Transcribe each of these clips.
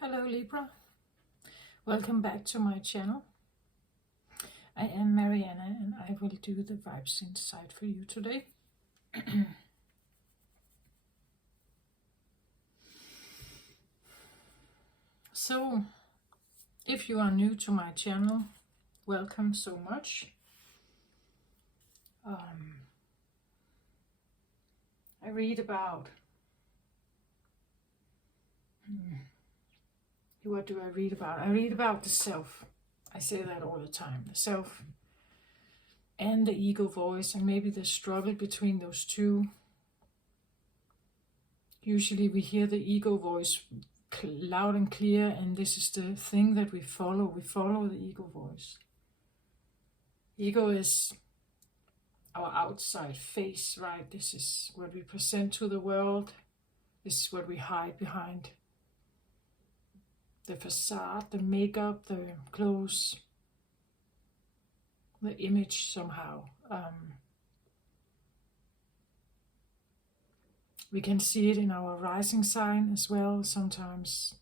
Hello Libra, welcome back to my channel. I am Mariana and I will do the vibes inside for you today. So, if you are new to my channel, welcome so much. I read about what do I read about? I read about the self. I say that all the time. The self and the ego voice, and maybe the struggle between those two. Usually we hear the ego voice loud and clear, and this is the thing that we follow. We follow the ego voice. Ego is our outside face, right? This is what we present to the world. This is what we hide behind. The facade, the makeup, the clothes, the image somehow. We can see it in our rising sign as well. Sometimes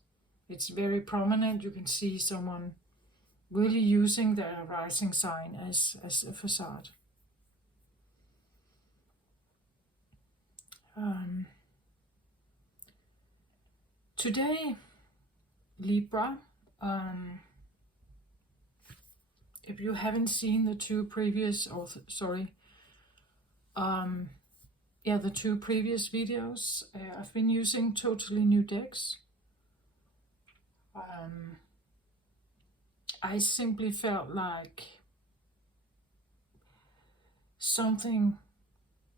it's very prominent. You can see someone really using their rising sign as a facade. Today, Libra, if you haven't seen the two previous, the two previous videos, I've been using totally new decks. I simply felt like something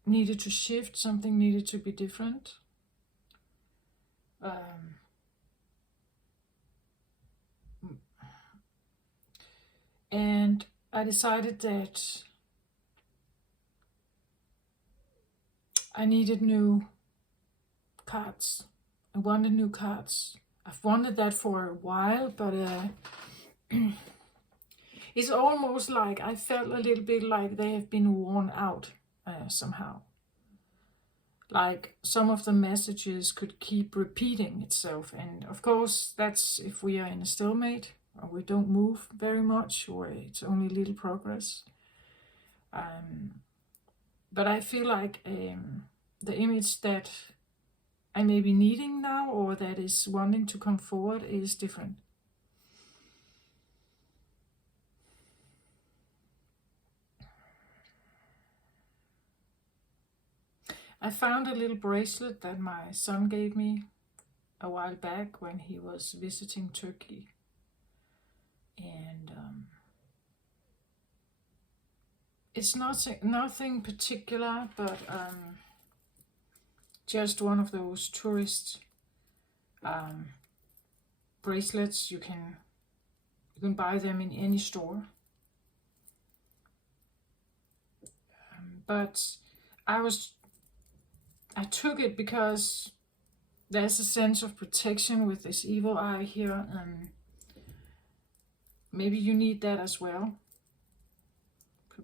needed to shift, something needed to be different. And I decided that I needed new cards. I wanted new cards. I've wanted that for a while, but it's almost like I felt a little bit like they have been worn out somehow. Like some of the messages could keep repeating itself. And of course, that's if we are in a stalemate, or we don't move very much, or it's only little progress. But I feel like the image that I may be needing now, or that is wanting to come forward, is different. I found a little bracelet that my son gave me a while back when he was visiting Turkey. And it's nothing particular, but just one of those tourist bracelets. You can buy them in any store. But I took it because there's a sense of protection with this evil eye here, and maybe you need that as well,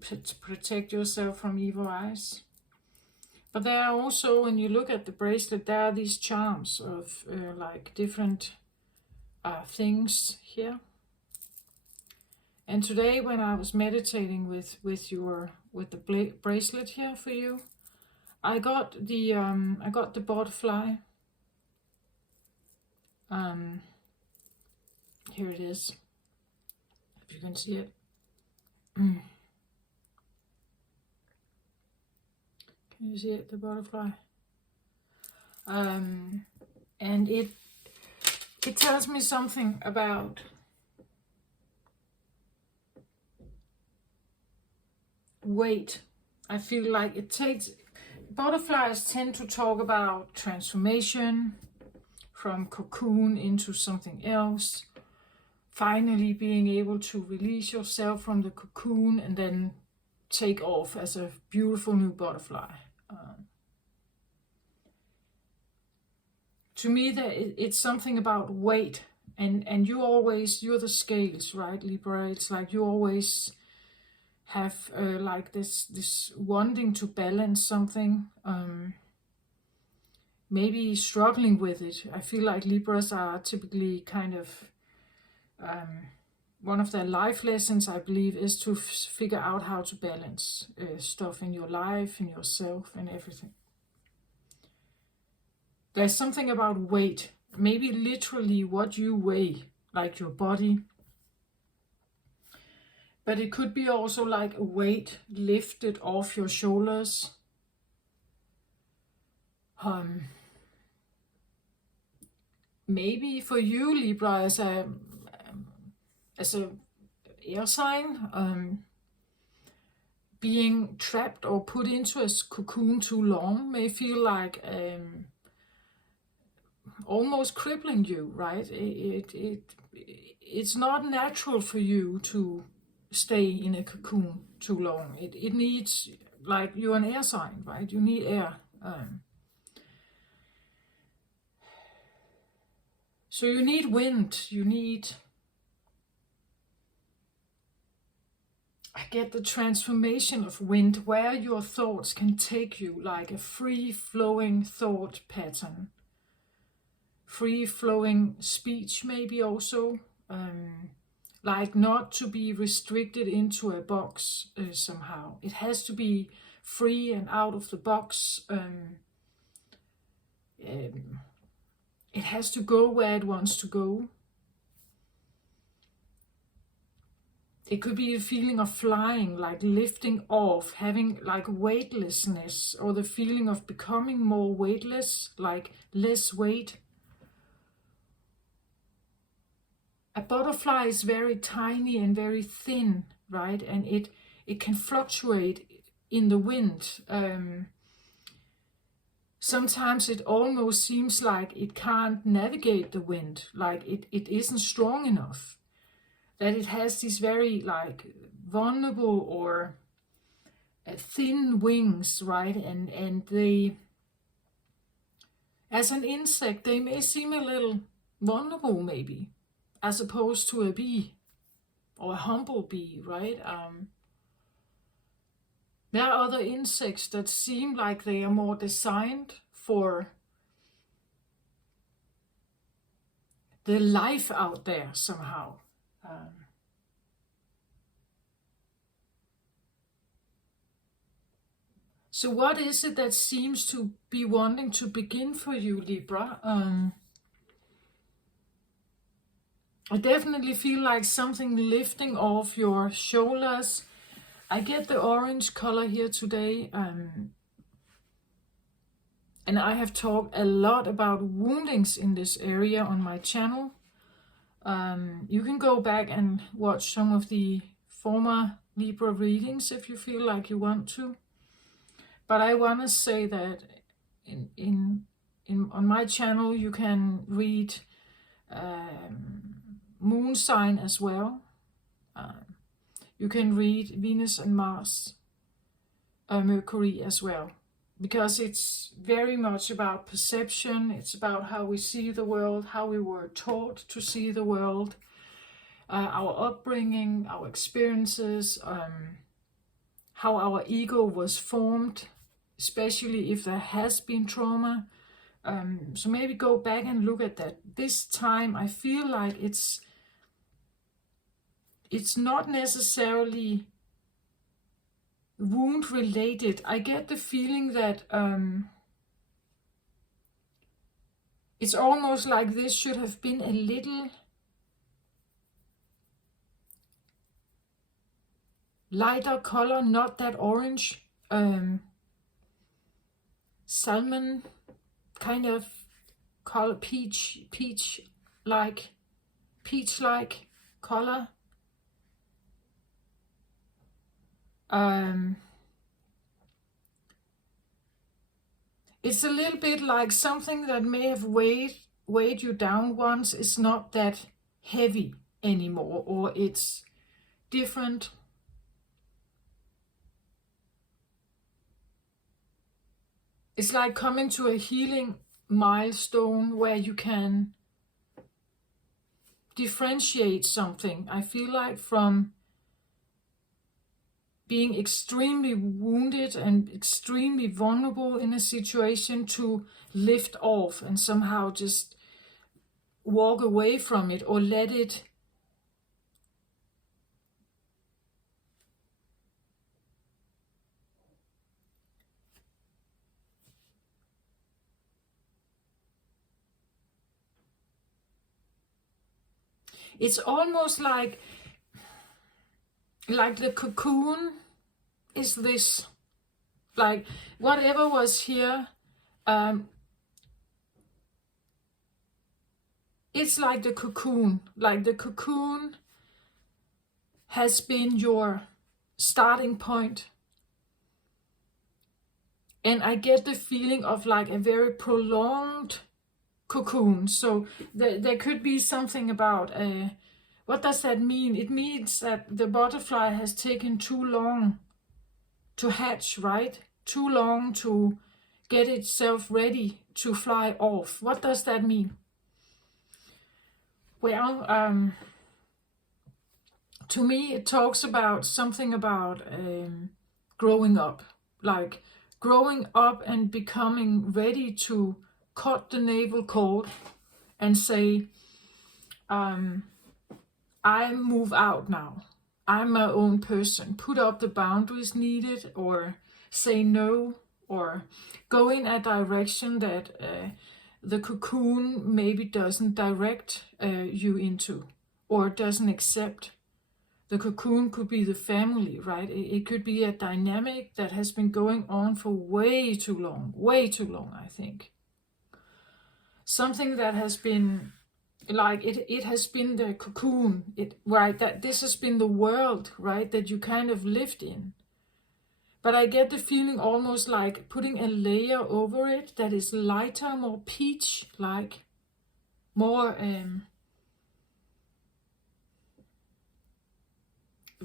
to protect yourself from evil eyes. But there are also, when you look at the bracelet, there are these charms of like different things here. And today, when I was meditating with the bracelet here for you, I got the butterfly. Here it is. If you can see it. Can you see it, the butterfly? And it tells me something about weight. I feel like butterflies tend to talk about transformation, from cocoon into something else, finally being able to release yourself from the cocoon and then take off as a beautiful new butterfly. To me, it's something about weight, and you're the scales, right, Libra? It's like you always have like this wanting to balance something. maybe struggling with it. I feel like Libras are typically kind of, one of their life lessons, I believe, is to figure out how to balance stuff in your life, in yourself, and everything. There's something about weight, maybe literally what you weigh, like your body. But it could be also like a weight lifted off your shoulders. Maybe for you, Libra, as a air sign, being trapped or put into a cocoon too long may feel like almost crippling you, right? It's not natural for you to stay in a cocoon too long. It needs, like, you're an air sign, right? You need air. So you need wind, you need, I get the transformation of wind, where your thoughts can take you, like a free-flowing thought pattern. Free-flowing speech maybe also. Like not to be restricted into a box somehow. It has to be free and out of the box. It has to go where it wants to go. It could be a feeling of flying, like lifting off, having like weightlessness, or the feeling of becoming more weightless, like less weight. A butterfly is very tiny and very thin, right? And it can fluctuate in the wind. Sometimes it almost seems like it can't navigate the wind, like it isn't strong enough. That it has these very like vulnerable or thin wings, right? And they, as an insect, they may seem a little vulnerable maybe, as opposed to a bee or a humble bee, right? There are other insects that seem like they are more designed for the life out there somehow. So what is it that seems to be wanting to begin for you, Libra? I definitely feel like something lifting off your shoulders. I get the orange color here today. And I have talked a lot about woundings in this area on my channel. You can go back and watch some of the former Libra readings if you feel like you want to. But I want to say that on my channel you can read moon sign as well. You can read Venus and Mars, Mercury as well. Because it's very much about perception. It's about how we see the world, how we were taught to see the world, our upbringing, our experiences, how our ego was formed, especially if there has been trauma. So maybe go back and look at that. This time I feel like it's not necessarily wound related. I get the feeling that it's almost like this should have been a little lighter color, not that orange, salmon kind of color, peach-like color. It's a little bit like something that may have weighed you down once is not that heavy anymore, or it's different. It's like coming to a healing milestone where you can differentiate something, I feel like, from being extremely wounded and extremely vulnerable in a situation to lift off and somehow just walk away from it or let it it's almost like the cocoon is this, like whatever was here, it's like the cocoon has been your starting point. And I get the feeling of like a very prolonged cocoon. So there could be something about what does that mean? It means that the butterfly has taken too long to hatch, right? Too long to get itself ready to fly off. What does that mean? Well, to me, it talks about something about growing up, like growing up and becoming ready to cut the navel cord and say, I move out now. I'm my own person. Put up the boundaries needed, or say no, or go in a direction that the cocoon maybe doesn't direct you into, or doesn't accept. The cocoon could be the family, right? It could be a dynamic that has been going on for way too long, I think. Something that has been like it has been the cocoon, right? That this has been the world, right? That you kind of lived in. But I get the feeling almost like putting a layer over it that is lighter, more peach-like, more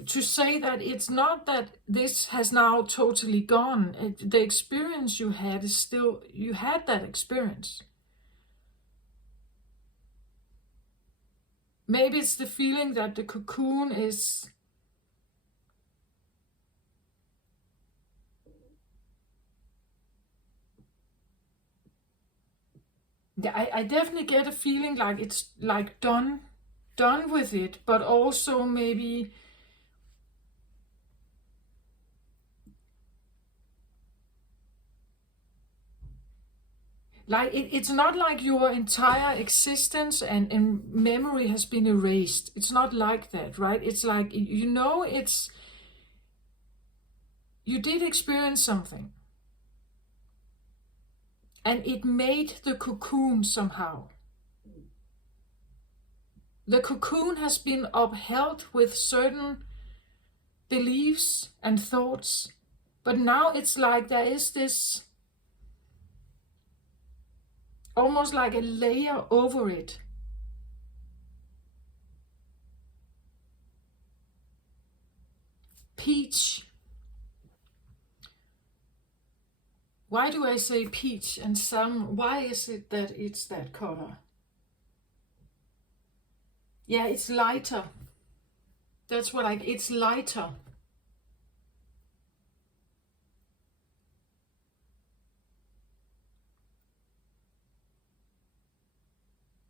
to say that it's not that this has now totally gone. The experience you had is still, you had that experience. Maybe it's the feeling that the cocoon is I definitely get a feeling like it's like done with it, but also maybe like it's not like your entire existence and memory has been erased. It's not like that, right? It's like, it's, you did experience something. And it made the cocoon somehow. The cocoon has been upheld with certain beliefs and thoughts, but now it's like there is this almost like a layer over it. Peach. Why do I say peach and salmon? Why is it that it's that color? Yeah, it's lighter. That's what it's lighter.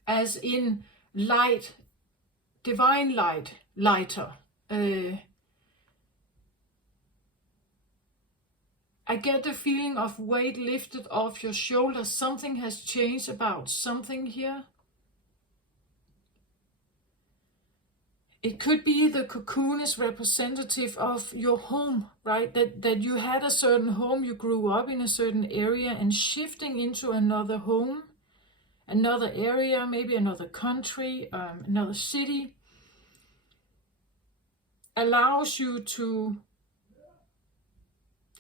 As in light, divine light, lighter. I get the feeling of weight lifted off your shoulders. Something has changed about something here. It could be the cocoon is representative of your home, right? That you had a certain home, you grew up in a certain area, and shifting into another home, another area, maybe another country, another city, allows you to,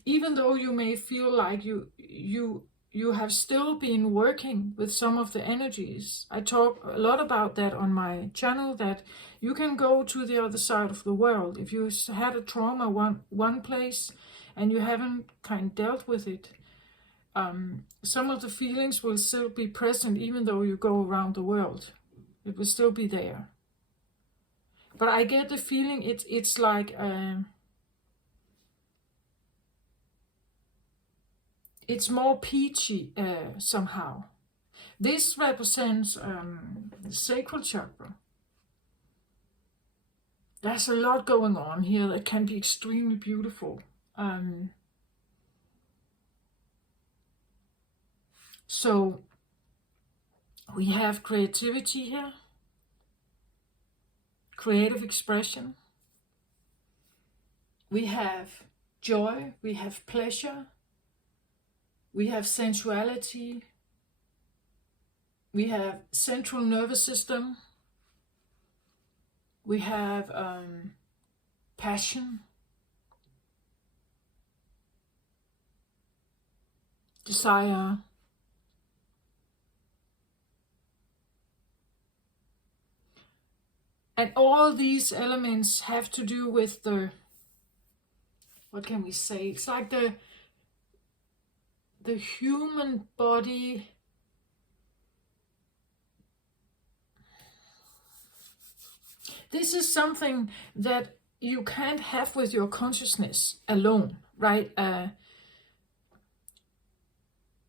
even though you may feel like you have still been working with some of the energies. I talk a lot about that on my channel, that you can go to the other side of the world. If you had a trauma one place and you haven't kind of dealt with it, some of the feelings will still be present even though you go around the world. It will still be there. But I get the feeling it's like it's more peachy somehow. This represents the sacral chakra. There's a lot going on here that can be extremely beautiful. So we have creativity here, creative expression. We have joy, we have pleasure, we have sensuality, we have central nervous system, we have passion, desire, and all these elements have to do with the, what can we say? It's like the human body. This is something that you can't have with your consciousness alone, right?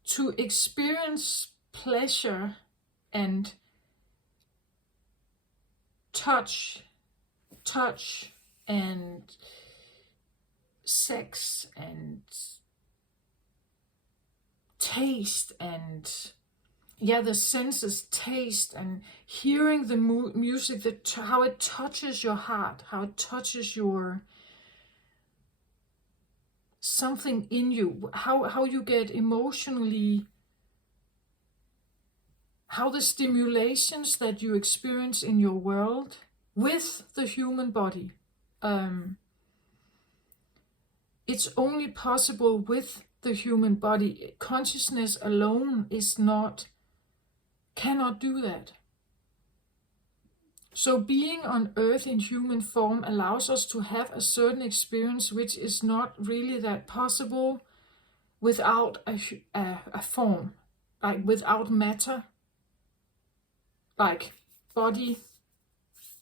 To experience pleasure and touch and sex and taste and the senses, taste and hearing the music, how it touches your heart, how it touches your something in you, how you get emotionally, how the stimulations that you experience in your world with the human body. It's only possible with the human body. Consciousness alone cannot do that. So being on earth in human form allows us to have a certain experience which is not really that possible without a form, like without matter, like body.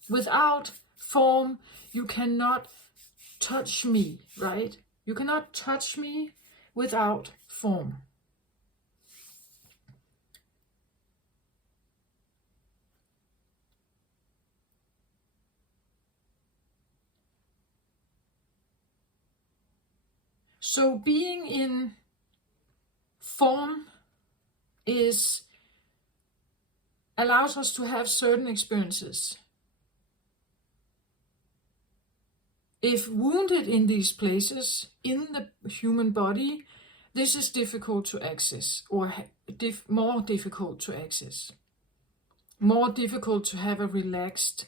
Without form, you cannot touch me, right? You cannot touch me without form. So being in form allows us to have certain experiences. If wounded in these places, in the human body, this is difficult to access, or more difficult to access. More difficult to have a relaxed,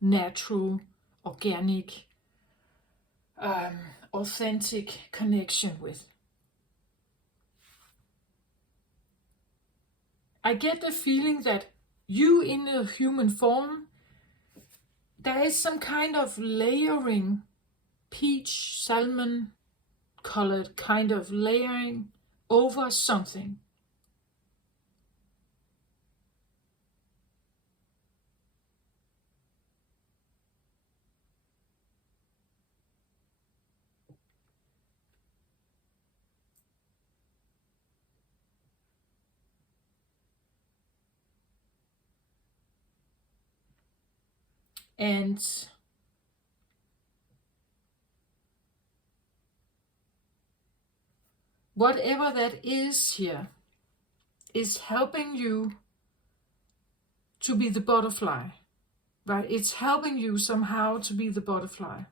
natural, organic, authentic connection with. I get the feeling that you in a human form, there is some kind of layering, peach, salmon colored kind of layering over something. And whatever that is here is helping you to be the butterfly, right? It's helping you somehow to be the butterfly.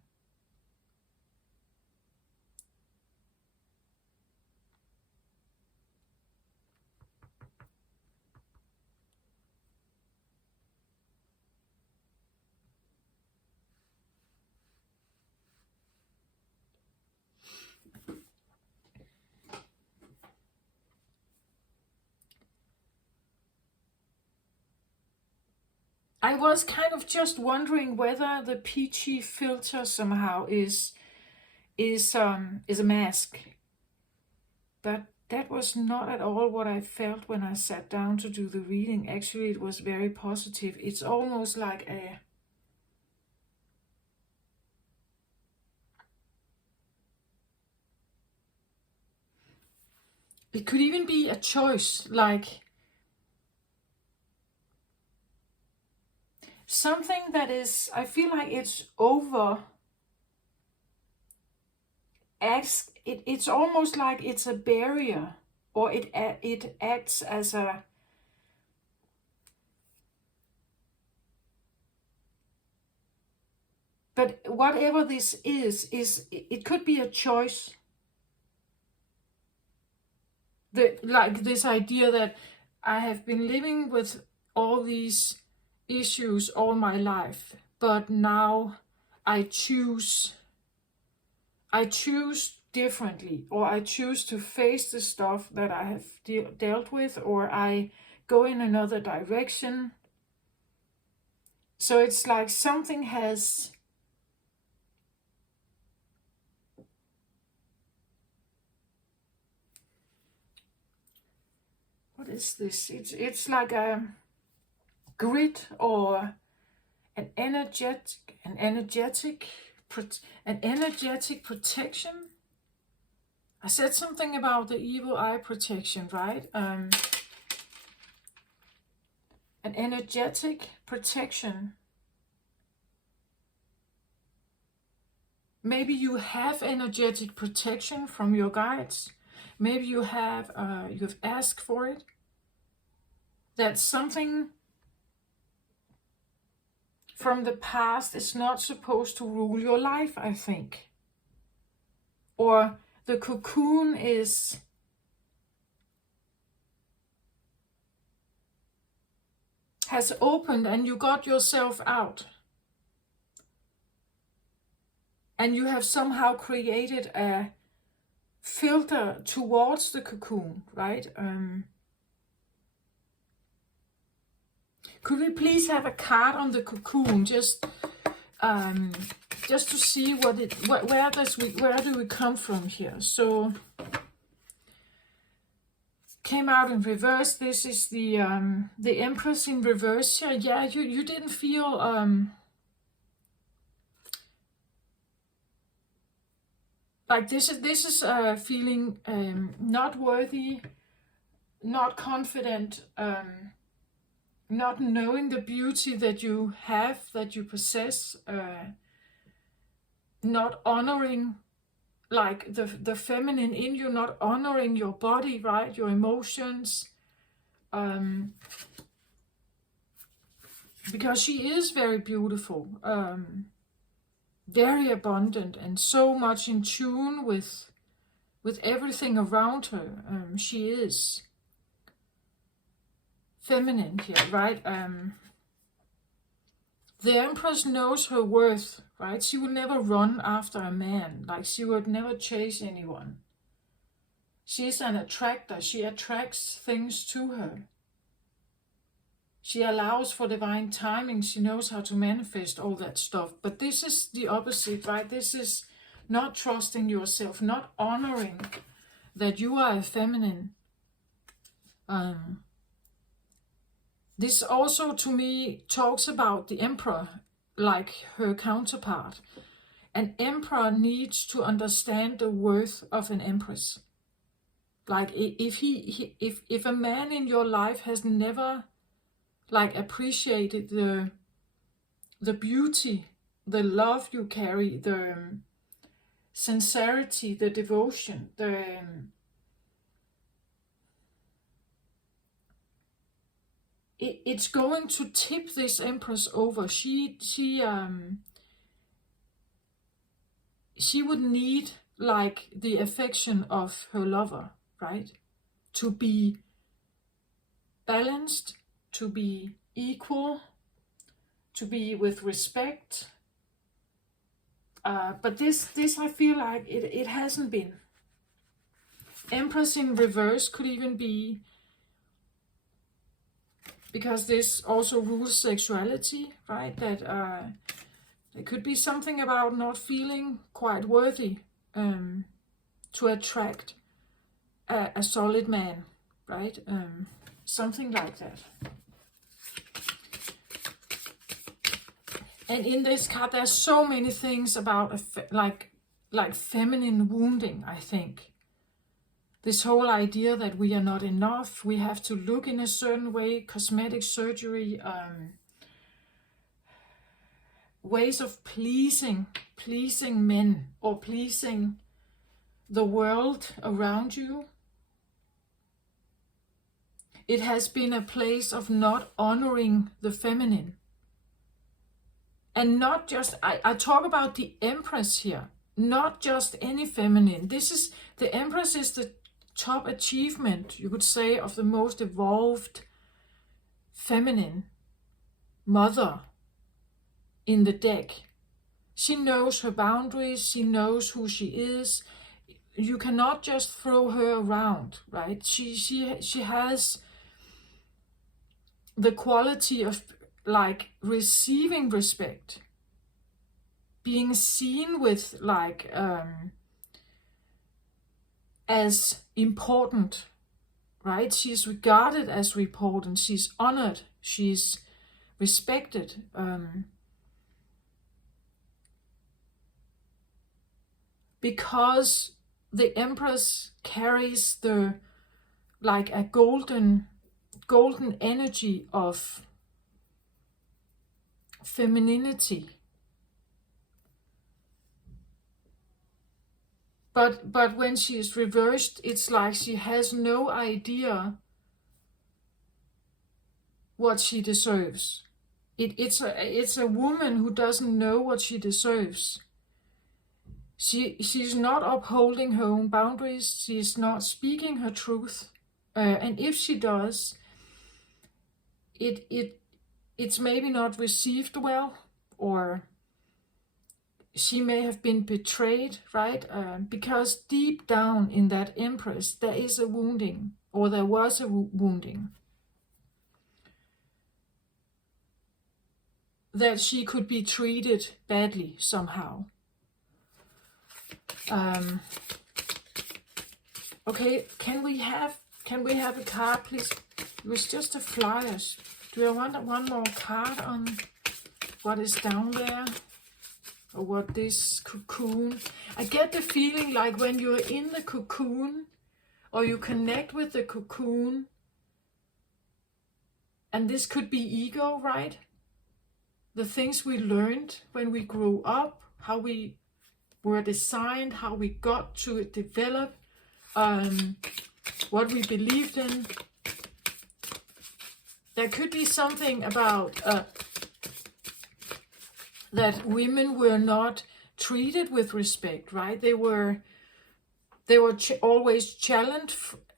I was kind of just wondering whether the peachy filter somehow is a mask. But that was not at all what I felt when I sat down to do the reading. Actually, it was very positive. It's almost like it could even be a choice, like something that is, I feel like it's it's almost like it's a barrier, or it acts as a, but whatever this is it could be a choice. Like this idea that I have been living with all these issues all my life, but now I choose differently, or I choose to face the stuff that I have dealt with, or I go in another direction. So it's like something has, what is this? It's like a grit, or an energetic protection. I said something about the evil eye protection, right? An energetic protection. Maybe you have energetic protection from your guides. Maybe you have you've asked for it. That something from the past is not supposed to rule your life, I think. Or the cocoon has opened and you got yourself out. And you have somehow created a filter towards the cocoon, right? Could we please have a card on the cocoon, just to see where do we come from here? So came out in reverse. This is the Empress in reverse here. Yeah, you didn't feel like this is feeling not worthy, not confident, not knowing the beauty that you have, that you possess, not honoring like the feminine in you, not honoring your body, right? Your emotions. Because she is very beautiful, very abundant, and so much in tune with everything around her. She is feminine here, right? The Empress knows her worth, right? She would never run after a man, like she would never chase anyone. She's an attractor. She attracts things to her. She allows for divine timing. She knows how to manifest all that stuff. But this is the opposite, right? This is not trusting yourself, not honoring that you are a feminine. This also, to me, talks about the Emperor, like her counterpart. An Emperor needs to understand the worth of an Empress. Like if a man in your life has never like appreciated the beauty, the love you carry, the sincerity, the devotion, it's going to tip this Empress over. She would need like the affection of her lover, right? To be balanced, to be equal, to be with respect. But this I feel like it hasn't been. Empress in reverse could even be, because this also rules sexuality, right? That there could be something about not feeling quite worthy to attract a solid man, right? Something like that. And in this card, there's so many things about like feminine wounding, I think. This whole idea that we are not enough, we have to look in a certain way, cosmetic surgery, ways of pleasing men or pleasing the world around you. It has been a place of not honoring the feminine. And not just, I talk about the Empress here, not just any feminine. The Empress is the top achievement, you could say, of the most evolved feminine mother in the deck. She knows her boundaries, she knows who she is. You cannot just throw her around, right? She has the quality of like receiving respect, being seen with like as important, right? She's regarded as important, she's honored, she's respected. Because the Empress carries the like a golden energy of femininity. But when she is reversed, it's like she has no idea what she deserves. It's a woman who doesn't know what she deserves. She's not upholding her own boundaries. She's not speaking her truth. And if she does, it's maybe not received well, or she may have been betrayed, right? Because deep down in that Empress, there is a wounding, or there was a wounding. That she could be treated badly somehow. Okay, can we have a card, please? It was just a flyers. Do I want one more card on what is down there? Or what this cocoon? I get the feeling like when you're in the cocoon, or you connect with the cocoon, and this could be ego, right? The things we learned when we grew up, how we were designed, how we got to develop, what we believed in. There could be something about that women were not treated with respect, right? They were always challenged,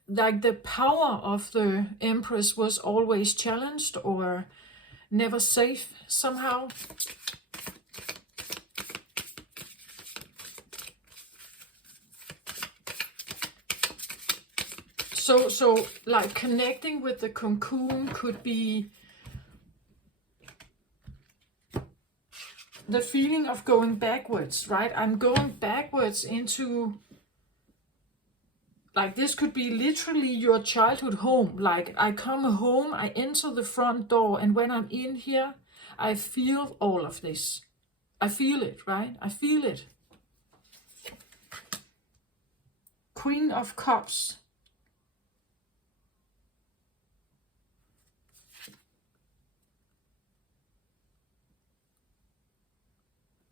like the power of the Empress was always challenged or never safe somehow. So like connecting with the cocoon could be the feeling of going backwards, right? I'm going backwards into, like this could be literally your childhood home. Like I come home, I enter the front door, and when I'm in here, I feel all of this. I feel it, right? I feel it. Queen of Cups.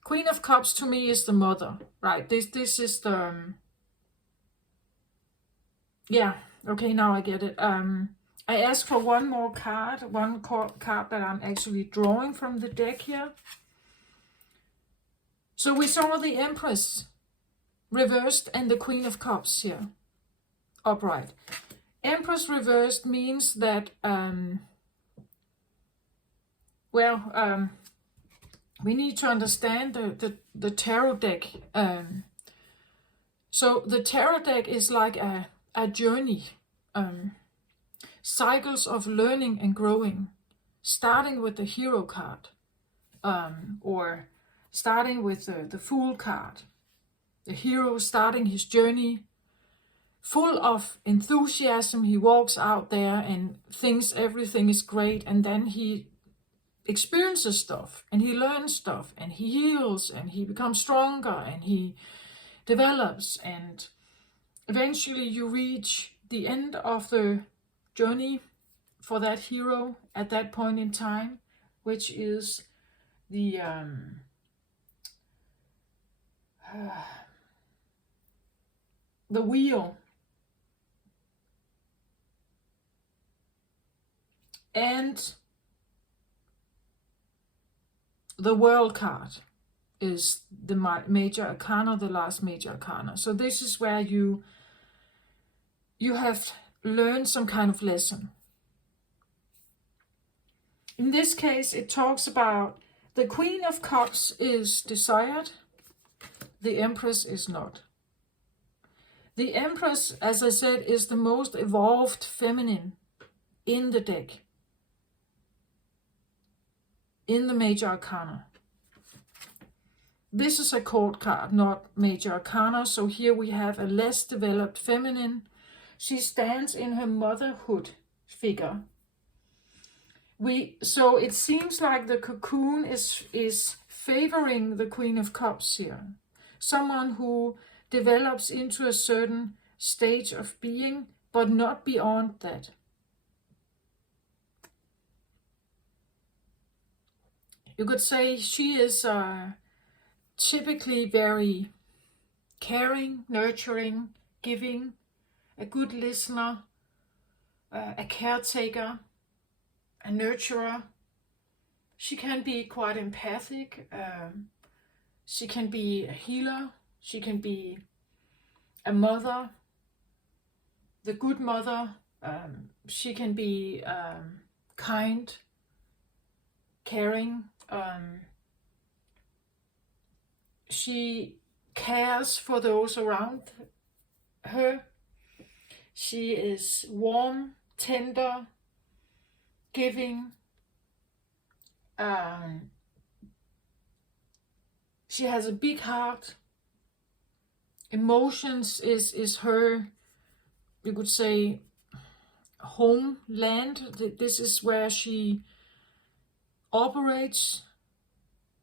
Queen of Cups to me is the mother, right? This is the... yeah, okay, now I get it. I asked for one more card, card that I'm actually drawing from the deck here. So we saw the Empress reversed and the Queen of Cups here, upright. Empress reversed means that, we need to understand the tarot deck. So the tarot deck is like a journey, cycles of learning and growing, starting with the Hero card, or starting with the Fool card. The hero starting his journey, full of enthusiasm. He walks out there and thinks everything is great, and then he experiences stuff and he learns stuff and he heals and he becomes stronger and he develops, and eventually you reach the end of the journey for that hero at that point in time, which is the the wheel. And the world card is the major arcana, the last major arcana. So this is where you have learned some kind of lesson. In this case, it talks about the Queen of Cups is desired, the Empress is not. The Empress, as I said, is the most evolved feminine in the deck, in the major arcana. This is a court card, not major arcana, so here we have a less developed feminine. She stands in her motherhood figure. So it seems like the cocoon is favoring the Queen of Cups here. Someone who develops into a certain stage of being, but not beyond that. You could say she is typically very caring, nurturing, giving, a good listener, a caretaker, a nurturer. She can be quite empathic. She can be a healer. She can be a mother, the good mother. She can be kind, caring. She cares for those around her. She is warm, tender, giving. She has a big heart. Emotions is her, you could say, homeland. This is where she operates.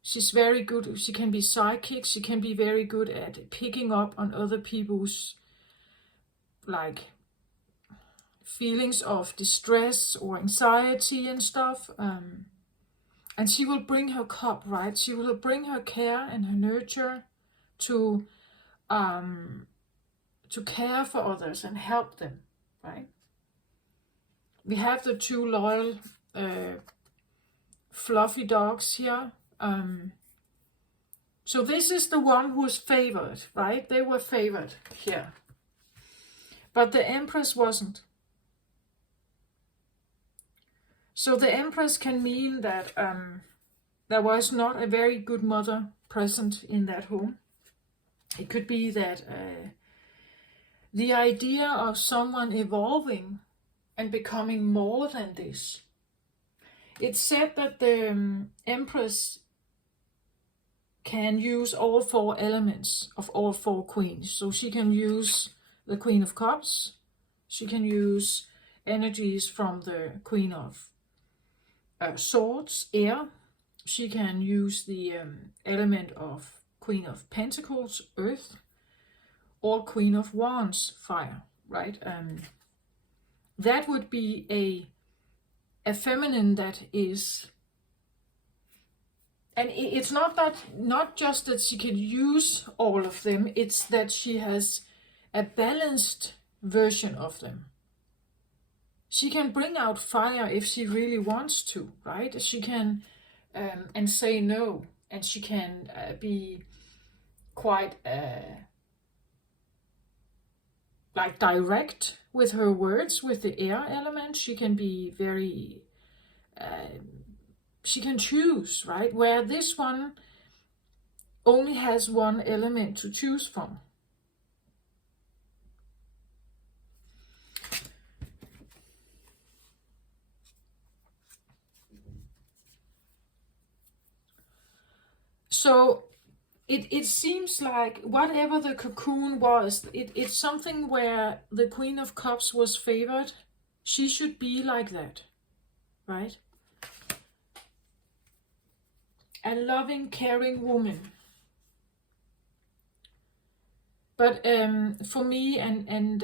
She's very good. She can be psychic. She can be very good at picking up on other people's feelings of distress or anxiety and stuff. And she will bring her cup, right? She will bring her care and her nurture to care for others and help them, right? We have the two loyal fluffy dogs here. So this is the one who is favored, right? They were favored here. But the Empress wasn't. So the Empress can mean that there was not a very good mother present in that home. It could be that the idea of someone evolving and becoming more than this. It's said that the Empress can use all four elements of all four queens. So she can use the Queen of Cups. She can use energies from the Queen of Swords, air. She can use the element of Queen of Pentacles, earth, or Queen of Wands, fire, right? That would be a feminine that is, and it's not just that she can use all of them, it's that she has a balanced version of them. She can bring out fire if she really wants to, right? She can and say no, and she can be quite direct with her words, with the air element. She can be very she can choose, right? Where this one only has one element to choose from. So it seems like whatever the cocoon was, it's something where the Queen of Cups was favored. She should be like that, right? A loving, caring woman. But for me, and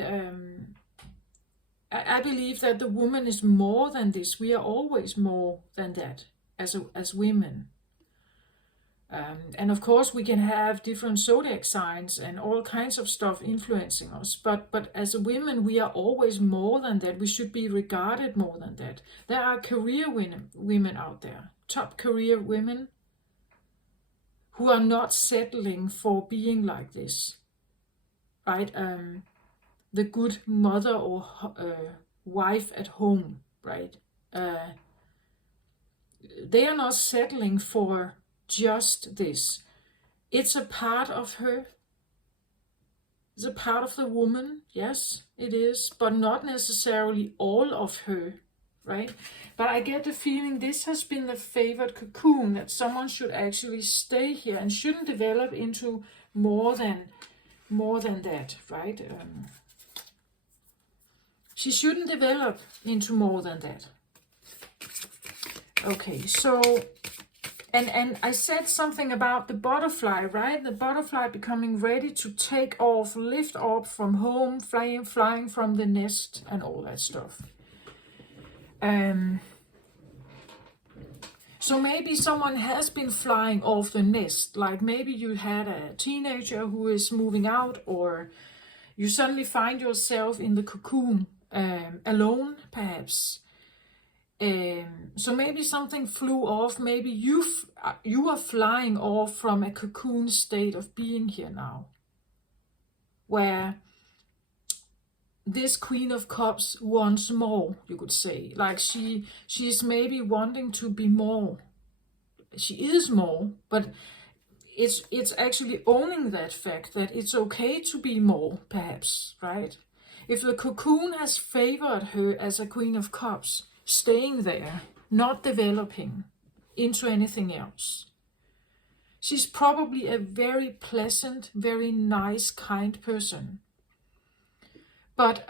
I believe that the woman is more than this. We are always more than that as women. And of course, we can have different zodiac signs and all kinds of stuff influencing us. But as women, we are always more than that. We should be regarded more than that. There are career women out there, top career women, who are not settling for being like this, right? The good mother or wife at home, right? They are not settling for just this. It's a part of her. It's a part of the woman. Yes, it is, but not necessarily all of her, right? But I get the feeling this has been the favored cocoon, that someone should actually stay here and shouldn't develop into more than that, right? She shouldn't develop into more than that. Okay, so, and I said something about the butterfly, right? The butterfly becoming ready to take off, lift off from home, flying from the nest and all that stuff. So maybe someone has been flying off the nest, like maybe you had a teenager who is moving out, or you suddenly find yourself in the cocoon, alone perhaps. So maybe something flew off, maybe you are flying off from a cocoon state of being here now, where this Queen of Cups wants more, you could say. Like she's maybe wanting to be more. She is more, but it's actually owning that fact that it's okay to be more, perhaps, right? If the cocoon has favored her as a Queen of Cups, staying there, not developing into anything else, she's probably a very pleasant, very nice, kind person. But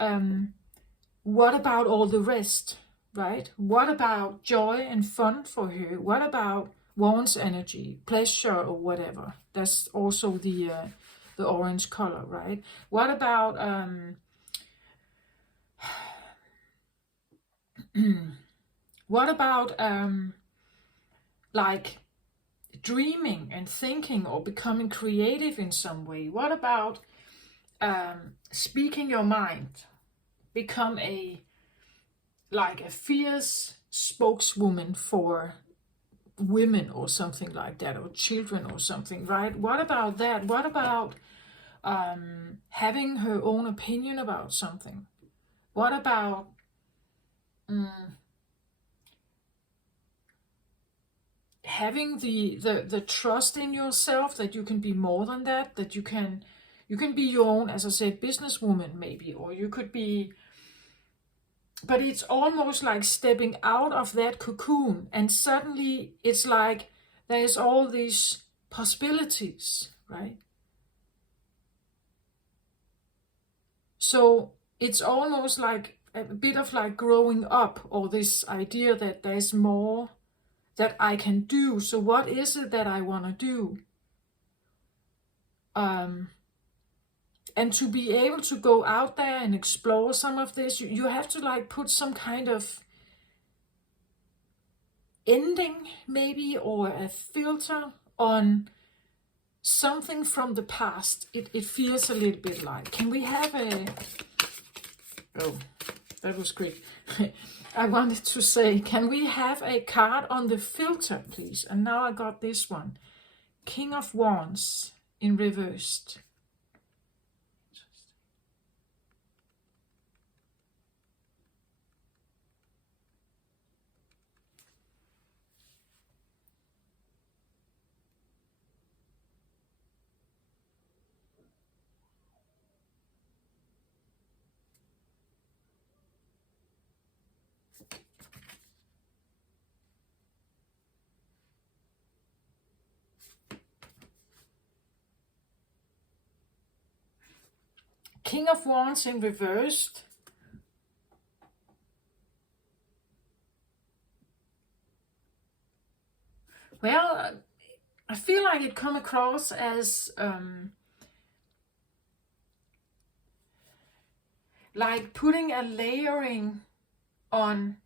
what about all the rest, right? What about joy and fun for her? What about warmth, energy, pleasure, or whatever? That's also the orange color, right? What about what about like dreaming and thinking or becoming creative in some way? What about speaking your mind? Become a fierce spokeswoman for women or something like that, or children or something, right? What about that? What about having her own opinion about something? What about having the trust in yourself that you can be more than that, that you can be your own, as I said, businesswoman maybe, or you could be, but it's almost like stepping out of that cocoon, and suddenly it's like there's all these possibilities, right? So it's almost like a bit of like growing up, or this idea that there's more that I can do. So what is it that I want to do? And to be able to go out there and explore some of this, you have to like put some kind of ending maybe, or a filter on something from the past. It feels a little bit like, can we have a, oh, that was quick. I wanted to say, can we have a card on the filter, please? And now I got this one. King of Wands in reversed. King of Wands in reversed. Well, I feel like it come across as like putting a layering on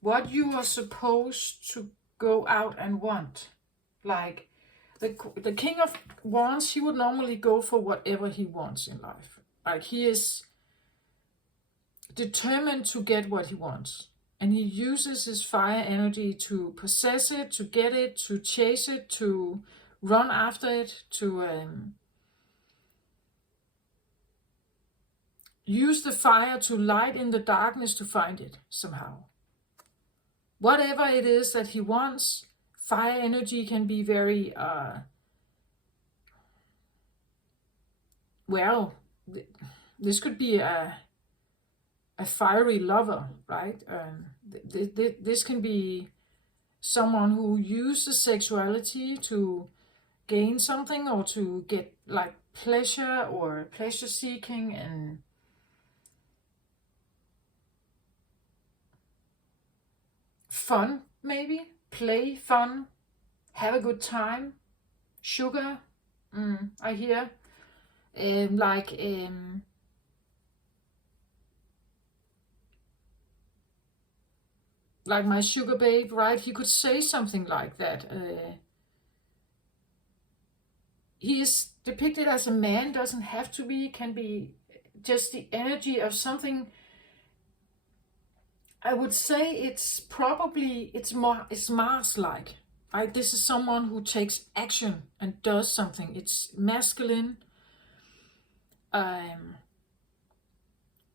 what you are supposed to go out and want. Like the King of Wands, he would normally go for whatever he wants in life. Like he is determined to get what he wants. And he uses his fire energy to possess it, to get it, to chase it, to run after it, to use the fire to light in the darkness to find it somehow. Whatever it is that he wants, fire energy can be very, well, this could be a fiery lover, right? This can be someone who uses sexuality to gain something or to get like pleasure or pleasure seeking and fun, maybe play, fun, have a good time, sugar. I hear like my sugar babe, right? He could say something like that. He is depicted as a man, doesn't have to be, can be just the energy of something. I would say it's Mars-like. Right? This is someone who takes action and does something. It's masculine.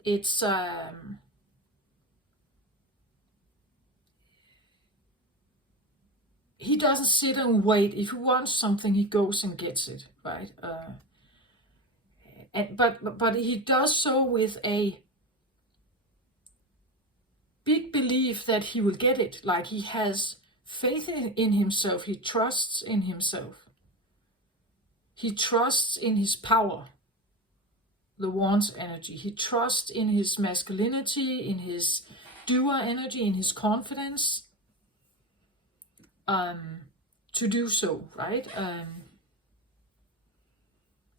It's he doesn't sit and wait. If he wants something, he goes and gets it, right? But he does so with a big belief that he will get it. Like he has faith in himself. He trusts in himself. He trusts in his power, the Wands energy. He trusts in his masculinity, in his doer energy, in his confidence to do so, right?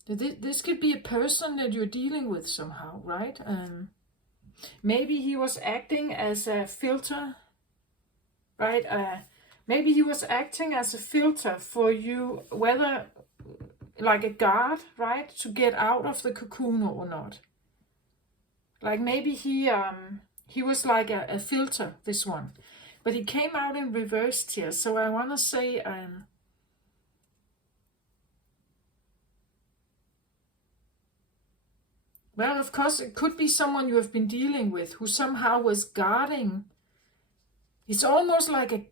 This could be a person that you're dealing with somehow, right? Maybe he was acting as a filter, right? Maybe he was acting as a filter for you, whether like a guard, right? To get out of the cocoon or not. Like maybe he was like a filter, this one. But he came out in reversed here. So I want to say, well, of course, it could be someone you have been dealing with who somehow was guarding. It's almost like a,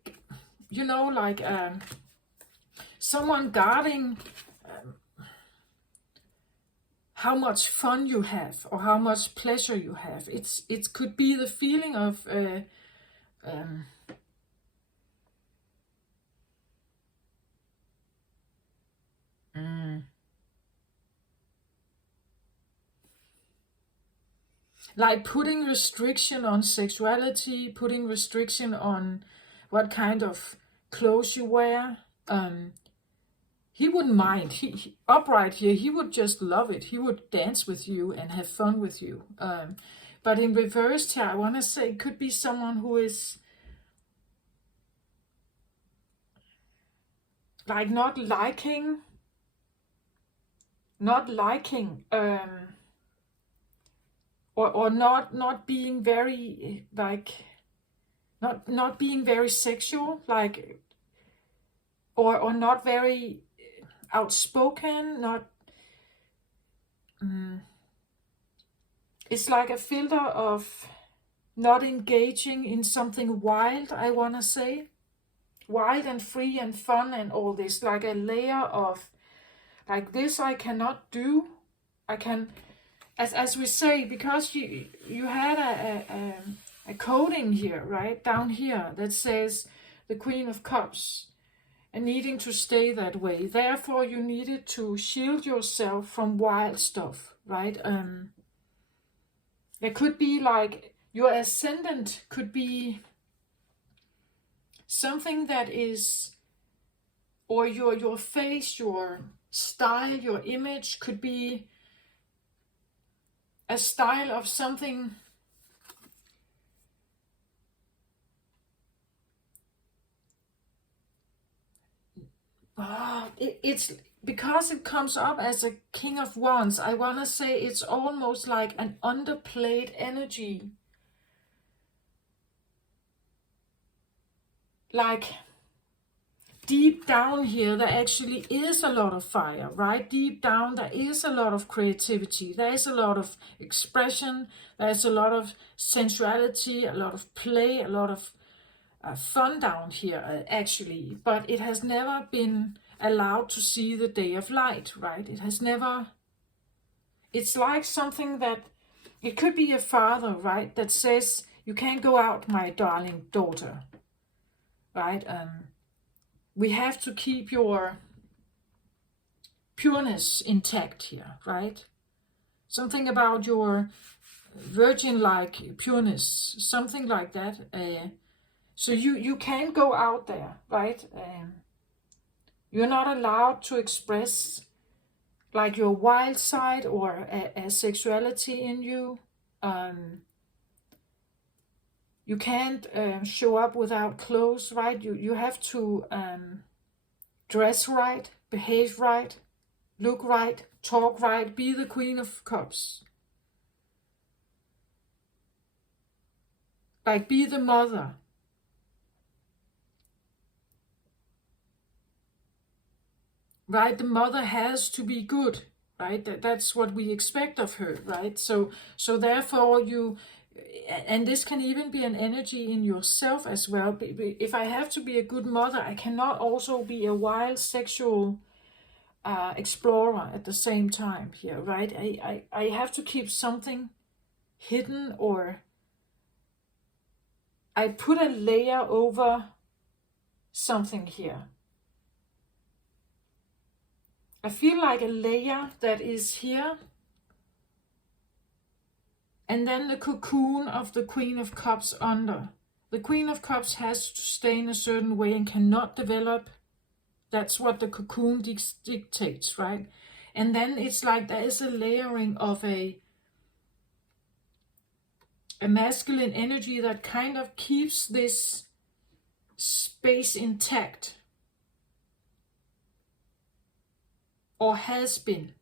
like someone guarding how much fun you have or how much pleasure you have. It could be the feeling of like putting restriction on sexuality, putting restriction on what kind of clothes you wear. He wouldn't mind. He upright here, he would just love it. He would dance with you and have fun with you. But in reverse here, I want to say it could be someone who is like not liking, or not being very like not being very sexual, like or not very outspoken, not it's like a filter of not engaging in something wild, I want to say. Wild and free and fun and all this, like a layer of like this I cannot do. I can, as we say, because you had a coding here, right down here, that says the Queen of Cups and needing to stay that way. Therefore, you needed to shield yourself from wild stuff, right? It could be like your ascendant could be something that is, or your face, your style, your image could be a style of something. It's because it comes up as a King of Wands. I want to say it's almost like an underplayed energy. Like deep down here, there actually is a lot of fire, right? Deep down, there is a lot of creativity. There is a lot of expression. There's a lot of sensuality, a lot of play, a lot of fun down here, actually. But it has never been allowed to see the day of light, right? It has never... It's like something that... It could be a father, right? That says, you can't go out, my darling daughter, right? We have to keep your pureness intact here, right? Something about your virgin-like pureness, something like that. So you can't go out there, right? You're not allowed to express like your wild side or a sexuality in you. You can't show up without clothes, right? You have to dress right, behave right, look right, talk right, be the Queen of Cups. Like, be the mother. Right? The mother has to be good, right? That's what we expect of her, right? So therefore you... And this can even be an energy in yourself as well. If I have to be a good mother, I cannot also be a wild sexual explorer at the same time here, right? I have to keep something hidden, or I put a layer over something here. I feel like a layer that is here, and then the cocoon of the Queen of Cups under. The Queen of Cups has to stay in a certain way and cannot develop. That's what the cocoon dictates, right? And then it's like there is a layering of a masculine energy that kind of keeps this space intact. Or has been.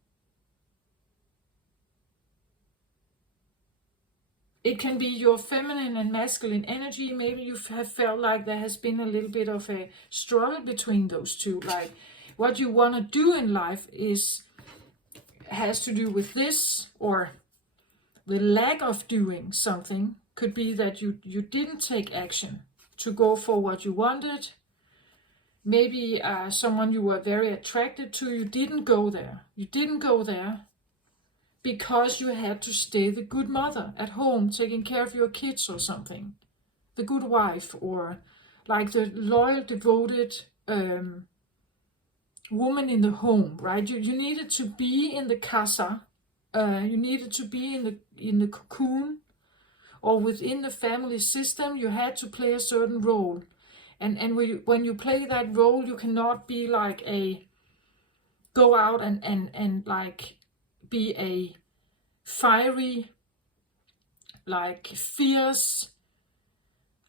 It can be your feminine and masculine energy. Maybe you have felt like there has been a little bit of a struggle between those two. Like, what you want to do in life has to do with this, or the lack of doing something. Could be that you didn't take action to go for what you wanted. Maybe someone you were very attracted to, you didn't go there. You didn't go there because you had to stay the good mother at home, taking care of your kids or something. The good wife, or like the loyal, devoted woman in the home, right? You needed to be in the casa. You needed to be in the cocoon, or within the family system. You had to play a certain role. And when you play that role, you cannot be like go out and like be a fiery, like fierce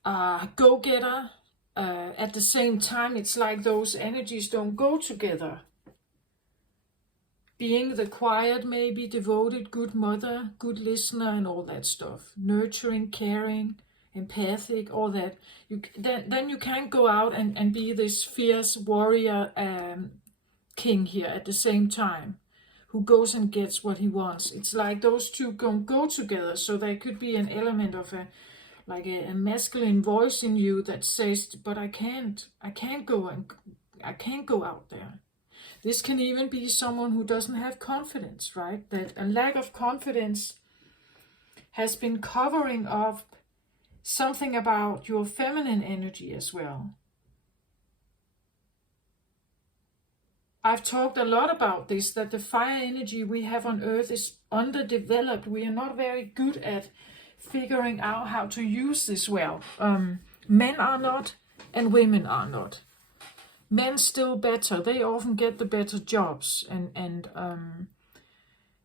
go-getter. At the same time, it's like those energies don't go together. Being the quiet, maybe devoted, good mother, good listener, and all that stuff. Nurturing, caring, empathic, all that. Then you can't go out and be this fierce warrior king here at the same time, who goes and gets what he wants. It's like those two don't go together. So there could be an element of a masculine voice in you that says, but I can't go out there. This can even be someone who doesn't have confidence, right? That a lack of confidence has been covering up something about your feminine energy as well. I've talked a lot about this, that the fire energy we have on Earth is underdeveloped. We are not very good at figuring out how to use this well. Men are not, and women are not. Men still better. They often get the better jobs,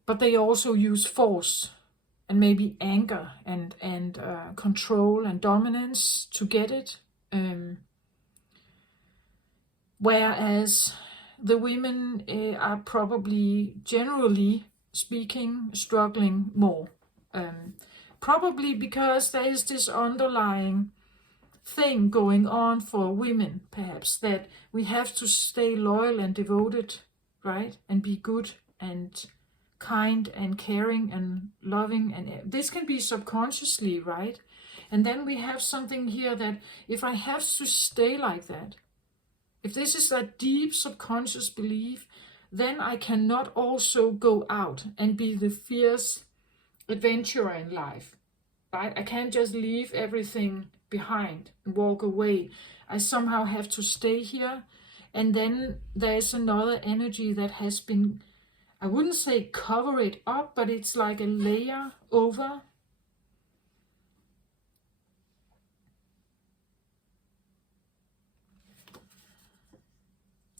but they also use force. and maybe anger and control and dominance to get it. Whereas the women are probably, generally speaking, struggling more. Probably because there is this underlying thing going on for women, perhaps, that we have to stay loyal and devoted, right? And be good and kind and caring and loving. And this can be subconsciously, right? And then we have something here that if I have to stay like that, if this is a deep subconscious belief, then I cannot also go out and be the fierce adventurer in life, right? I can't just leave everything behind and walk away. I somehow have to stay here. And then there's another energy that has been, I wouldn't say cover it up, but it's like a layer over.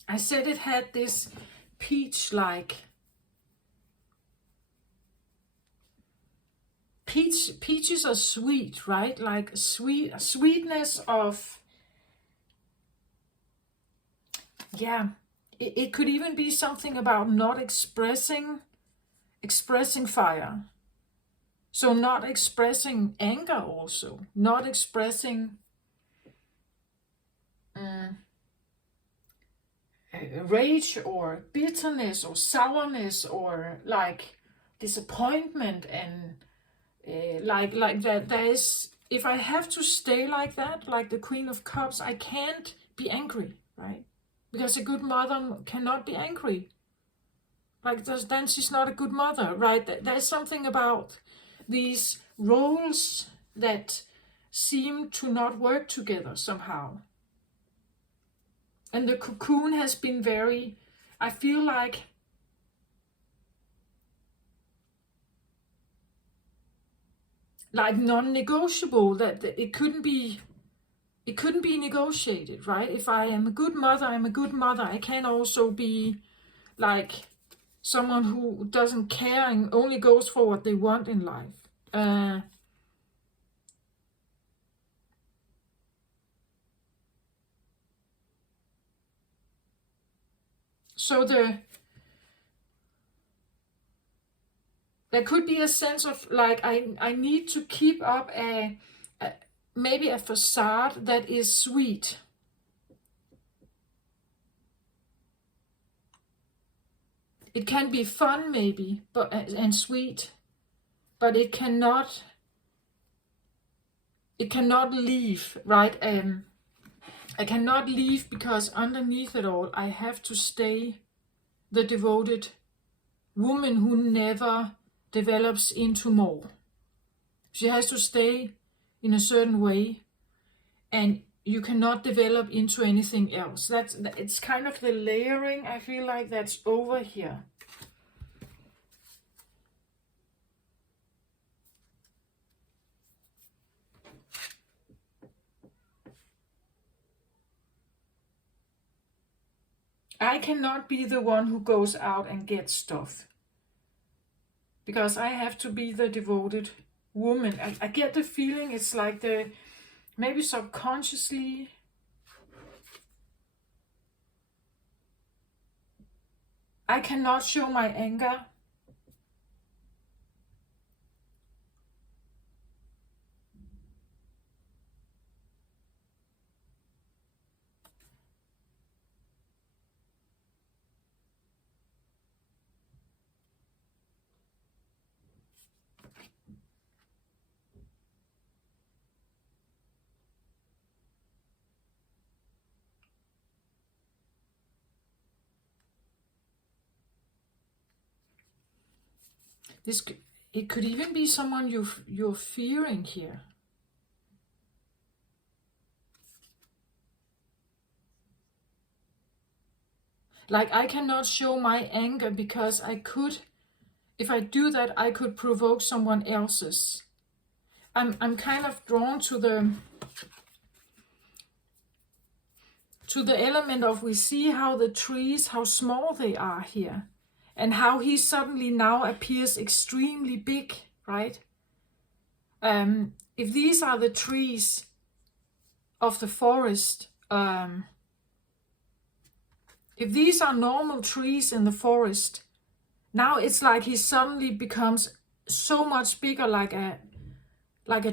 I said it had this peach-like, peaches are sweet, right? Like sweetness of, yeah, it could even be something about not expressing fire. So not expressing anger also, not expressing rage or bitterness or sourness or like disappointment and like that. There is, if I have to stay like that, like the Queen of Cups, I can't be angry, right? Because a good mother cannot be angry. Like then she's not a good mother, right? There's something about these roles that seem to not work together somehow. And the cocoon has been very, I feel like non-negotiable, that it couldn't be negotiated, right? If I am a good mother, I'm a good mother. I can also be like someone who doesn't care and only goes for what they want in life. So there could be a sense of like I need to keep up maybe a facade that is sweet. It can be fun maybe, but and sweet, but it cannot leave, right? I cannot leave because underneath it all, I have to stay the devoted woman who never develops into more. She has to stay in a certain way, and you cannot develop into anything else. It's kind of the layering, I feel like, that's over here. I cannot be the one who goes out and gets stuff, because I have to be the devoted woman. I get the feeling it's like maybe subconsciously, I cannot show my anger. It could even be someone you're fearing here. Like, I cannot show my anger because if I do that, I could provoke someone else's. I'm kind of drawn to the element of, we see how the trees, how small they are here, and how he suddenly now appears extremely big, right? If these are the trees of the forest, if these are normal trees in the forest, now it's like he suddenly becomes so much bigger, like a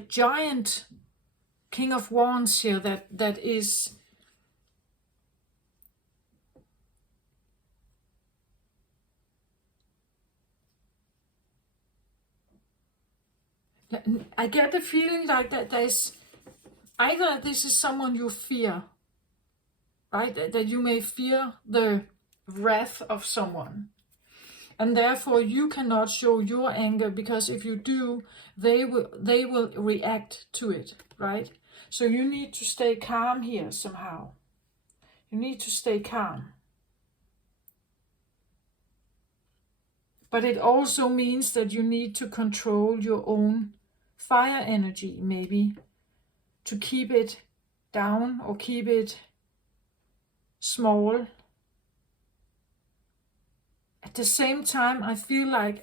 giant King of Wands here that is I get the feeling like that there's either this is someone you fear, right? That you may fear the wrath of someone. And therefore you cannot show your anger, because if you do, they will react to it, right? So you need to stay calm here somehow. You need to stay calm. But it also means that you need to control your own fire energy, maybe, to keep it down or keep it small. At the same time, I feel like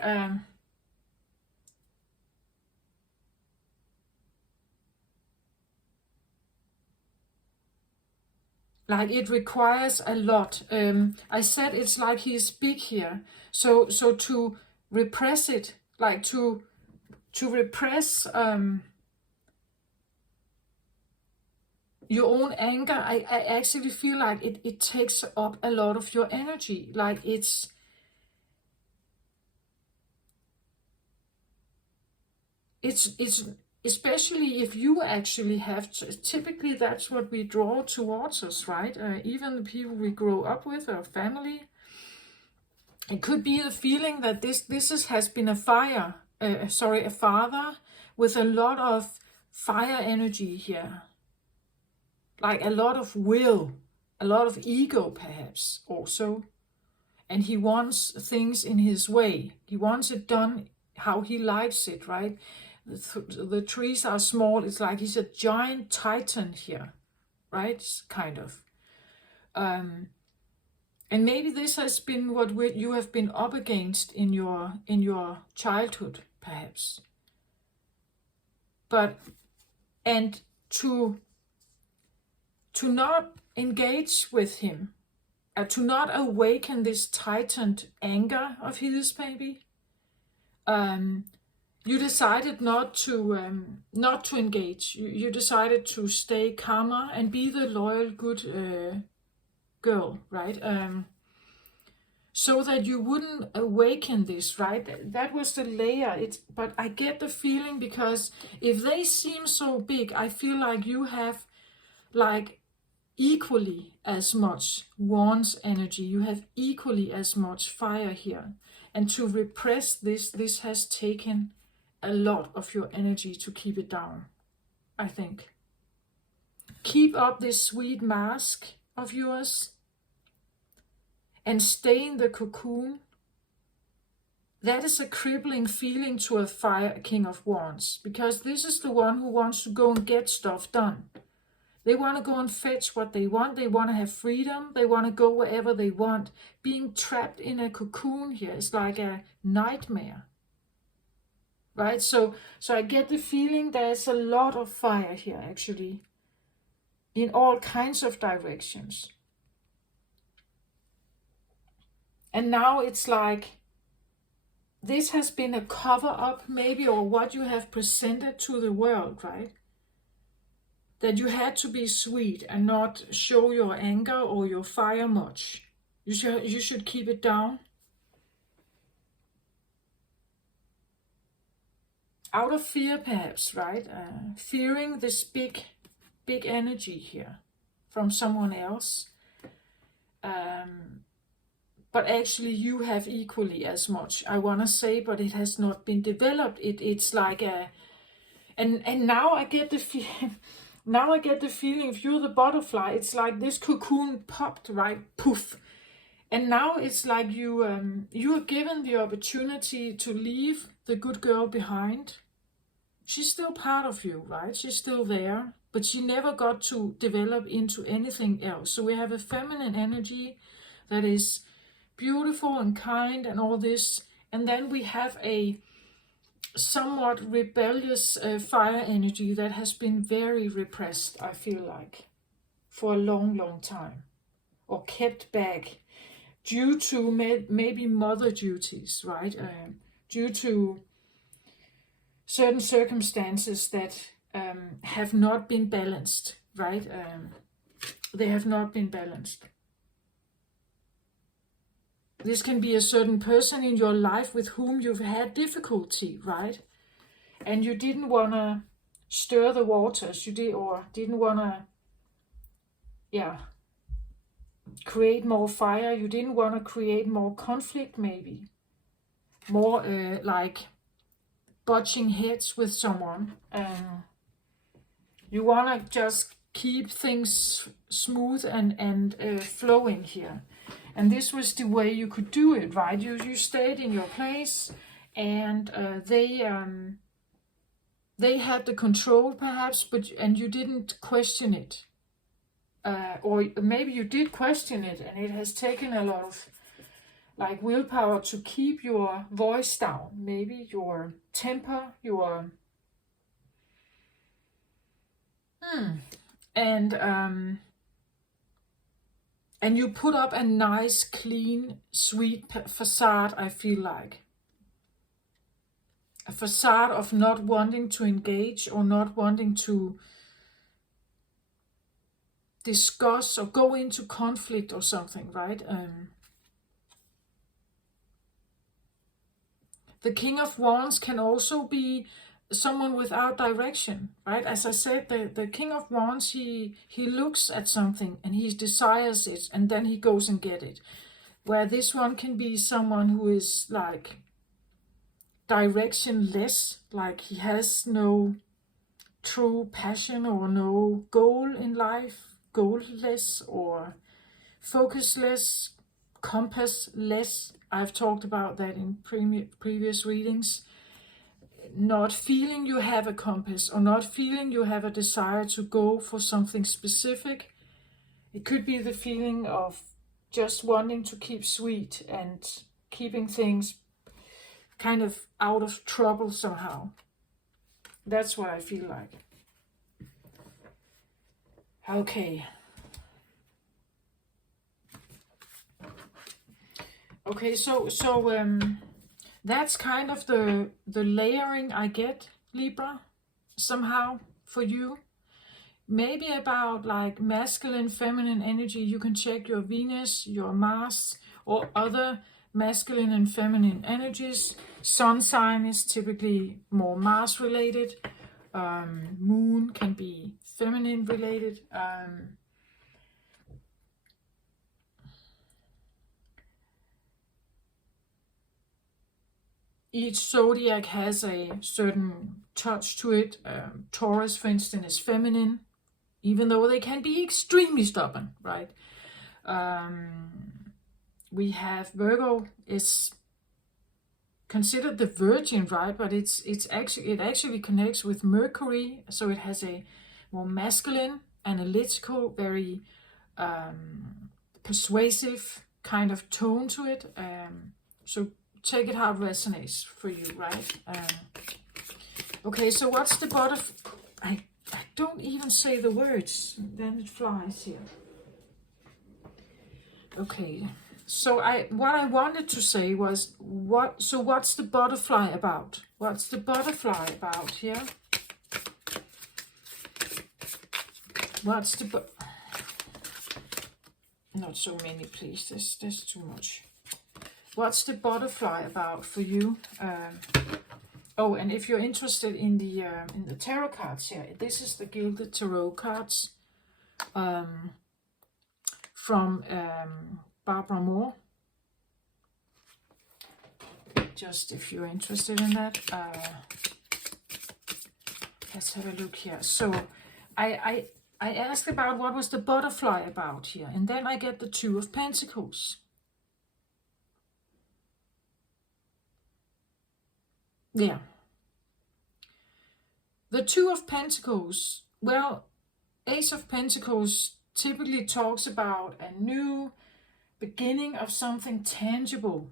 it requires a lot. I said it's like he's big here. So to repress it, like to repress your own anger, I actually feel like it takes up a lot of your energy. Like it's especially if you actually have typically that's what we draw towards us, right? Even the people we grow up with, our family. It could be the feeling that this has been a father with a lot of fire energy here. Like a lot of will, a lot of ego perhaps also. And he wants things in his way. He wants it done how he likes it, right? The trees are small. It's like he's a giant titan here, right? Kind of. And maybe this has been what you have been up against in your childhood, perhaps. And to not engage with him, to not awaken this tightened anger of his, maybe. You decided not to engage. You decided to stay calmer and be the loyal, good girl, right? So that you wouldn't awaken this, right? That was the layer. But I get the feeling, because if they seem so big, I feel like you have like equally as much Wands energy. You have equally as much fire here. And to repress this has taken a lot of your energy to keep it down, I think. Keep up this sweet mask of yours and stay in the cocoon. That is a crippling feeling to a fire King of Wands, because this is the one who wants to go and get stuff done. They want to go and fetch what they want. They want to have freedom. They want to go wherever they want. Being trapped in a cocoon here is like a nightmare. Right? So I get the feeling there's a lot of fire here, actually, in all kinds of directions. And now it's like this has been a cover-up, maybe, or what you have presented to the world, right? That you had to be sweet and not show your anger or your fire much. You should keep it down. Out of fear, perhaps, right? Fearing this big energy here from someone else. But actually you have equally as much, I want to say, but it has not been developed. It's like a... And now I get the feeling... Now I get the feeling, if you're the butterfly, it's like this cocoon popped, right? Poof. And now it's like you are given the opportunity to leave the good girl behind. She's still part of you, right? She's still there, but she never got to develop into anything else. So we have a feminine energy that is beautiful and kind and all this. And then we have a somewhat rebellious fire energy that has been very repressed, I feel like, for a long, long time, or kept back due to maybe mother duties, right? Due to certain circumstances that have not been balanced, right? They have not been balanced. This can be a certain person in your life with whom you've had difficulty, right? And you didn't want to stir the waters, didn't want to, create more fire. You didn't want to create more conflict, maybe more like butting heads with someone. You want to just keep things smooth and flowing here. And this was the way you could do it, right? You stayed in your place, and they had the control, perhaps, and you didn't question it. Or maybe you did question it, and it has taken a lot of like willpower to keep your voice down, maybe your temper, and you put up a nice, clean, sweet facade, I feel like. A facade of not wanting to engage or not wanting to discuss or go into conflict or something, right? The King of Wands can also be someone without direction, right? As I said, the King of Wands, he looks at something and he desires it, and then he goes and get it. Where this one can be someone who is like directionless, like he has no true passion or no goal in life, goalless or focusless, compassless. I've talked about that in previous readings. Not feeling you have a compass, or not feeling you have a desire to go for something specific. It could be the feeling of just wanting to keep sweet and keeping things kind of out of trouble somehow. That's what I feel like. Okay. Okay, so that's kind of the layering I get, Libra, somehow for you. Maybe about like masculine, feminine energy. You can check your Venus, your Mars, or other masculine and feminine energies. Sun sign is typically more Mars related. Moon can be feminine related. Each zodiac has a certain touch to it. Taurus, for instance, is feminine, even though they can be extremely stubborn, right? We have Virgo is considered the Virgin, right? But it actually connects with Mercury, so it has a more masculine, analytical, very persuasive kind of tone to it. So take it how it resonates for you, right? Okay, so what's the I don't even say the words, then it flies here. Okay, so what I wanted to say was, what's the butterfly about? What's the butterfly about here? What's the not so many, please. There's too much. What's the butterfly about for you? Oh, and if you're interested in the tarot cards here, this is the Gilded Tarot cards from Barbara Moore. Just if you're interested in that, let's have a look here. So I asked about what was the butterfly about here, and then I get the Two of Pentacles. Yeah. The Two of Pentacles, well, Ace of Pentacles typically talks about a new beginning of something tangible,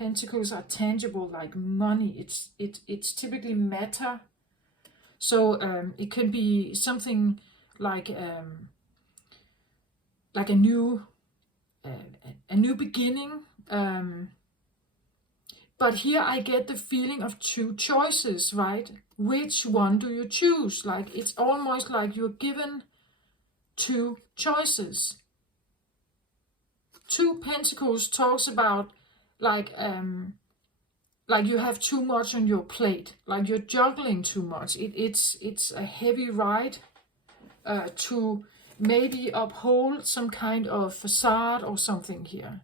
Pentacles are tangible, like money. It's typically matter. So it can be something like a new beginning. But here I get the feeling of two choices, right? Which one do you choose? Like, it's almost like you're given two choices. Two Pentacles talks about like you have too much on your plate, like you're juggling too much. It's a heavy ride to maybe uphold some kind of facade or something here.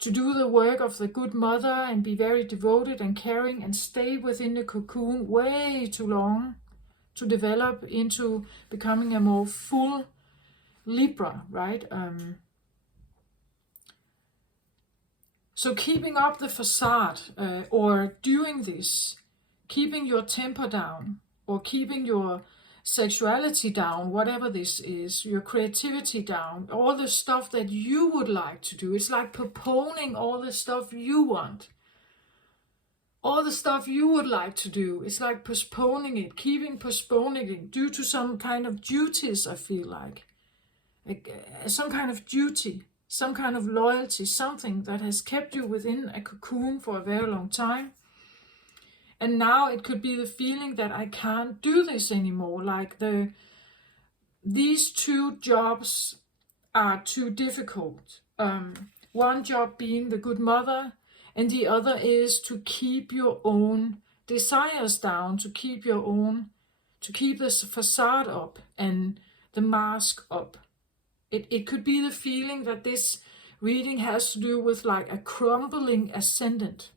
To do the work of the good mother and be very devoted and caring and stay within the cocoon way too long to develop into becoming a more full Libra, right? So keeping up the facade or doing this, keeping your temper down or keeping your sexuality down, whatever this is, your creativity down, all the stuff that you would like to do. It's like postponing all the stuff you want. All the stuff you would like to do. It's like postponing it, postponing it due to some kind of duties, I feel like some kind of duty, some kind of loyalty, something that has kept you within a cocoon for a very long time. And now it could be the feeling that I can't do this anymore. Like these two jobs are too difficult. One job being the good mother, and the other is to keep your own desires down, to keep this facade up and the mask up. It could be the feeling that this reading has to do with like a crumbling ascendant.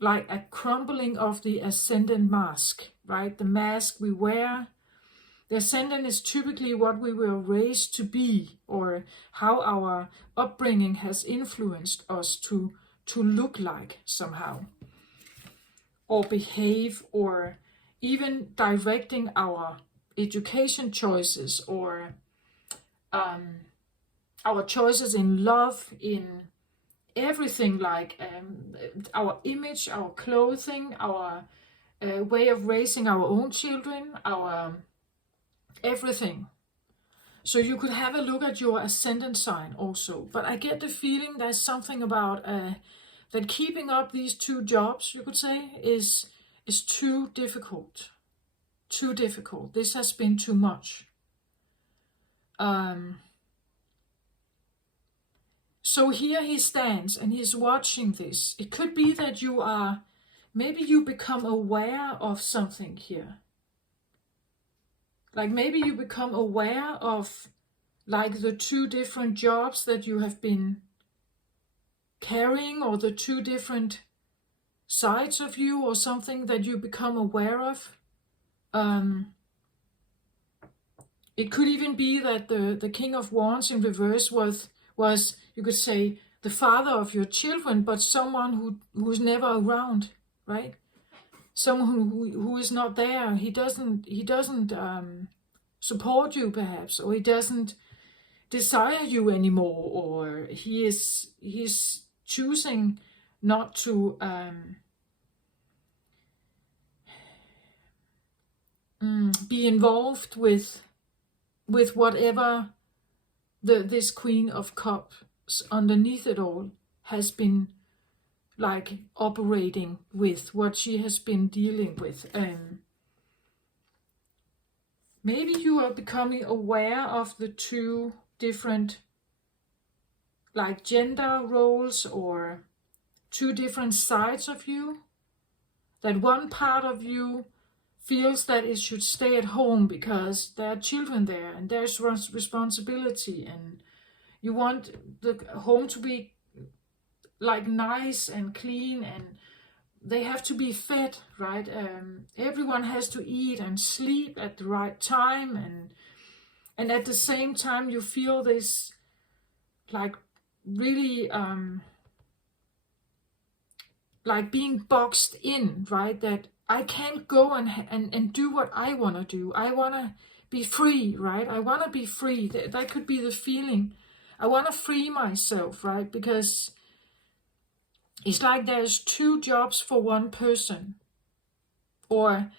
Like a crumbling of the ascendant mask, right? The mask we wear. The ascendant is typically what we were raised to be, or how our upbringing has influenced us to look like somehow. Or behave, or even directing our education choices, or our choices in love, in everything, like our image, our clothing, our way of raising our own children, our everything. So you could have a look at your ascendant sign also. But I get the feeling there's something about that keeping up these two jobs, you could say, is too difficult. Too difficult. This has been too much. So here he stands and he's watching this. It could be that maybe you become aware of something here. Like maybe you become aware of like the two different jobs that you have been carrying, or the two different sides of you, or something that you become aware of. It could even be that the King of Wands in reverse was, you could say, the father of your children, but someone who's never around, right? Someone who is not there. He doesn't support you, perhaps, or he doesn't desire you anymore, or he's choosing not to be involved with whatever this Queen of Cups underneath it all has been like operating with, what she has been dealing with. Maybe you are becoming aware of the two different like gender roles, or two different sides of you. That one part of you feels that it should stay at home because there are children there and there's responsibility, and you want the home to be like nice and clean, and they have to be fed, right? Everyone has to eat and sleep at the right time, and at the same time you feel this like really like being boxed in, right? That I can't go and do what I want to do. I want to be free, right? I want to be free. That could be the feeling. I want to free myself, right? Because It's like there's 2 jobs for one person, or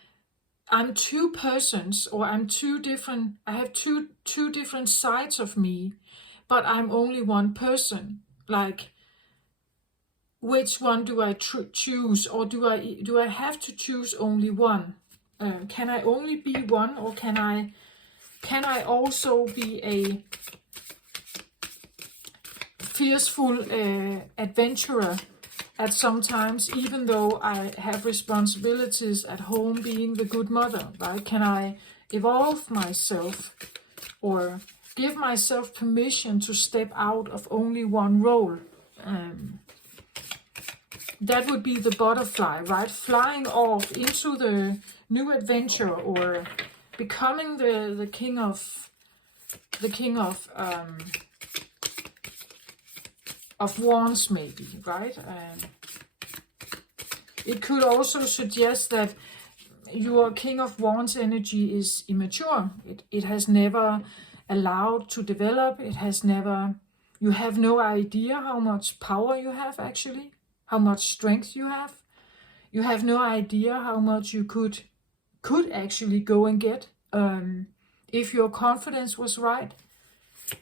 I'm 2 persons, or I'm 2 different, I have two different sides of me, but I'm only one person. Like, which one do I choose, or do I have to choose only one? Can I only be one, or can I also be a fearful adventurer at some times, even though I have responsibilities at home, being the good mother, right? Can I evolve myself, or give myself permission to step out of only one role? That would be the butterfly, right? Flying off into the new adventure, or becoming the king of wands, maybe, right? It could also suggest that your king of wands energy is immature. It has never allowed to develop. It has never, you have no idea how much power you have, actually, how much strength you have. You have no idea how much you could actually go and get, if your confidence was right.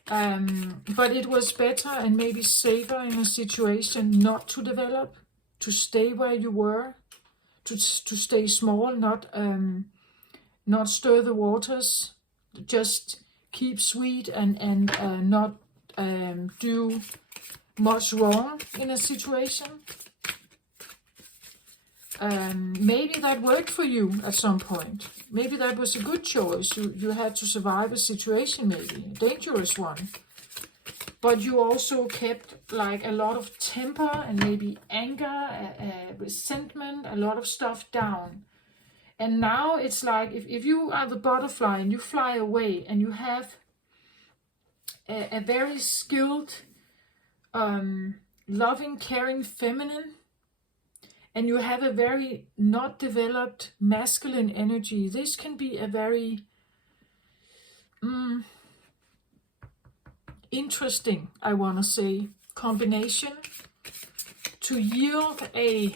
But it was better and maybe safer in a situation not to develop, to stay where you were, to stay small, not stir the waters, just keep sweet, and not do much wrong in a situation. Maybe that worked for you at some point. Maybe that was a good choice. You had to survive a situation, maybe a dangerous one. But you also kept like a lot of temper and maybe anger, resentment, a lot of stuff down. And now it's like, if you are the butterfly and you fly away, and you have a very skilled, loving, caring feminine, and you have a very not developed masculine energy, this can be a very interesting, I want to say, combination to yield a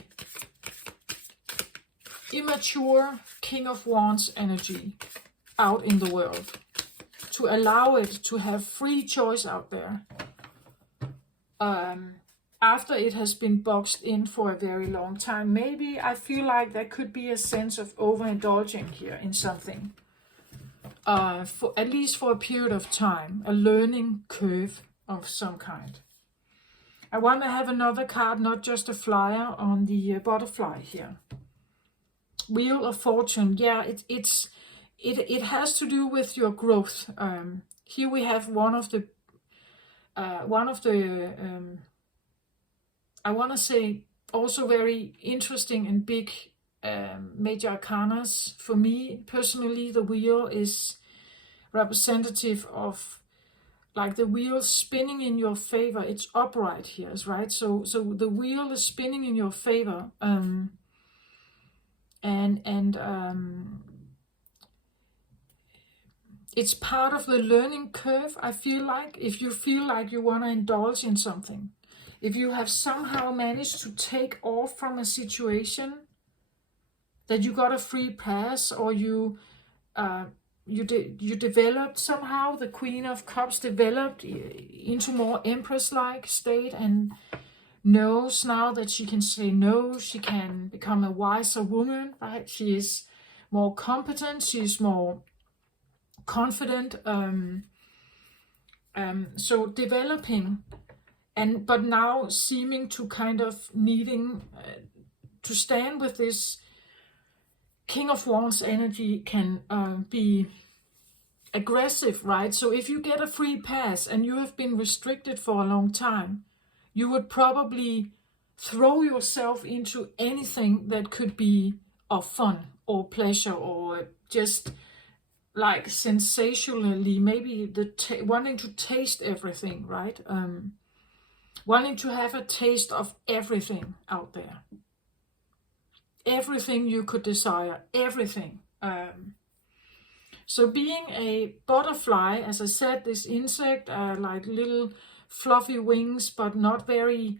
immature king of wands energy out in the world, to allow it to have free choice out there, after it has been boxed in for a very long time. Maybe I feel like there could be a sense of overindulging here in something, for at least for a period of time, a learning curve of some kind. I want to have another card, not just a flyer, on the butterfly here. Wheel of Fortune. Yeah, it has to do with your growth. Here we have one of the I want to say also very interesting and big major arcanas. For me personally, the wheel is representative of like the wheel spinning in your favor. It's upright here, right? So the wheel is spinning in your favor, it's part of the learning curve. I feel like if you feel like you want to indulge in something, if you have somehow managed to take off from a situation, that you got a free pass, or you developed somehow, the Queen of Cups developed into more Empress-like state, and knows now that she can say no, she can become a wiser woman, right? She is more competent, she is more confident, so developing, but now seeming to kind of needing to stand with this King of Wands energy can be aggressive, right? So if you get a free pass and you have been restricted for a long time, you would probably throw yourself into anything that could be of fun or pleasure, or just like sensationally, maybe wanting to taste everything, right? Wanting to have a taste of everything out there. Everything you could desire, everything. So being a butterfly, as I said, this insect, like little fluffy wings, but not very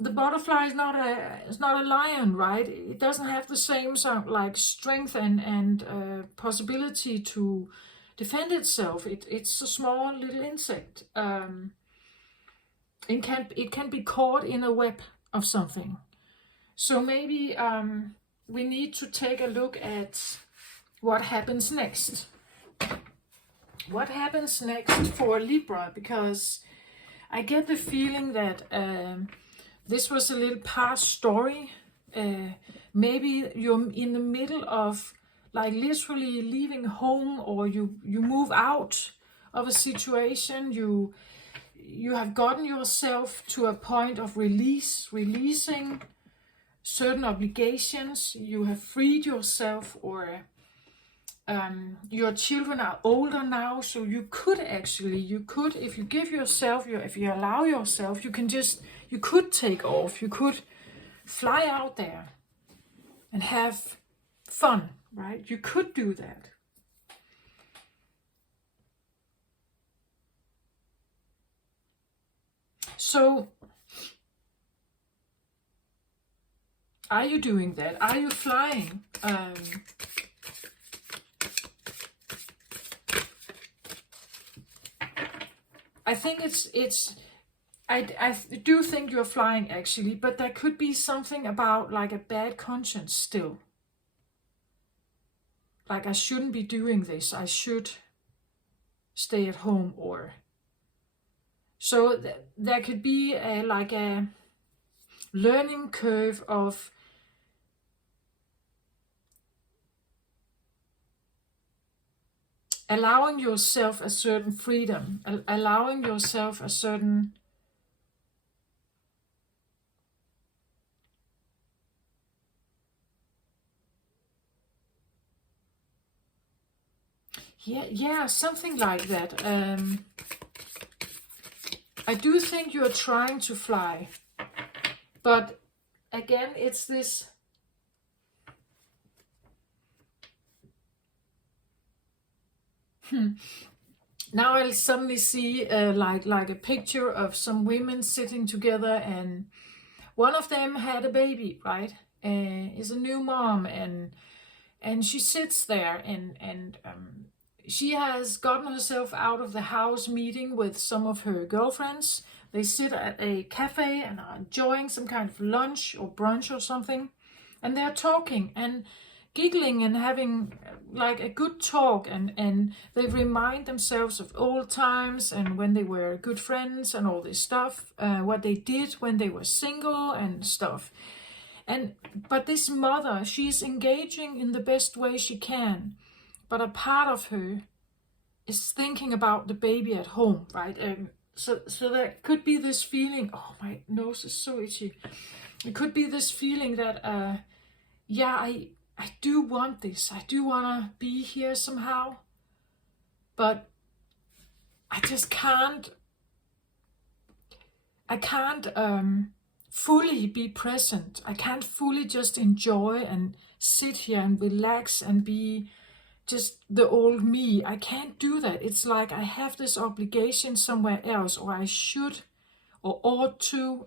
the butterfly is not a lion, right? It doesn't have the same sort of like strength and possibility to defend itself. It's a small little insect. It can be caught in a web of something. So maybe we need to take a look at what happens next. What happens next for Libra? Because I get the feeling that this was a little past story. Maybe you're in the middle of like literally leaving home, or you move out of a situation. You have gotten yourself to a point of releasing certain obligations. You have freed yourself, or your children are older now, so you could, if you give yourself, if you allow yourself, you could take off. You could fly out there and have fun, right? You could do that. So, are you doing that? Are you flying? I think I do think you're flying, actually, but there could be something about like a bad conscience still. Like, I shouldn't be doing this. I should stay at home, or so there could be like a learning curve of allowing yourself a certain freedom, allowing yourself a certain yeah, something like that. I do think you're trying to fly, but again, it's this. Now I suddenly see like a picture of some women sitting together, and one of them had a baby, right? Is a new mom, and she sits there, and she has gotten herself out of the house, meeting with some of her girlfriends. They sit at a cafe and are enjoying some kind of lunch or brunch or something, and they're talking and giggling and having like a good talk, and they remind themselves of old times and when they were good friends and all this stuff, what they did when they were single and stuff. But this mother, she's engaging in the best way she can, but a part of her is thinking about the baby at home, right? So there could be this feeling. Oh, my nose is so itchy. It could be this feeling that yeah, I do want this. I do want to be here somehow, but I just can't. I can't fully be present. I can't fully just enjoy and sit here and relax and be just the old me. I can't do that. It's like I have this obligation somewhere else, or I should or ought to.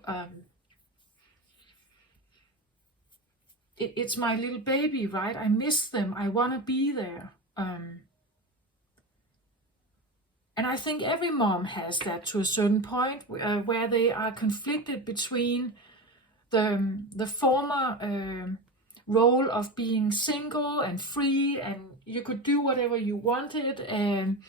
It's my little baby, right? I miss them. I want to be there. And I think every mom has that to a certain point, where they are conflicted between the former role of being single and free, and you could do whatever you wanted, and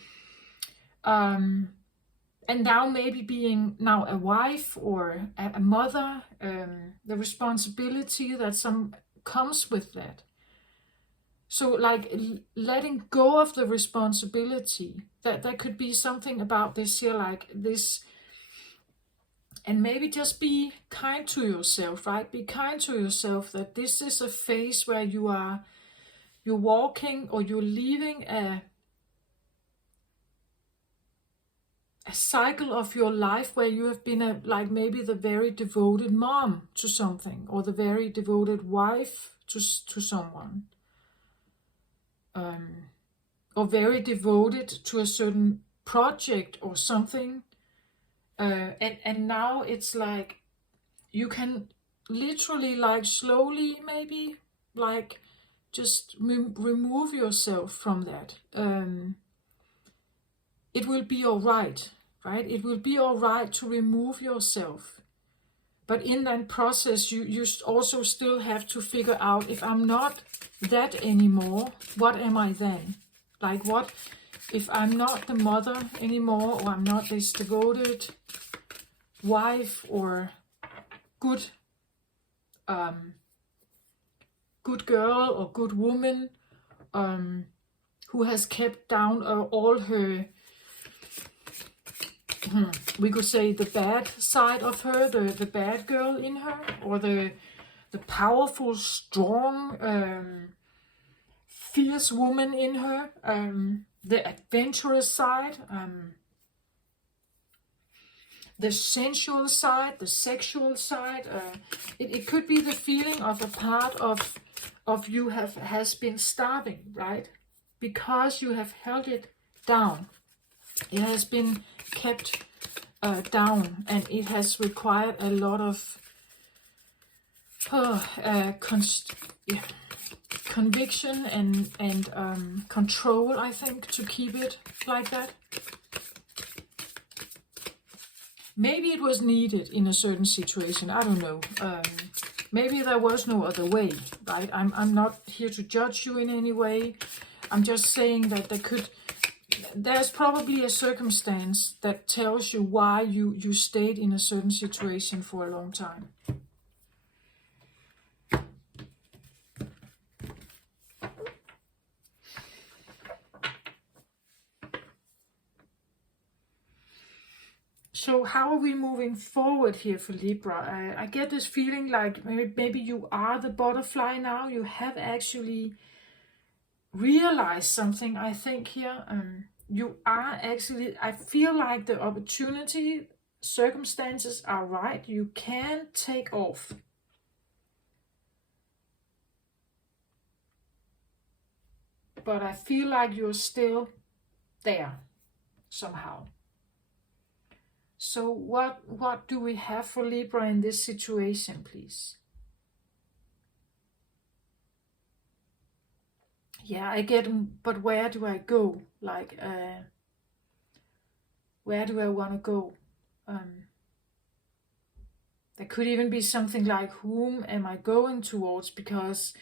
now maybe being now a wife or a mother, the responsibility that comes with that. So like letting go of the responsibility, that there could be something about this here, like this. And maybe just be kind to yourself, right? Be kind to yourself that this is a phase where you're walking, or you're leaving a cycle of your life where you have been like maybe the very devoted mom to something, or the very devoted wife to someone, or very devoted to a certain project or something. And now it's like you can literally, like, slowly, maybe, like, just remove yourself from that. It will be all right, right? It will be all right to remove yourself. But in that process, you also still have to figure out, if I'm not that anymore, what am I then? Like, what if I'm not the mother anymore, or I'm not this devoted wife or good good girl or good woman, who has kept down all her, we could say, the bad side of her, the bad girl in her, or the powerful, strong, fierce woman in her, the adventurous side, the sensual side, the sexual side. It could be the feeling of a part of you has been starving, right? Because you have held it down. It has been kept down, and it has required a lot of conviction and control, I think, to keep it like that. Maybe it was needed in a certain situation, I don't know. Maybe there was no other way, right? I'm not here to judge you in any way. I'm just saying that there's probably a circumstance that tells you why you stayed in a certain situation for a long time. So how are we moving forward here for Libra? I get this feeling like maybe you are the butterfly now. You have actually realized something, I think, here. You are actually, I feel like the opportunity, circumstances are right. You can take off. But I feel like you're still there somehow. So what do we have for Libra in this situation, please? Yeah, I get, but where do I go? Like, where do I want to go? There could even be something like, whom am I going towards? Because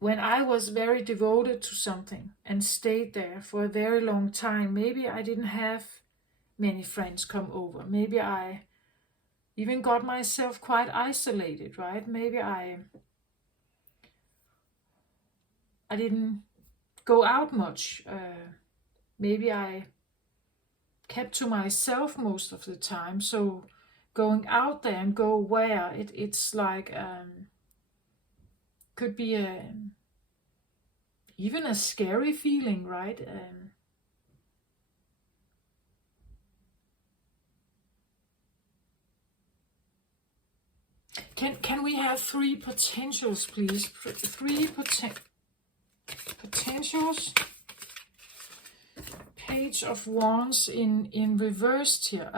when I was very devoted to something and stayed there for a very long time, maybe I didn't have many friends come over. Maybe I even got myself quite isolated, right? Maybe I didn't go out much. Maybe I kept to myself most of the time. So going out there and go where, it's like, could be even a scary feeling, right? Can we have three potentials, please? Three potentials. Page of Wands in reversed here,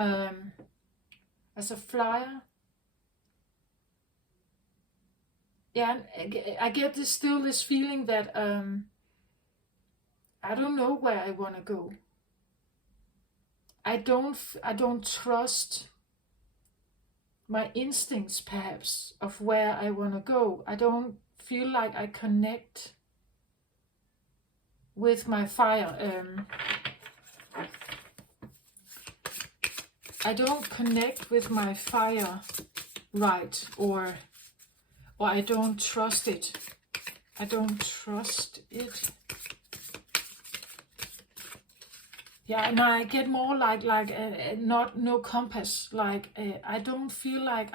as a flyer. Yeah, I get still this feeling that I don't know where I want to go. I don't trust my instincts, perhaps, of where I want to go. I don't feel like I connect with my fire. I don't connect with my fire right, or I don't trust it. I don't trust it. Yeah, and I get more like no compass. Like, I don't feel like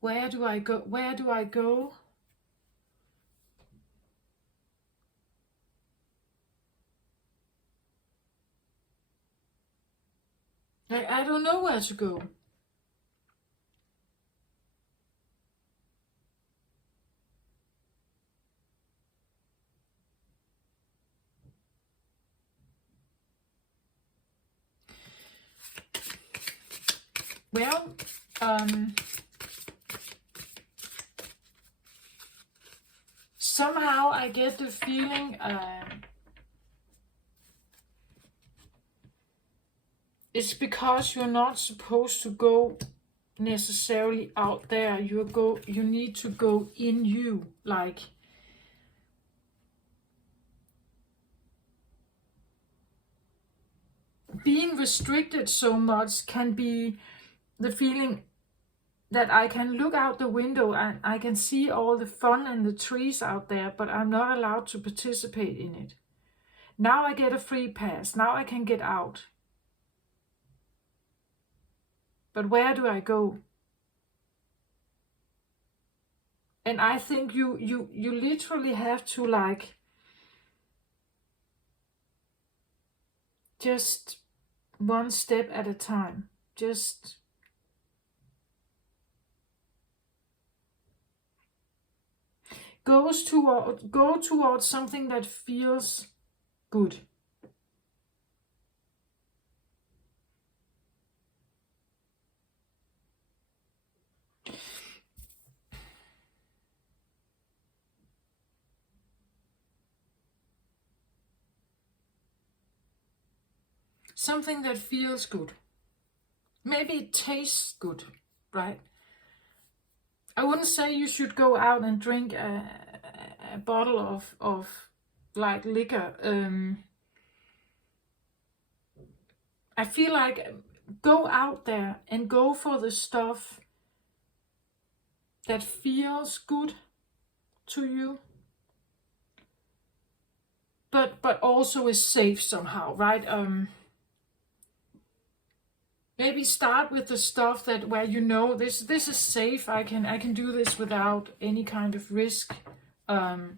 where do I go? Where do I go? I don't know where to go. Well, somehow I get the feeling it's because you're not supposed to go necessarily out there. You need to go in you, like being restricted so much can be the feeling that I can look out the window and I can see all the fun and the trees out there, but I'm not allowed to participate in it. Now I get a free pass. Now I can get out. But where do I go? And I think you literally have to, like, just one step at a time. Just go towards something that feels good. Something that feels good. Maybe it tastes good, right? I wouldn't say you should go out and drink a bottle of like liquor. I feel like go out there and go for the stuff that feels good to you, but also is safe somehow, right? Maybe start with the stuff that where you know this is safe. I can do this without any kind of risk. But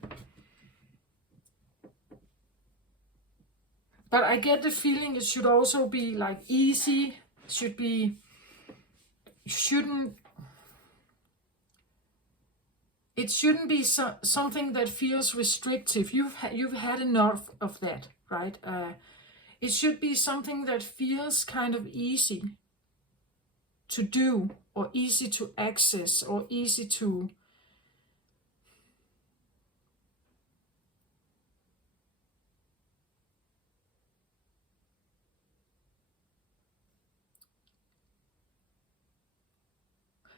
I get the feeling it should also be like easy. It shouldn't be something that feels restrictive. You've had enough of that, right? It should be something that feels kind of easy to do, or easy to access, or easy to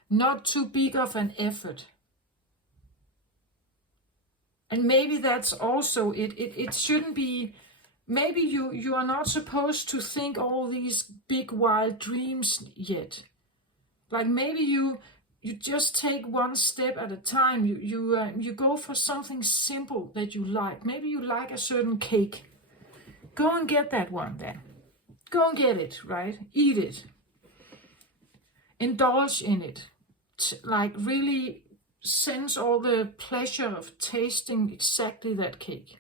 not too big of an effort. And maybe that's also it shouldn't be, maybe you are not supposed to think all these big wild dreams yet. Like maybe you just take one step at a time. You go for something simple that you like. Maybe you like a certain cake. Go and get that one then. Go and get it, right? Eat it. Indulge in it. Like really sense all the pleasure of tasting exactly that cake.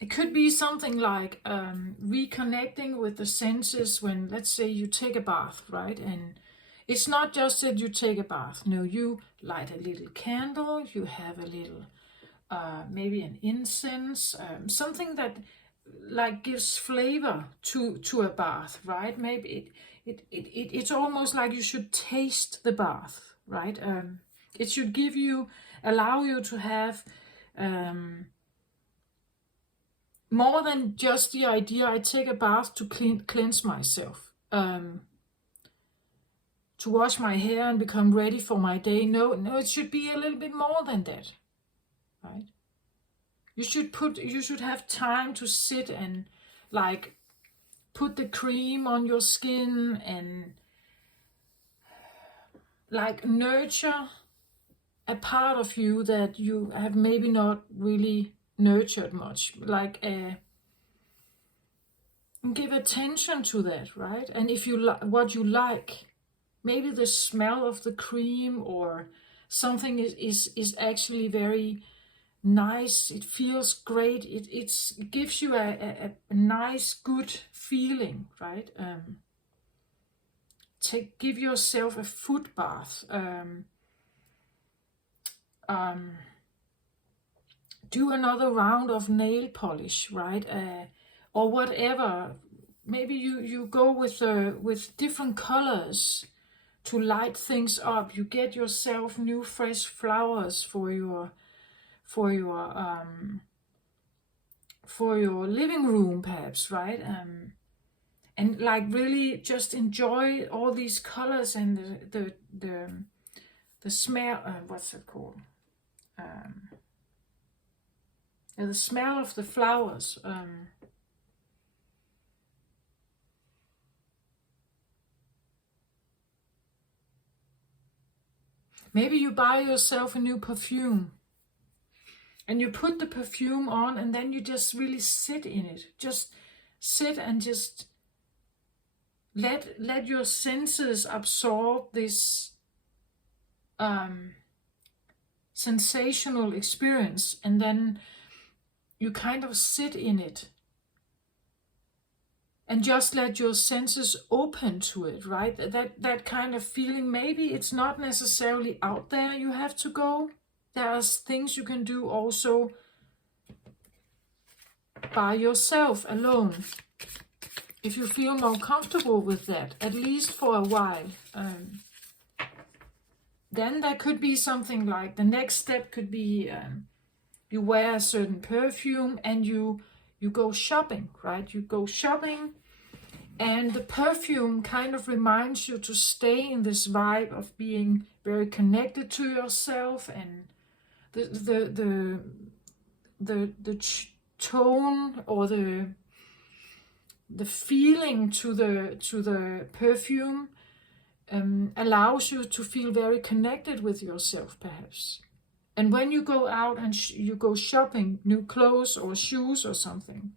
It could be something like reconnecting with the senses when, let's say, you take a bath, right? And it's not just that you take a bath. No, you light a little candle, you have a little, maybe an incense, something that like gives flavor to a bath, right? Maybe it's almost like you should taste the bath, right? It should allow you to have more than just the idea, I take a bath to cleanse myself, to wash my hair and become ready for my day. No, it should be a little bit more than that, right? You should have time to sit and like put the cream on your skin and like nurture a part of you that you have maybe not really nurtured much, like give attention to that, right? And if you what you like, maybe the smell of the cream or something is actually very nice. It feels great. It gives you a nice, good feeling, right? Give yourself a foot bath. Do another round of nail polish, right? Or whatever. maybe you go with different colors to light things up. You get yourself new fresh flowers for your for your living room, perhaps, right? And like really just enjoy all these colors and the smell. What's it called? The smell of the flowers. Maybe you buy yourself a new perfume and you put the perfume on and then you just really sit in it. Just sit and just let your senses absorb this sensational experience, and then you kind of sit in it and just let your senses open to it, right? That kind of feeling. Maybe it's not necessarily out there you have to go. There's things you can do also by yourself, alone, if you feel more comfortable with that, at least for a while. Then there could be something like, the next step could be you wear a certain perfume and you go shopping, right? You go shopping and the perfume kind of reminds you to stay in this vibe of being very connected to yourself, and the tone or the feeling to the perfume allows you to feel very connected with yourself, perhaps. And when you go out and you go shopping, new clothes or shoes or something,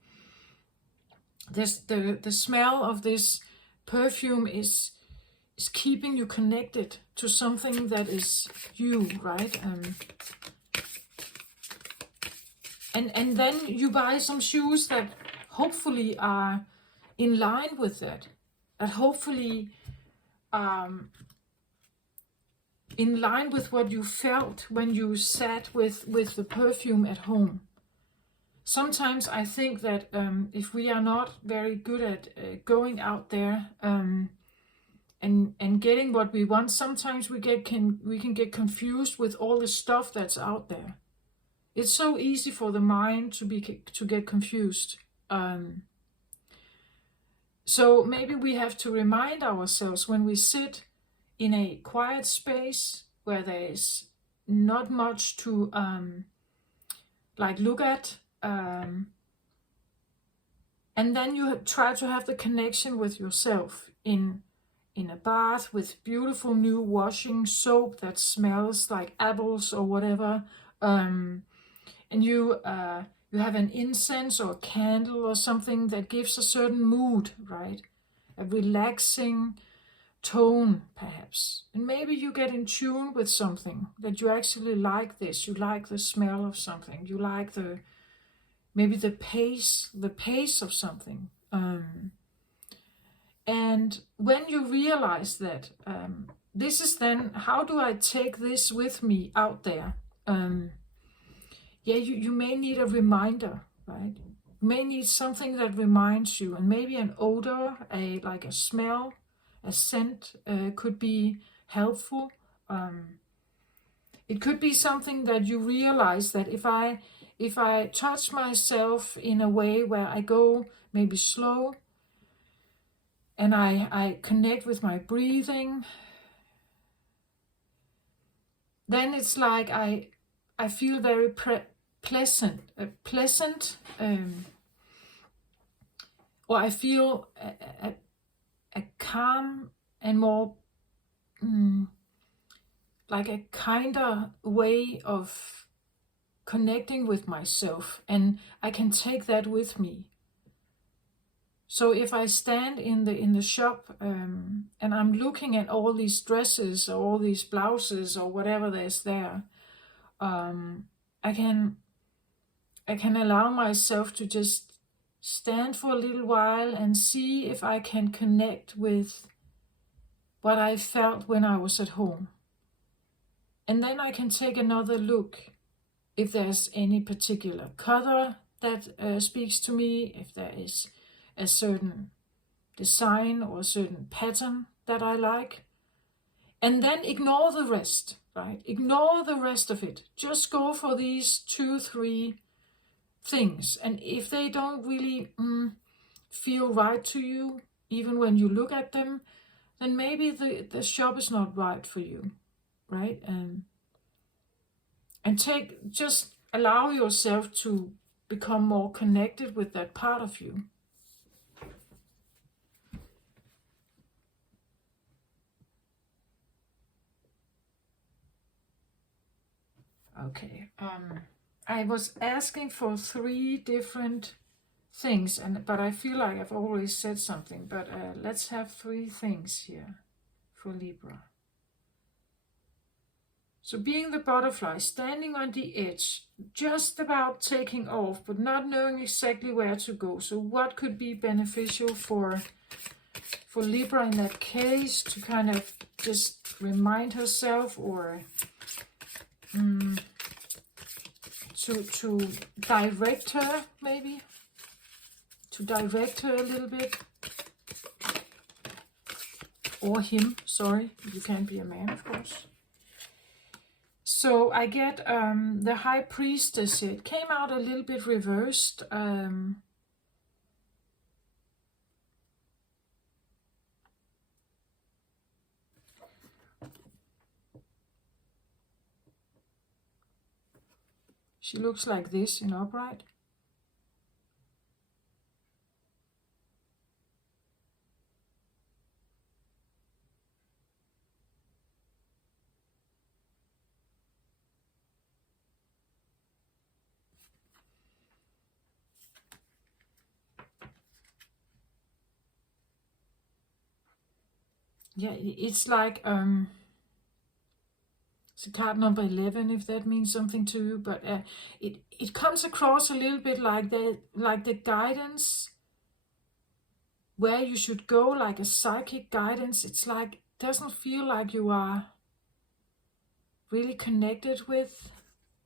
the smell of this perfume is keeping you connected to something that is you, right? And then you buy some shoes that hopefully are in line with that hopefully in line with what you felt when you sat with the perfume at home. Sometimes I think that if we are not very good at going out there and getting what we want, sometimes we can get confused with all the stuff that's out there. It's so easy for the mind to get confused. So maybe we have to remind ourselves when we sit in a quiet space where there is not much to like look at, and then you try to have the connection with yourself in a bath with beautiful new washing soap that smells like apples or whatever, and you have an incense or a candle or something that gives a certain mood, right? A relaxing tone, perhaps. And maybe you get in tune with something that you actually like this. You like the smell of something. You like maybe the pace of something. And when you realize that, this is then, how do I take this with me out there? You may need a reminder, right? You may need something that reminds you, and maybe an odor, like a smell, a scent could be helpful. It could be something that you realize that if I touch myself in a way where I go maybe slow and I connect with my breathing, then it's like I feel very pleasant, or I feel a calm and more like a kinder way of connecting with myself, and I can take that with me. So if I stand in the shop and I'm looking at all these dresses or all these blouses or whatever there's there, I can allow myself to just stand for a little while and see if I can connect with what I felt when I was at home. And then I can take another look if there's any particular color that speaks to me, if there is a certain design or a certain pattern that I like, and then ignore the rest, right? Ignore the rest of it. Just go for these 2-3 things. And if they don't really feel right to you, even when you look at them, then maybe the shop is not right for you, right? And just allow yourself to become more connected with that part of you. Okay, I was asking for 3 different things, but I feel like I've already said something, but let's have 3 things here for Libra. So being the butterfly, standing on the edge, just about taking off, but not knowing exactly where to go. So what could be beneficial for Libra in that case, to kind of just remind herself, or to direct her, maybe? To direct her a little bit. Or him, sorry. You can't be a man, of course. So I get the High Priestess. It came out a little bit reversed. She looks like this in upright. Yeah, it's like it's card number 11, if that means something to you. But it comes across a little bit like the guidance where you should go, like a psychic guidance. It's like, doesn't feel like you are really connected with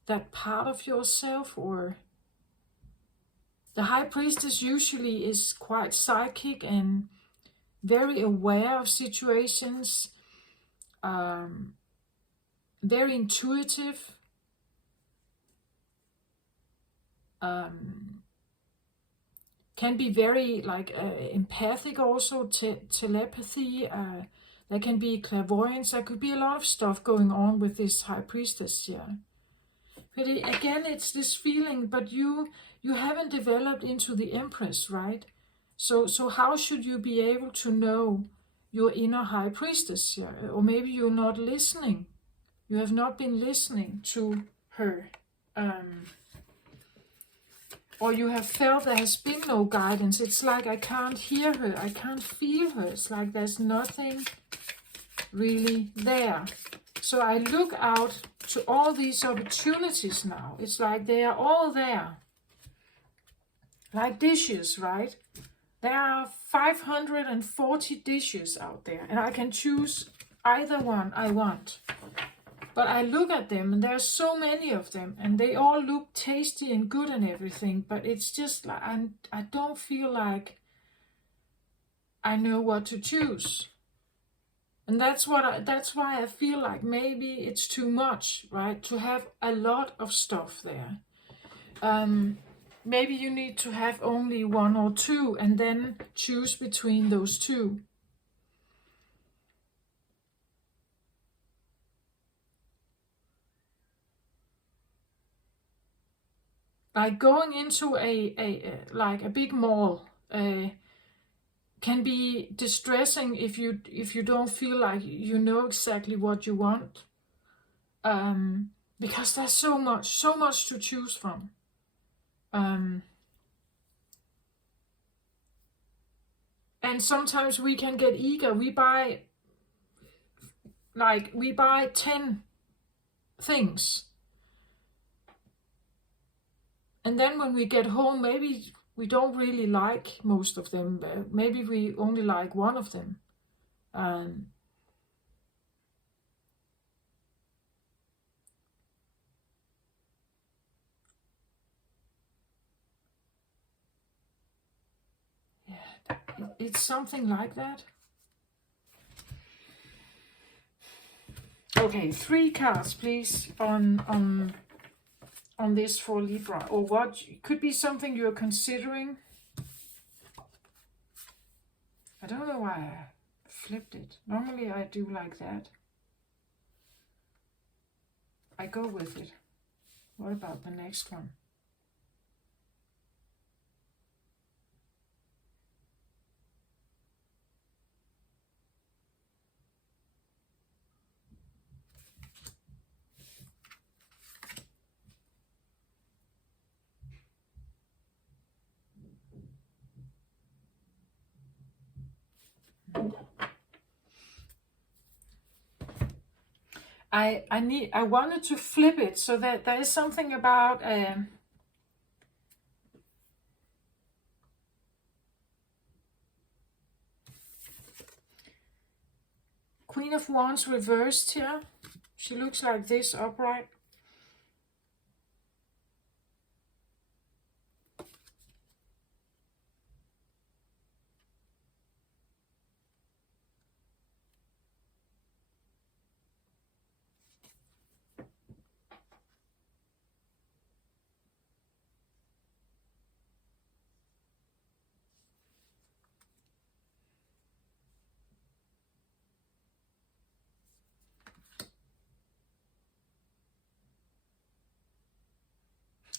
that part of yourself. Or the High Priestess usually is quite psychic and very aware of situations, very intuitive, can be very like empathic also, telepathy, there can be clairvoyance. There could be a lot of stuff going on with this High Priestess, yeah. But again, it's this feeling, but you haven't developed into the Empress, right? So how should you be able to know your inner High Priestess? Yeah? Or maybe you're not listening. You have not been listening to her. Or you have felt there has been no guidance. It's like I can't hear her, I can't feel her. It's like there's nothing really there. So I look out to all these opportunities now. It's like they are all there. Like dishes, right? There are 540 dishes out there, and I can choose either one I want. But I look at them, and there's so many of them, and they all look tasty and good and everything, but it's just like I don't feel like I know what to choose. And that's why I feel like maybe it's too much, right? To have a lot of stuff there. Maybe you need to have only 1 or 2 and then choose between those 2. Like going into a big mall can be distressing if you don't feel like you know exactly what you want, because there's so much to choose from. And sometimes we can get eager. We buy 10 things. And then when we get home, maybe we don't really like most of them. Maybe we only like one of them. It's something like that. Okay, 3 cards, please, on this for Libra, or what could be something you're considering. I don't know why I flipped it. Normally I do like that. I go with it. What about the next one? I wanted to flip it so that there is something about Queen of Wands reversed here. She looks like this upright.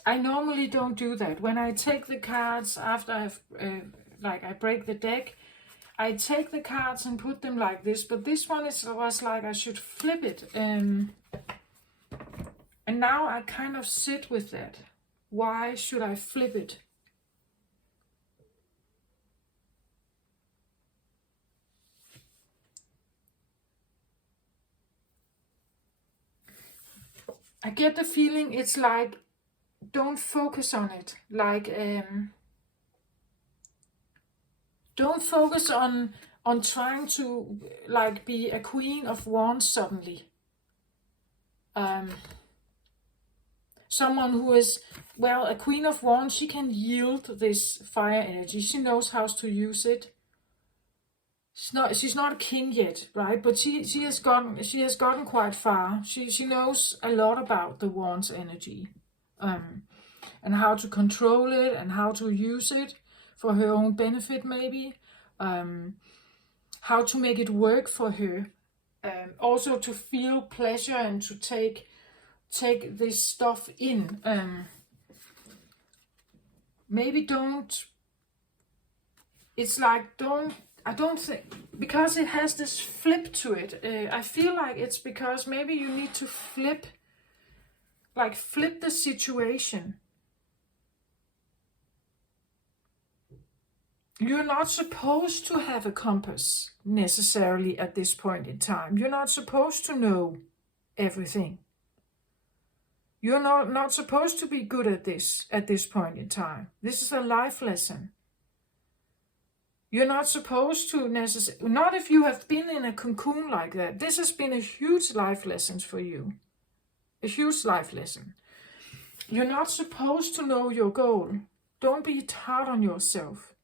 I normally don't do that. When I take the cards after I've, I break the deck, I take the cards and put them like this. But this one was like I should flip it. And now I kind of sit with that. Why should I flip it? I get the feeling it's like, don't focus on it. Like, don't focus on trying to like be a Queen of Wands suddenly. Someone who is, well, a Queen of Wands, she can yield this fire energy. She knows how to use it. She's not a king yet, right? But she has gotten quite far. She knows a lot about the Wands energy. And how to control it and how to use it for her own benefit, maybe. How to make it work for her. Also to feel pleasure and to take this stuff in. Maybe don't. It's like I don't think, because it has this flip to it. I feel like it's because maybe you need to flip the situation. You're not supposed to have a compass necessarily at this point in time. You're not supposed to know everything. You're not supposed to be good at this point in time. This is a life lesson. You're not supposed to necessarily, not if you have been in a cocoon like that. This has been a huge life lesson for you. A huge life lesson. You're not supposed to know your goal. Don't be hard on yourself.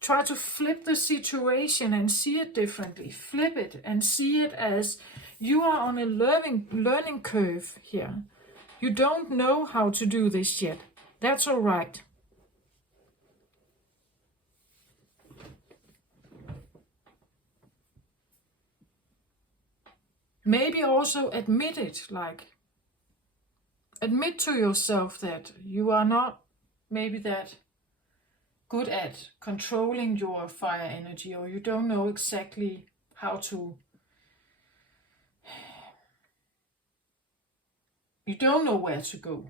Try to flip the situation and see it differently. Flip it and see it as you are on a learning curve here. You don't know how to do this yet. That's all right. Maybe also admit it, like admit to yourself that you are not maybe that good at controlling your fire energy, or you don't know exactly how to, you don't know where to go.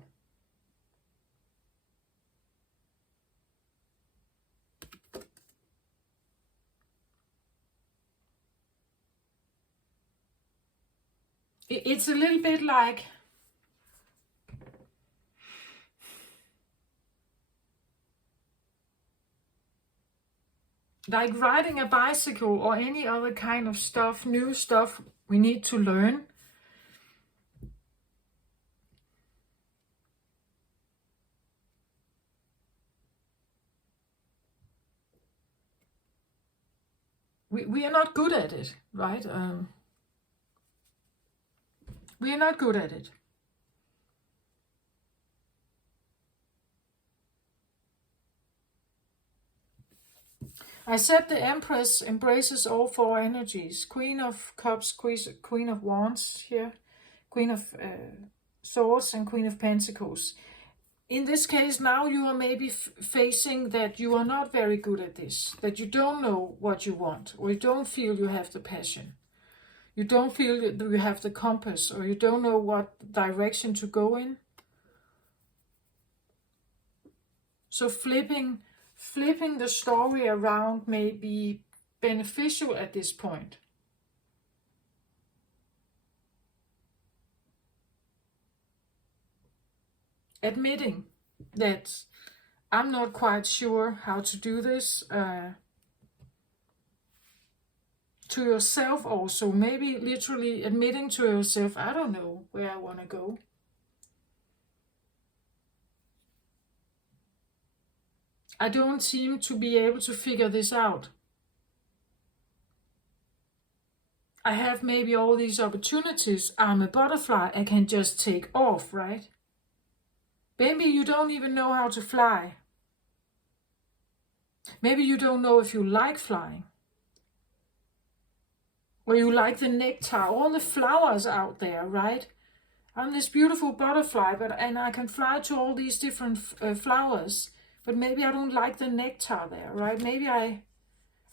It's a little bit like riding a bicycle or any other kind of stuff, new stuff we need to learn. we are not good at it, right? We are not good at it. I said the Empress embraces all four energies. Queen of Cups, Queen of Wands here, Queen of Swords, and Queen of Pentacles. In this case, now you are maybe facing that you are not very good at this, that you don't know what you want, or you don't feel you have the passion. You don't feel that you have the compass, or you don't know what direction to go in. So flipping the story around may be beneficial at this point. Admitting that I'm not quite sure how to do this, to yourself also, maybe literally admitting to yourself, I don't know where I want to go. I don't seem to be able to figure this out. I have maybe all these opportunities. I'm a butterfly. I can just take off, right? Maybe you don't even know how to fly. Maybe you don't know if you like flying. Or you like the nectar, all the flowers out there, right? I'm this beautiful butterfly, and I can fly to all these different flowers. But maybe I don't like the nectar there, right? Maybe I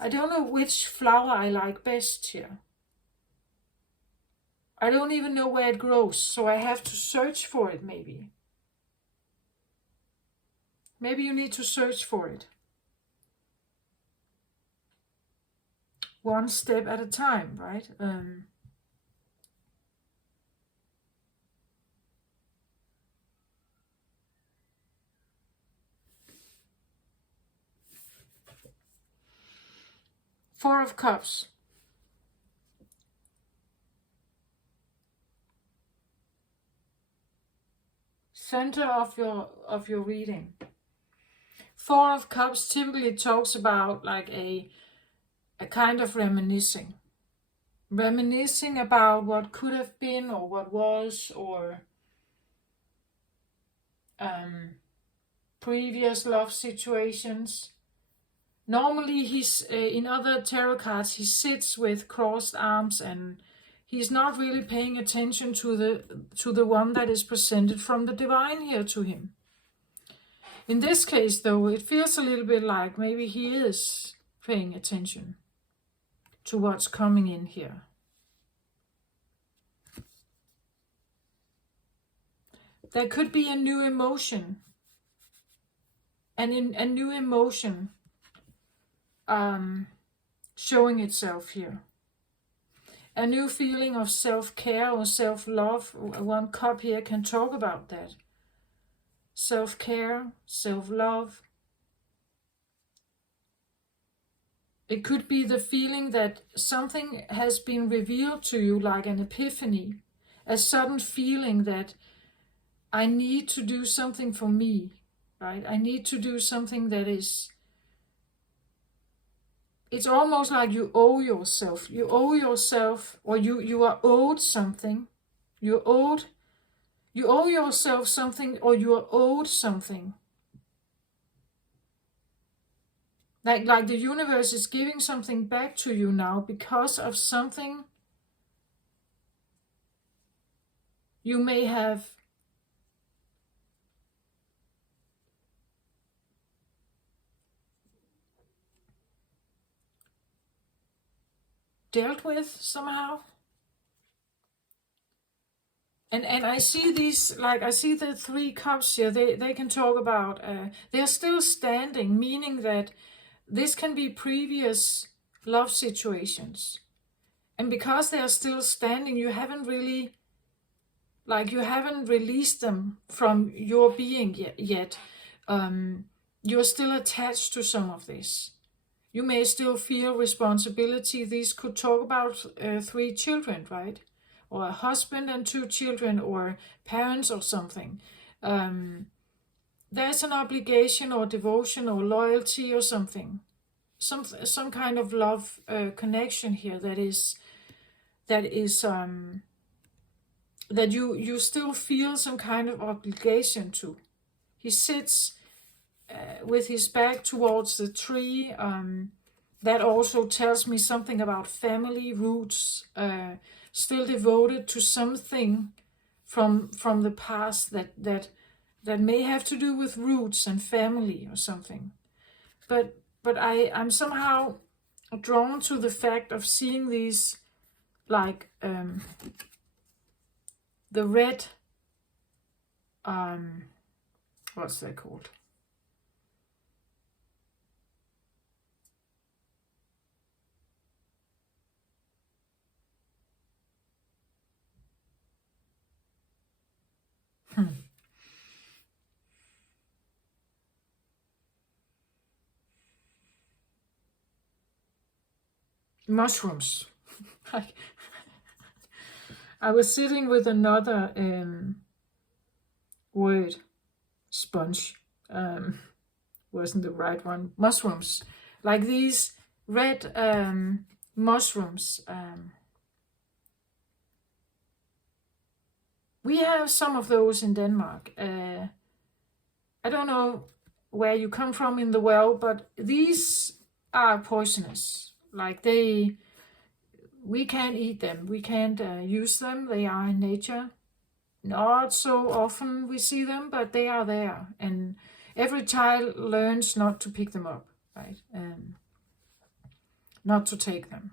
don't know which flower I like best here. I don't even know where it grows, so I have to search for it maybe. Maybe you need to search for it. One step at a time, right? Four of Cups. Center of your reading. Four of Cups typically talks about like a kind of reminiscing about what could have been, or what was, or previous love situations. Normally he's in other tarot cards he sits with crossed arms, and he's not really paying attention to the one that is presented from the divine here to him. In this case, though, it feels a little bit like maybe he is paying attention to what's coming in here. There could be a new emotion, and in a new emotion showing itself here. A new feeling of self-care or self-love. One cup here can talk about that. Self-care, self-love. It could be the feeling that something has been revealed to you, like an epiphany, a sudden feeling that I need to do something for me, right? I need to do something that is, it's almost like you owe yourself. You owe yourself, or you are owed something. You owe yourself something, or you are owed something. Like the universe is giving something back to you now because of something you may have dealt with somehow. And I see these, like I see the three cups here, they can talk about, they're still standing, meaning that this can be previous love situations. And because they are still standing, you haven't really, like you haven't released them from your being yet. You're still attached to some of this. You may still feel responsibility. These could talk about 3 children, right? Or a husband and 2 children, or parents or something. There's an obligation or devotion or loyalty or something. some kind of love connection here that is that you still feel some kind of obligation to. He sits with his back towards the tree. That also tells me something about family roots, still devoted to something from the past that may have to do with roots and family or something. But I'm somehow drawn to the fact of seeing these, like the red, what's that called? Mushrooms. I was sitting with another word, sponge, wasn't the right one. Mushrooms, like these red mushrooms. We have some of those in Denmark. I don't know where you come from in the world, but these are poisonous. Like we can't eat them. We can't use them. They are in nature. Not so often we see them, but they are there. And every child learns not to pick them up, right? Not to take them,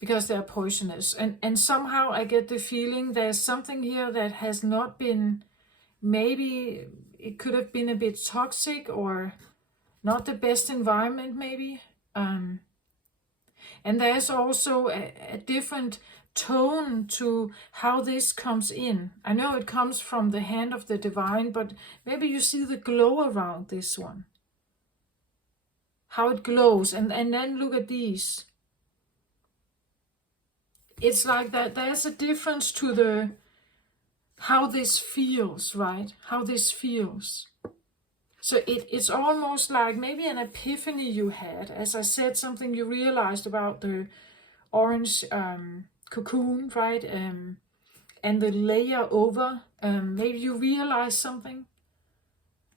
because they're poisonous. And somehow I get the feeling there's something here that has not been, maybe it could have been a bit toxic or not the best environment, maybe. And there's also a different tone to how this comes in. I know it comes from the hand of the divine, but maybe you see the glow around this one. How it glows. And then look at these. It's like that there's a difference to the how this feels, right? How this feels. So it's almost like maybe an epiphany you had. As I said, something you realized about the orange cocoon, right? And the layer over. Maybe you realize something.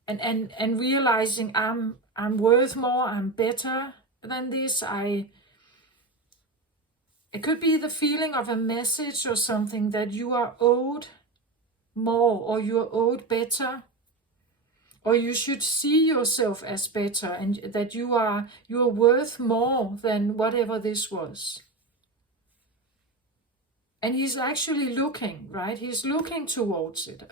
And realizing I'm worth more, I'm better than this. It could be the feeling of a message or something that you are owed more, or you are owed better, or you should see yourself as better, and that you are worth more than whatever this was. And he's actually looking, right? He's looking towards it.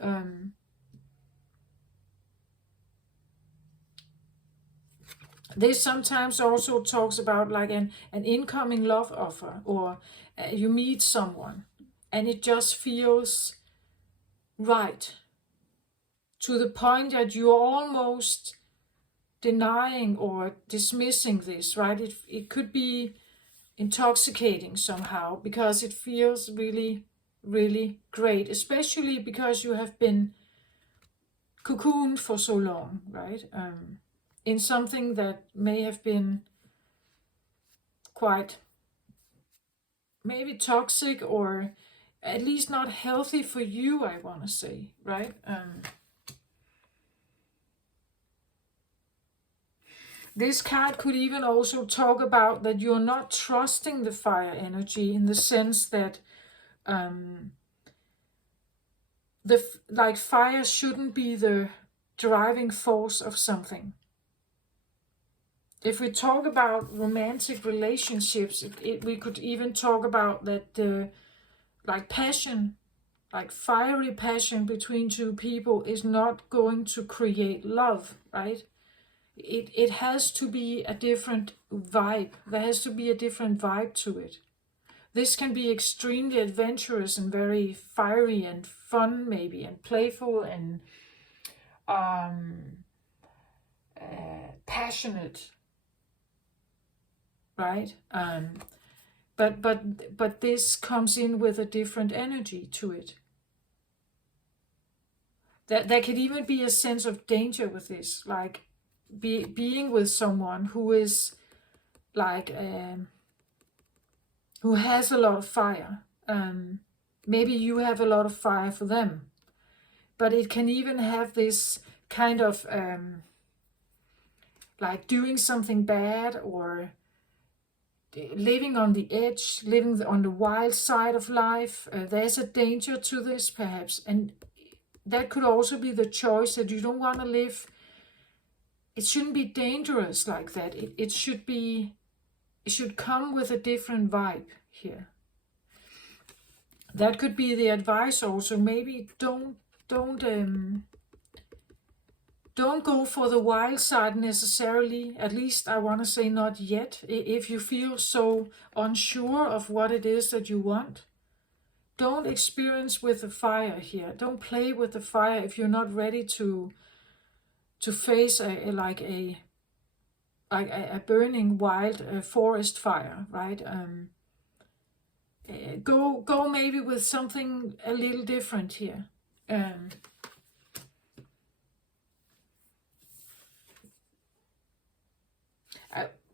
This sometimes also talks about like an incoming love offer, or you meet someone and it just feels right, to the point that you're almost denying or dismissing this, right? It could be intoxicating somehow, because it feels really, really great, especially because you have been cocooned for so long, right? In something that may have been quite maybe toxic, or at least not healthy for you, I want to say, right? This card could even also talk about that you're not trusting the fire energy, in the sense that like fire shouldn't be the driving force of something. If we talk about romantic relationships, we could even talk about that like passion, like fiery passion between two people is not going to create love, right? It has to be a different vibe. There has to be a different vibe to it. This can be extremely adventurous and very fiery and fun, maybe, and playful and passionate, right? But this comes in with a different energy to it. That there could even be a sense of danger with this, like being with someone who is like who has a lot of fire. Maybe you have a lot of fire for them, but it can even have this kind of like doing something bad, or living on the edge, living on the wild side of life. There's a danger to this perhaps, and that could also be the choice that you don't want to live. It shouldn't be dangerous like that. It should come with a different vibe here. That could be the advice also. Maybe don't go for the wild side necessarily. At least I want to say not yet. If you feel so unsure of what it is that you want, don't experience with the fire here. Don't play with the fire if you're not ready to face a burning wild forest fire, right? Go maybe with something a little different here.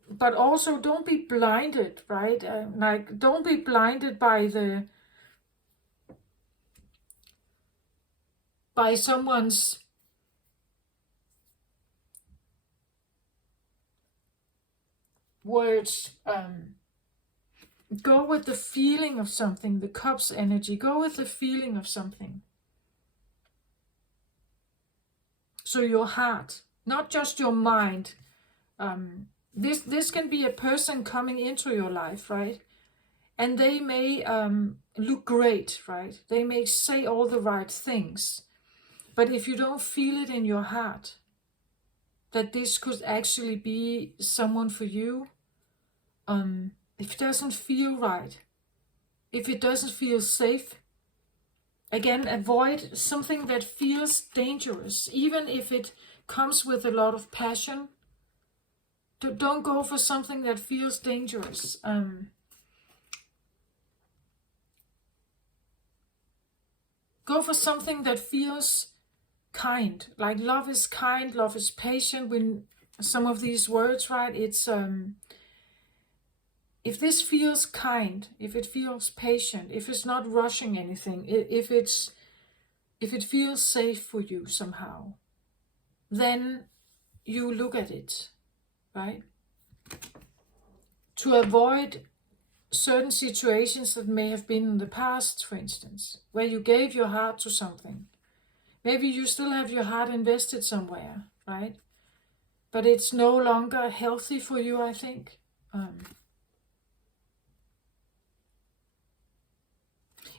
But also don't be blinded, right? Like don't be blinded by someone's words. Go with the feeling of something, the cup's energy. Go with the feeling of something. So your heart, not just your mind. This can be a person coming into your life, right? And they may look great, right? They may say all the right things. But if you don't feel it in your heart, that this could actually be someone for you, if it doesn't feel right, if it doesn't feel safe, again, avoid something that feels dangerous, even if it comes with a lot of passion. Don't go for something that feels dangerous. Go for something that feels kind. Like love is kind, love is patient. When some of these words, right? It's if this feels kind, if it feels patient, if it's not rushing anything, if it feels safe for you somehow, then you look at it, right? To avoid certain situations that may have been in the past, for instance, where you gave your heart to something. Maybe you still have your heart invested somewhere, right? But it's no longer healthy for you, I think.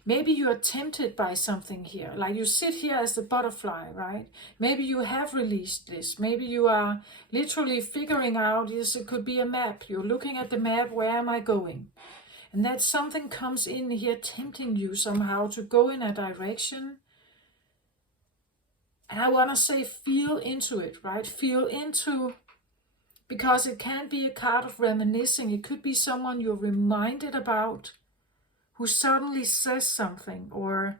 Maybe you are tempted by something here, like you sit here as the butterfly, right? Maybe you have released this. Maybe you are literally figuring out, yes, it could be a map. You're looking at the map, where am I going? And that something comes in here tempting you somehow to go in a direction. And I want to say feel into it, right? Feel into, because it can be a card of reminiscing. It could be someone you're reminded about, who suddenly says something, or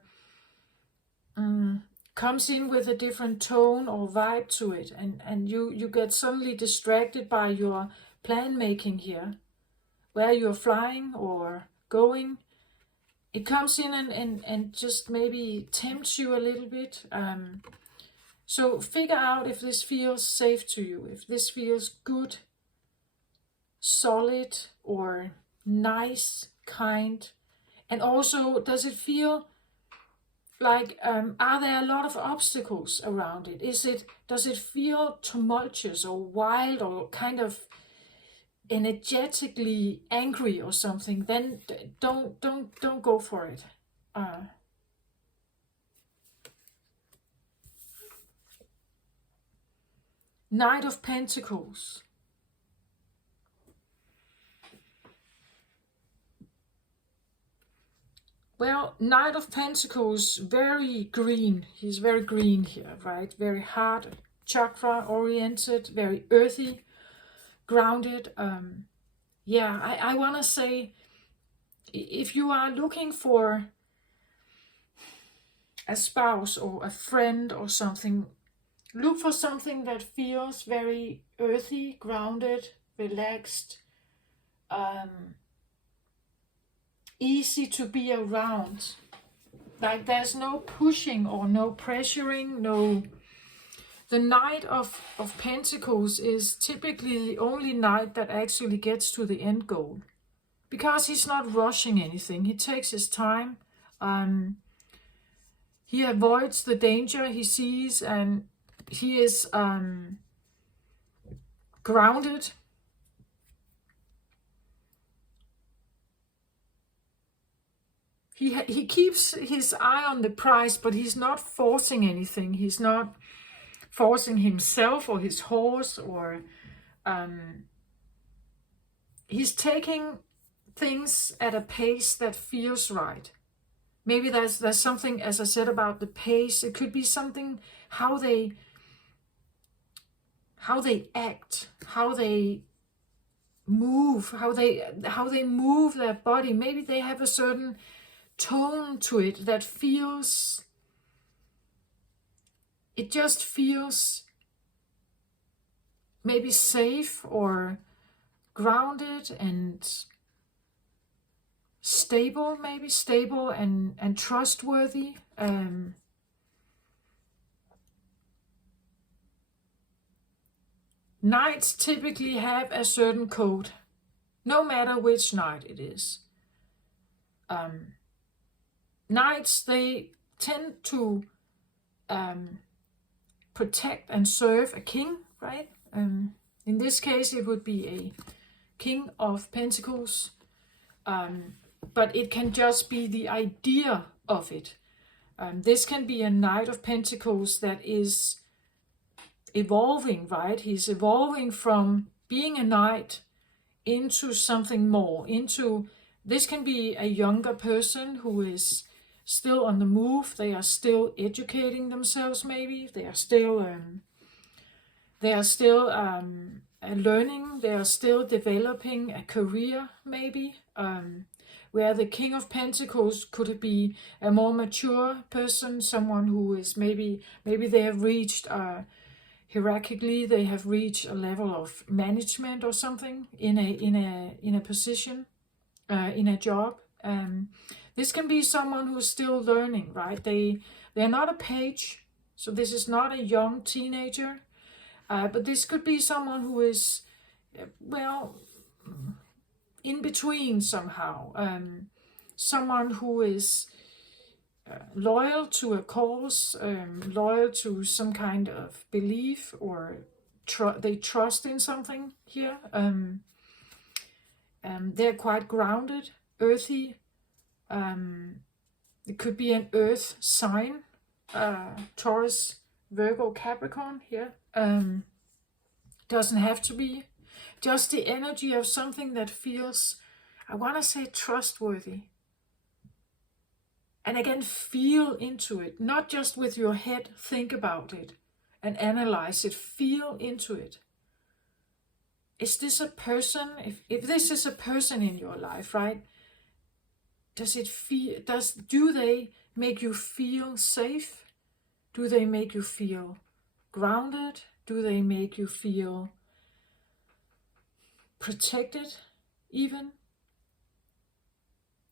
comes in with a different tone or vibe to it, and you get suddenly distracted by your plan making here, where you're flying or going. It comes in and just maybe tempts you a little bit. So figure out if this feels safe to you, if this feels good, solid, or nice, kind. And also, does it feel like, are there a lot of obstacles around it? Does it feel tumultuous or wild or kind of energetically angry or something? Then don't go for it. Knight of Pentacles. Well, Knight of Pentacles, very green. He's very green here, right? Very heart chakra oriented, very earthy, grounded. Yeah, I want to say, if you are looking for a spouse or a friend or something Look for something that feels very earthy, grounded, relaxed, easy to be around. Like there's no pushing or no pressuring, no. The Knight of Pentacles is typically the only knight that actually gets to the end goal. Because he's not rushing anything. He takes his time. He avoids the danger he sees, and he is grounded. He keeps his eye on the prize, but he's not forcing anything. He's not forcing himself or his horse, or he's taking things at a pace that feels right. Maybe there's something, as I said, about the pace. It could be something how they act, how they move, how they move their body. Maybe they have a certain tone to it that feels, it just feels maybe safe or grounded and stable, maybe stable and trustworthy. Knights typically have a certain code, no matter which knight it is. Knights, they tend to protect and serve a king, right? In this case, it would be a King of Pentacles, but it can just be the idea of it. This can be a Knight of Pentacles that is evolving, right? He's evolving from being a knight into something more, into, this can be a younger person who is still on the move. They are still educating themselves, maybe. They are still learning. They are still developing a career, maybe. Where the King of Pentacles could be a more mature person, someone who is maybe they have reached hierarchically, they have reached a level of management or something in a position, in a job. This can be someone who's still learning, right? They're not a page, so this is not a young teenager, but this could be someone who is, well, in between somehow. Someone who is loyal to a cause, loyal to some kind of belief, or they trust in something here. They're quite grounded, earthy. It could be an earth sign, Taurus, Virgo, Capricorn here. Doesn't have to be. Just the energy of something that feels, I want to say, trustworthy. And again, feel into it. Not just with your head, think about it and analyze it. Feel into it. Is this a person? If this is a person in your life, right? Do they make you feel safe? Do they make you feel grounded? Do they make you feel protected even?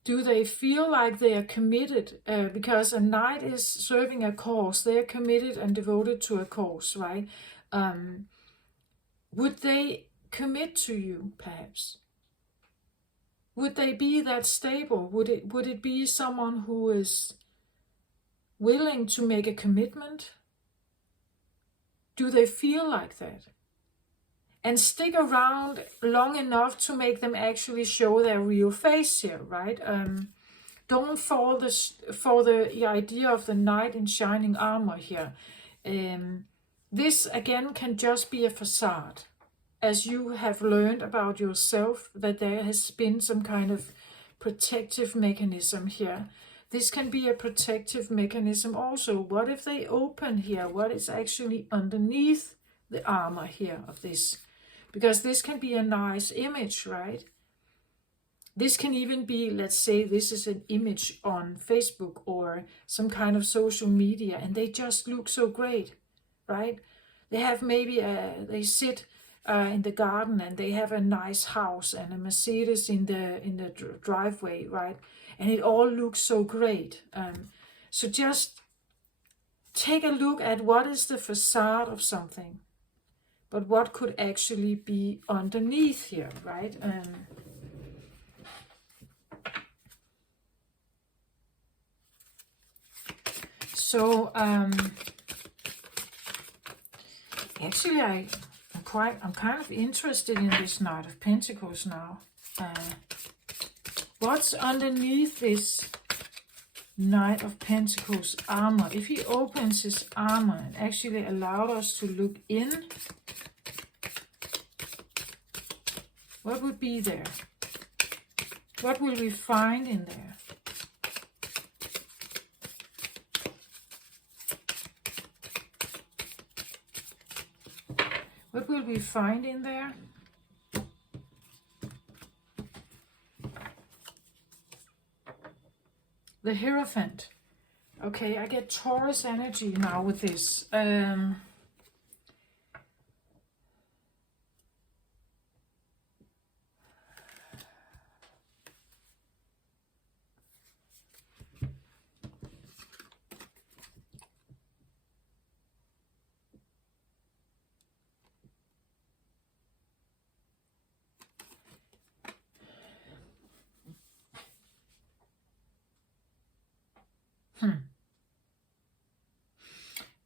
Do they feel like they are committed? Because a knight is serving a cause. They are committed and devoted to a cause, right? Would they commit to you, perhaps? Would they be that stable? Would it be someone who is willing to make a commitment? Do they feel like that? And stick around long enough to make them actually show their real face here, right? Don't fall for the idea of the knight in shining armor here. This, again, can just be a facade. As you have learned about yourself, that there has been some kind of protective mechanism here. This can be a protective mechanism also. What if they open here? What is actually underneath the armor here of this? Because this can be a nice image, right? This can even be, let's say this is an image on Facebook or some kind of social media, and they just look so great. right? They have maybe they sit in the garden and they have a nice house and a Mercedes in the driveway, right? And it all looks so great. So just take a look at what is the facade of something, but what could actually be underneath here, right? So actually, I'm kind of interested in this Knight of Pentacles now. What's underneath this Knight of Pentacles armor? If he opens his armor and actually allowed us to look in, what would be there? What will we find in there? What will we find in there? The Hierophant. Okay, I get Taurus energy now with this.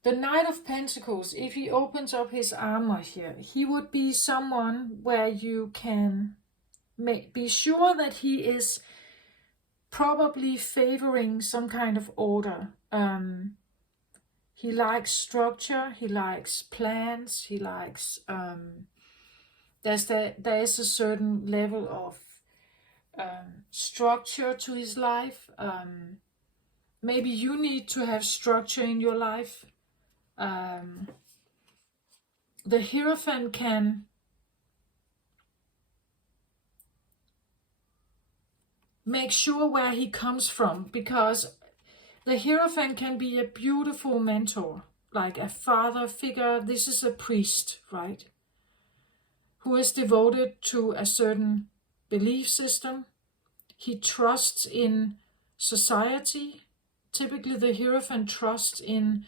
The Knight of Pentacles, if he opens up his armor here, he would be someone where you can be sure that he is probably favoring some kind of order. He likes structure, he likes plans, he likes... there is a certain level of structure to his life. Maybe you need to have structure in your life. The Hierophant can make sure where he comes from, because the Hierophant can be a beautiful mentor, like a father figure. This is a priest, right? Who is devoted to a certain belief system. He trusts in society. Typically the Hierophant trusts in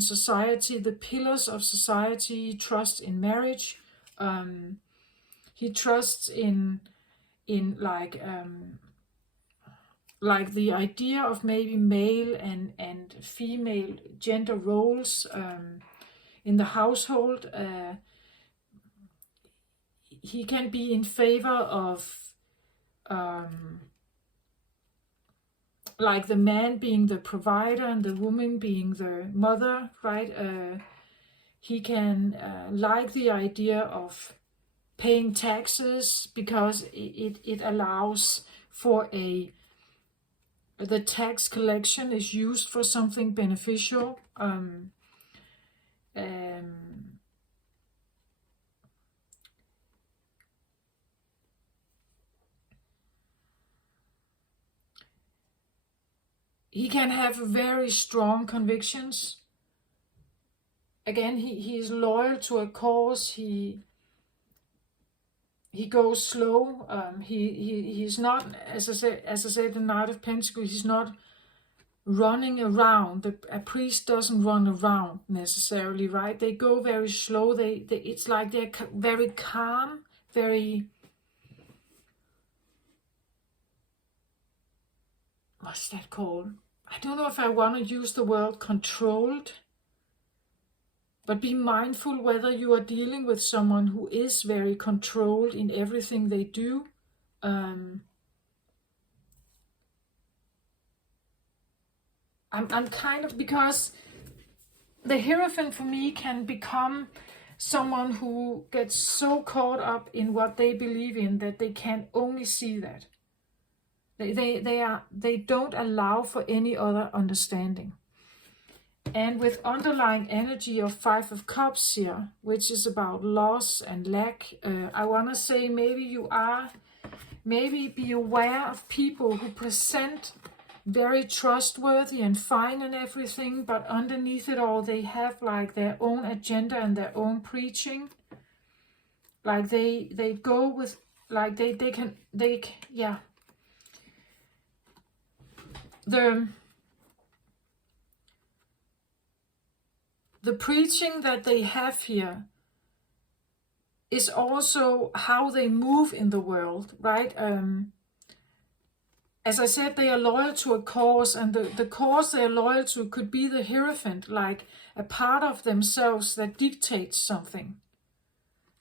society, the pillars of society. He trusts in marriage. He trusts in like the idea of maybe male and female gender roles in the household. He can be in favor of like the man being the provider and the woman being the mother, right? He can like the idea of paying taxes because it allows for the tax collection is used for something beneficial. He can have very strong convictions. Again, he is loyal to a cause. He goes slow. He's not, as I said, the Knight of Pentacles. He's not running around. A priest doesn't run around necessarily, right? They go very slow. It's like they're very calm, very... What's that called? I don't know if I want to use the word controlled, but be mindful whether you are dealing with someone who is very controlled in everything they do. I'm kind of, because the Hierophant for me can become someone who gets so caught up in what they believe in that they can only see that. They don't allow for any other understanding. And with underlying energy of 5 of Cups here, which is about loss and lack, I want to say maybe be aware of people who present very trustworthy and fine and everything, but underneath it all, they have like their own agenda and their own preaching. Like they go with, like yeah. The preaching that they have here is also how they move in the world, right? As I said, they are loyal to a cause, and the cause they are loyal to could be the Hierophant, like a part of themselves that dictates something,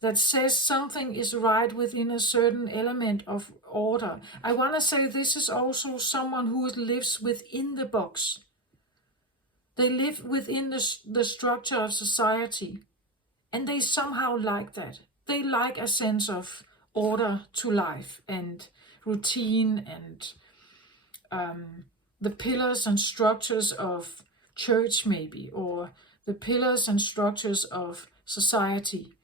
that says something is right within a certain element of order. I want to say this is also someone who lives within the box. They live within the structure of society, and they somehow like that. They like a sense of order to life and routine and the pillars and structures of church maybe, or the pillars and structures of society,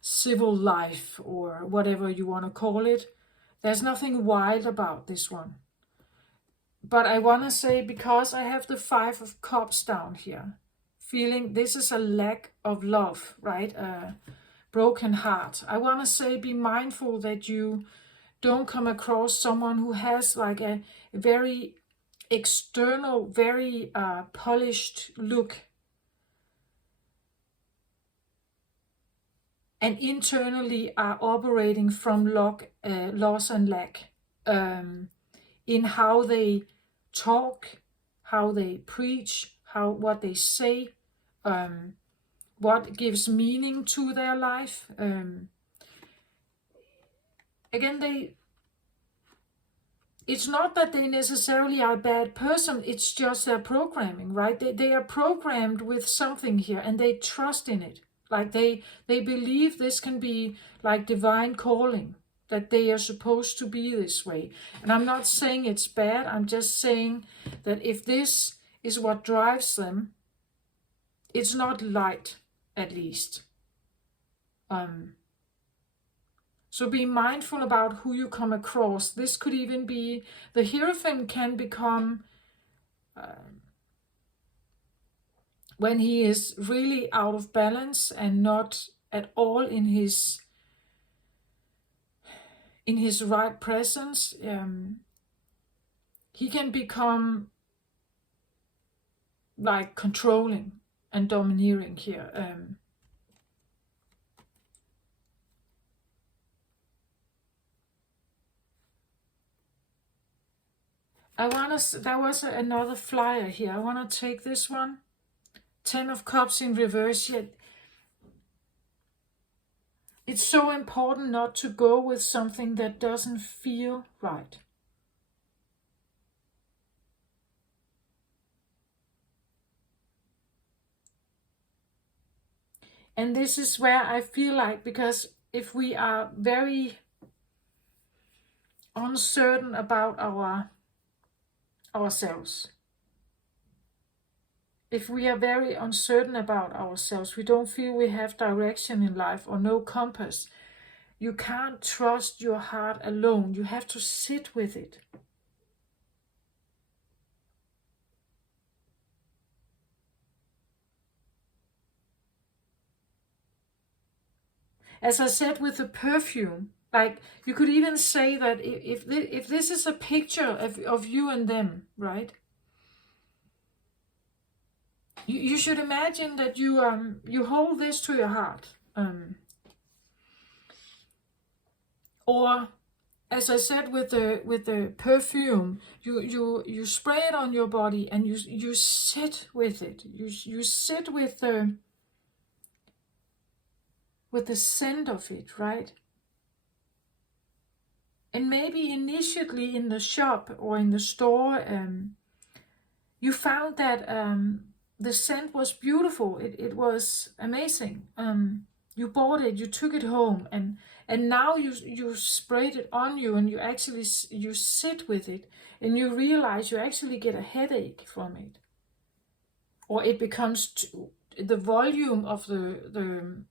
civil life, or whatever you want to call it. There's nothing wild about this one. But I want to say, because I have the 5 of Cups down here, feeling this is a lack of love, right? A broken heart. I want to say, be mindful that you don't come across someone who has like a very external, very polished look, and internally are operating from loss and lack, in how they talk, how they preach, what they say, what gives meaning to their life. Again, it's not that they necessarily are a bad person, it's just their programming, right? They are programmed with something here, and they trust in it. Like they believe this can be like divine calling, that they are supposed to be this way. And I'm not saying it's bad, I'm just saying that if this is what drives them, it's not light, at least. So be mindful about who you come across. This could even be, the Hierophant can become, when he is really out of balance and not at all in his right presence, he can become like controlling and domineering here. There was another flyer here. I want to take this one. 10 of Cups in reverse. Yet it's so important not to go with something that doesn't feel right. And this is where I feel like, because if we are very uncertain about ourselves, if we are very uncertain about ourselves, we don't feel we have direction in life or no compass, you can't trust your heart alone. You have to sit with it. As I said with the perfume, like you could even say that if this is a picture of you and them, right? You should imagine that you hold this to your heart, or as I said with the perfume, you spray it on your body and you sit with it. You sit with the scent of it, right? And maybe initially in the shop or in the store, you found that the scent was beautiful. It was amazing. You bought it, you took it home, and now you sprayed it on you, and you sit with it, and you realize you actually get a headache from it, or it becomes the volume of the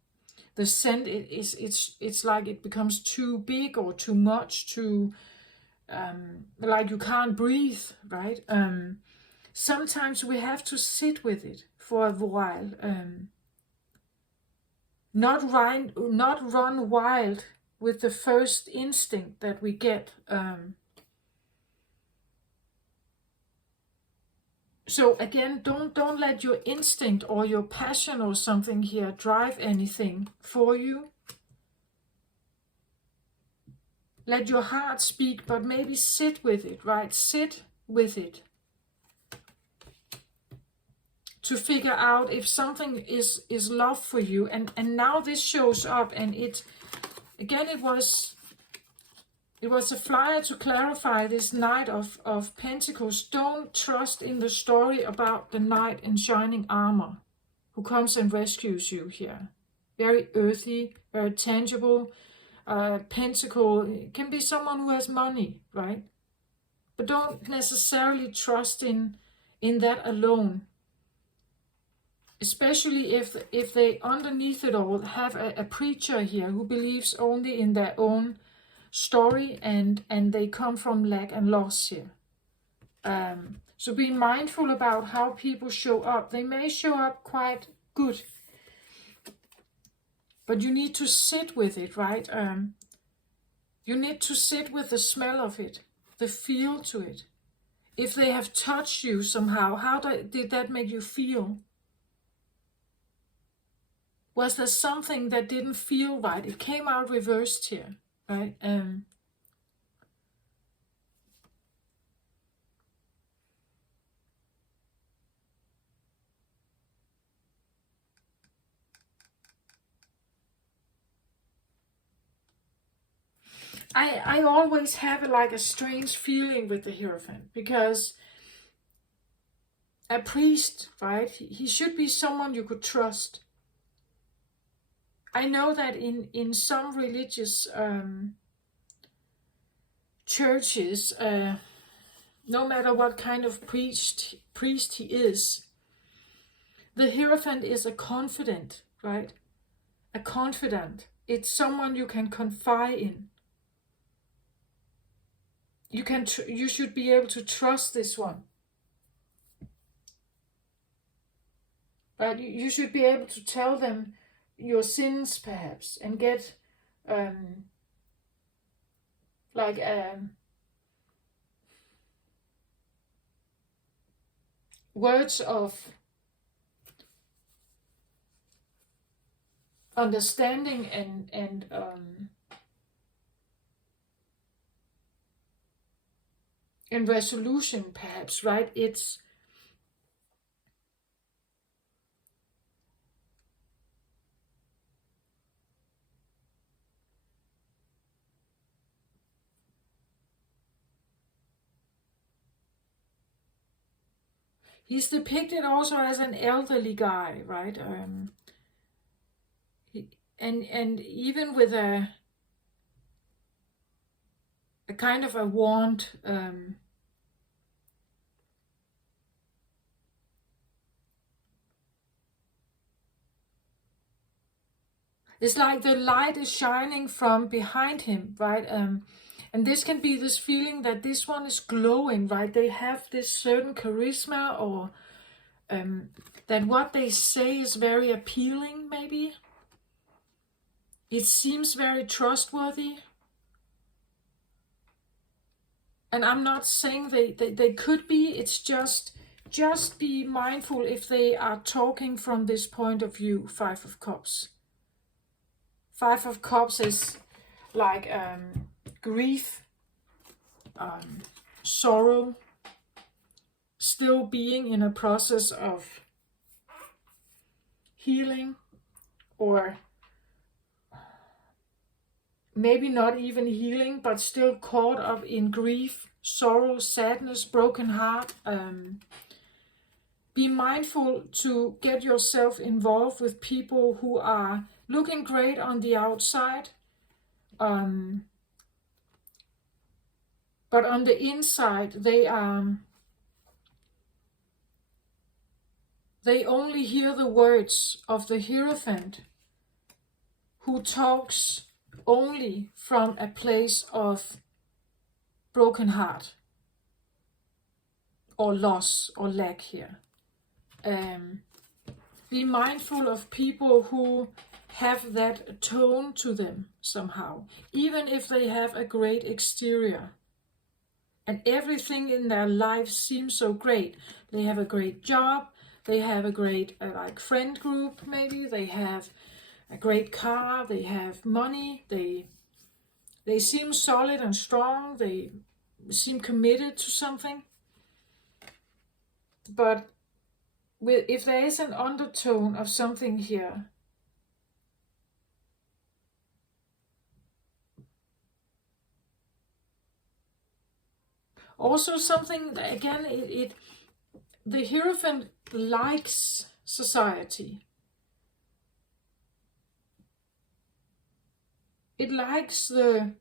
scent. It's like it becomes too big or too much, too like you can't breathe, right? Sometimes we have to sit with it for a while, not run wild with the first instinct that we get. So again, don't let your instinct or your passion or something here drive anything for you. Let your heart speak, but maybe sit with it, right? Sit with it to figure out if something is love for you. And now this shows up, and it was a flyer to clarify this Knight of Pentacles. Don't trust in the story about the knight in shining armor who comes and rescues you here. Very earthy, very tangible. Pentacle, it can be someone who has money, right? But don't necessarily trust in that alone. Especially if they underneath it all have a preacher here who believes only in their own story, and they come from lack and loss here. So be mindful about how people show up. They may show up quite good, but you need to sit with it, right? You need to sit with the smell of it, the feel to it. If they have touched you somehow, how did that make you feel? Was there something that didn't feel right? It came out reversed here, right? I always have like a strange feeling with the Hierophant, because a priest, right? He should be someone you could trust. I know that in some religious churches, no matter what kind of priest he is, the Hierophant is a confidant, right? A confidant. It's someone you can confide in. You should be able to trust this one. Right? You should be able to tell them your sins, perhaps, and get words of understanding and resolution, perhaps, right? He's depicted also as an elderly guy, right? And even with a kind of a wand, it's like the light is shining from behind him, right? And this can be this feeling that this one is glowing, right? They have this certain charisma, or that what they say is very appealing, maybe. It seems very trustworthy. And I'm not saying they could be. It's just be mindful if they are talking from this point of view. Five of Cups. Five of Cups is like grief, sorrow, still being in a process of healing, or maybe not even healing, but still caught up in grief, sorrow, sadness, broken heart. Be mindful to get yourself involved with people who are looking great on the outside, but on the inside they only hear the words of the Hierophant, who talks only from a place of broken heart or loss or lack here. Be mindful of people who have that tone to them somehow, even if they have a great exterior and everything in their life seems so great. They have a great job, they have a great like friend group, maybe they have a great car, they have money, they seem solid and strong, they seem committed to something. But if there is an undertone of something here, also something, again, the Hierophant likes society. It likes the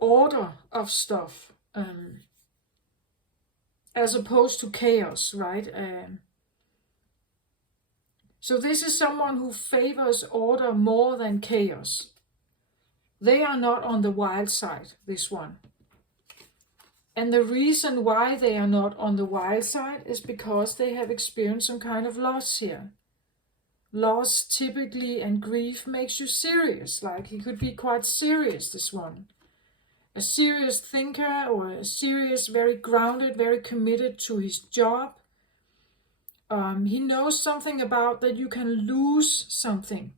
order of stuff, as opposed to chaos, right? So this is someone who favors order more than chaos. They are not on the wild side, this one. And the reason why they are not on the wild side is because they have experienced some kind of loss here. Loss typically, and grief makes you serious. Like, he could be quite serious, this one. A serious thinker, or a serious, very grounded, very committed to his job. He knows something about that you can lose something.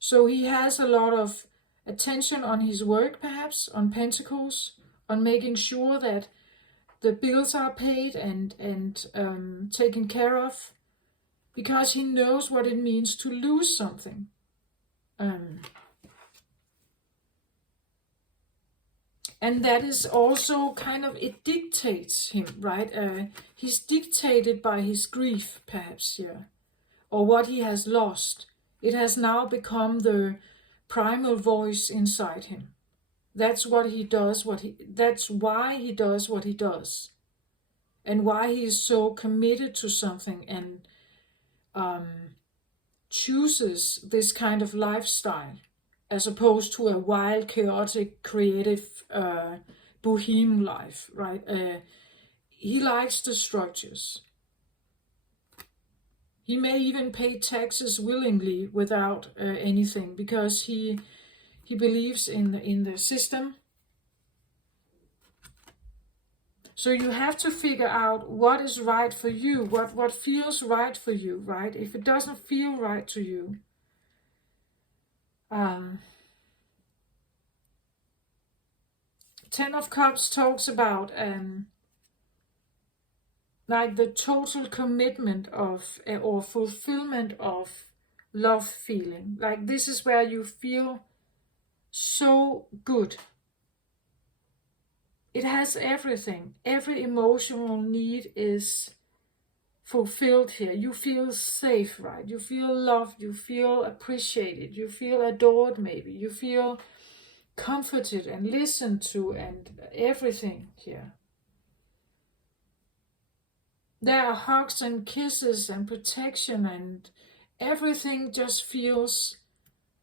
So he has a lot of attention on his work, perhaps, on Pentacles, on making sure that the bills are paid and taken care of, because he knows what it means to lose something. And that is also kind of, it dictates him, right? He's dictated by his grief, perhaps, here, or what he has lost. It has now become the primal voice inside him. That's what he does, that's why he does what he does. And why he is so committed to something and chooses this kind of lifestyle, as opposed to a wild, chaotic, creative, boheme life, right? He likes the structures. He may even pay taxes willingly without anything, because he believes in the system. So you have to figure out what is right for you, what feels right for you, right? If it doesn't feel right to you, Ten of Cups talks about like the total commitment of or fulfillment of love feeling. Like, this is where you feel so good. It has everything. Every emotional need is fulfilled here. You feel safe, right? You feel loved, you feel appreciated, you feel adored, maybe. You feel comforted and listened to, and everything here. There are hugs and kisses and protection, and everything just feels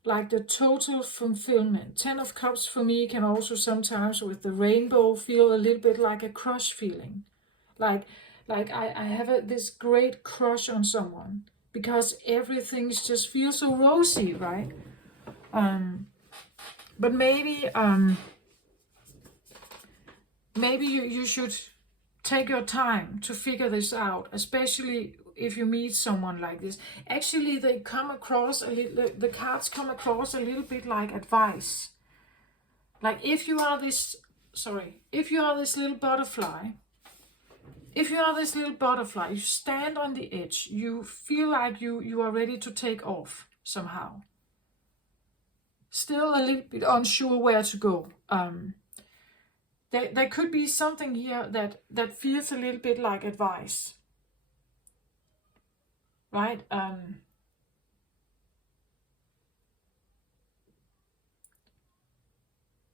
like the total fulfillment. Ten of Cups for me can also sometimes, with the rainbow, feel a little bit like a crush feeling. Like I have this great crush on someone, because everything just feels so rosy, right? But maybe you should take your time to figure this out, especially if you meet someone like this. Actually, they come across the cards come across a little bit like advice. Like, if you are this little butterfly, you stand on the edge, you feel like you are ready to take off somehow. Still a little bit unsure where to go. There could be something here that feels a little bit like advice. Right?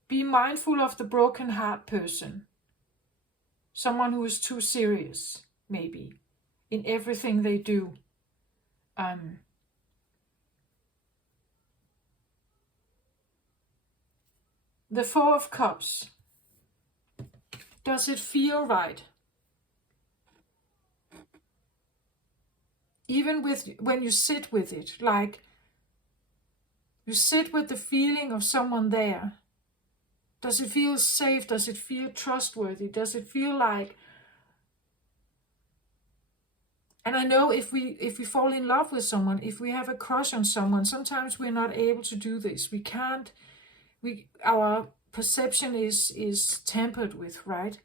Be mindful of the broken heart person. Someone who is too serious, maybe, in everything they do. The Four of Cups. Does it feel right? Even when you sit with it, like you sit with the feeling of someone there. Does it feel safe? Does it feel trustworthy? Does it feel like... And I know if we fall in love with someone, if we have a crush on someone, sometimes we're not able to do this. We can't, our perception is tempered with, right?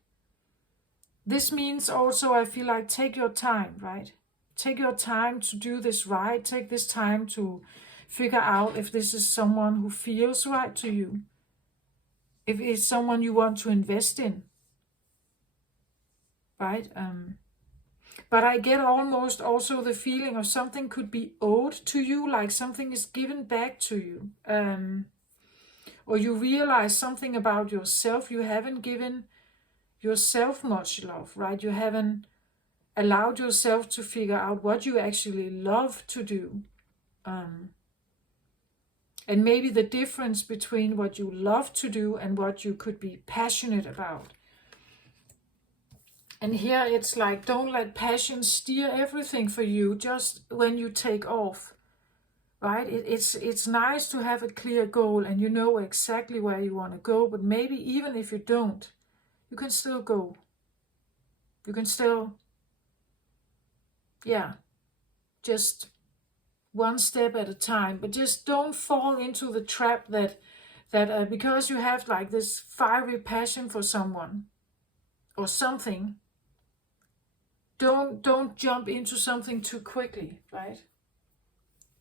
This means also, I feel like, take your time, right? Take your time to do this right. Take this time to figure out if this is someone who feels right to you. If it's someone you want to invest in, right? But I get almost also the feeling of something could be owed to you, like something is given back to you. Or you realize something about yourself. You haven't given yourself much love, right? You haven't allowed yourself to figure out what you actually love to do. And maybe the difference between what you love to do and what you could be passionate about. And here it's like, don't let passion steer everything for you just when you take off, right? It's nice to have a clear goal and you know exactly where you want to go, but maybe even if you don't, you can still go. You can still, just one step at a time, but just don't fall into the trap that because you have like this fiery passion for someone or something, don't jump into something too quickly, right?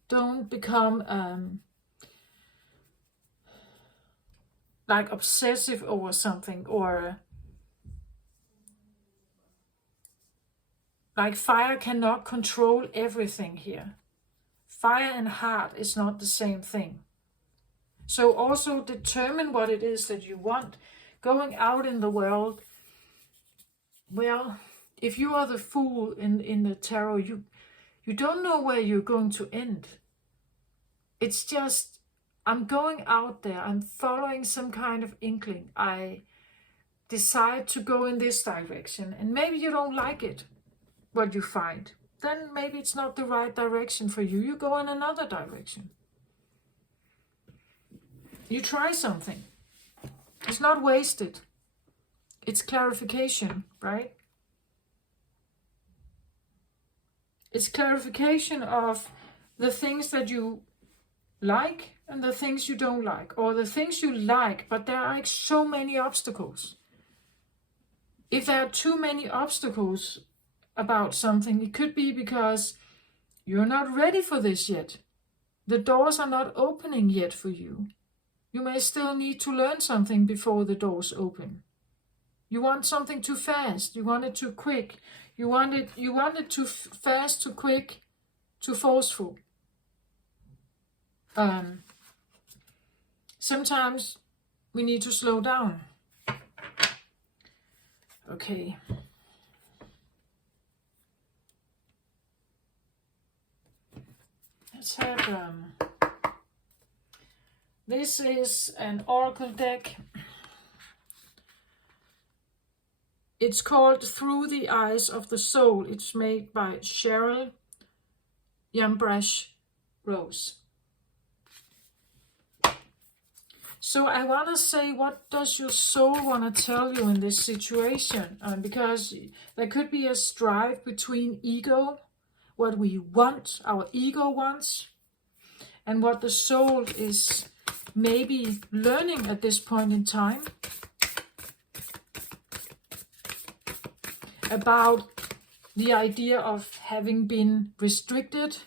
Don't become like obsessive over something, or like fire cannot control everything here. Fire and heart is not the same thing. So also determine what it is that you want. Going out in the world, well, if you are the Fool in the tarot, you don't know where you're going to end. It's just, I'm going out there, I'm following some kind of inkling. I decide to go in this direction, and maybe you don't like it, what you find. Then maybe it's not the right direction for you. You go in another direction. You try something. It's not wasted. It's clarification, right? It's clarification of the things that you like and the things you don't like, or the things you like, but there are like so many obstacles. If there are too many obstacles about something, it could be because you're not ready for this yet. The doors are not opening yet for you. You may still need to learn something before the doors open. You want something too fast. You want it too quick. You want it too fast, too quick, too forceful. Sometimes we need to slow down. Okay. Let's have this is an oracle deck. It's called Through the Eyes of the Soul. It's made by Cheryl Empress Rose. So I want to say, what does your soul want to tell you in this situation? Because there could be a strife between ego, what we want, our ego wants, and what the soul is maybe learning at this point in time about the idea of having been restricted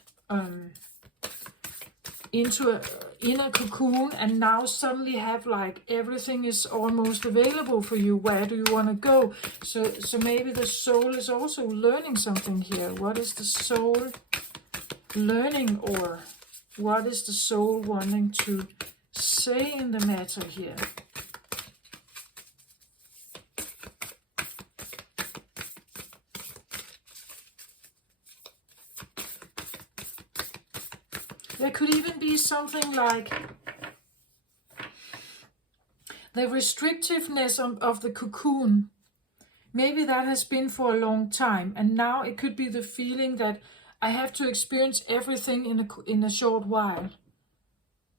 into a inner cocoon, and now suddenly have like everything is almost available for you. Where do you want to go? So maybe the soul is also learning something here. What is the soul learning, or what is the soul wanting to say in the matter here? There could even be something like The restrictiveness of the cocoon, maybe that has been for a long time, and now it could be the feeling that I have to experience everything in a short while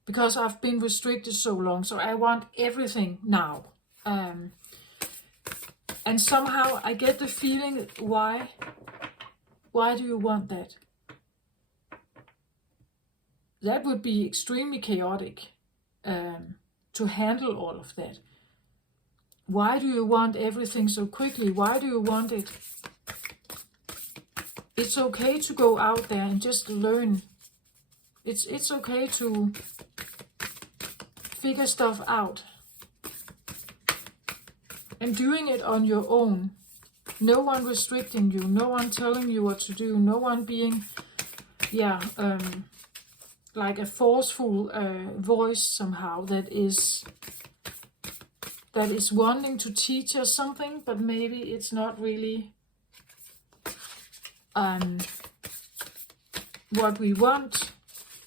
because I've been restricted so long, so I want everything now. And somehow I get the feeling, why do you want that? That would be extremely chaotic to handle all of that. Why do you want everything so quickly? Why do you want it? It's okay to go out there and just learn. It's okay to figure stuff out. And doing it on your own. No one restricting you. No one telling you what to do. No one being, like a forceful voice somehow that is wanting to teach us something, but maybe it's not really what we want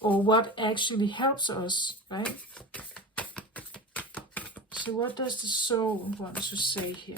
or what actually helps us, right? So what does the soul want to say here?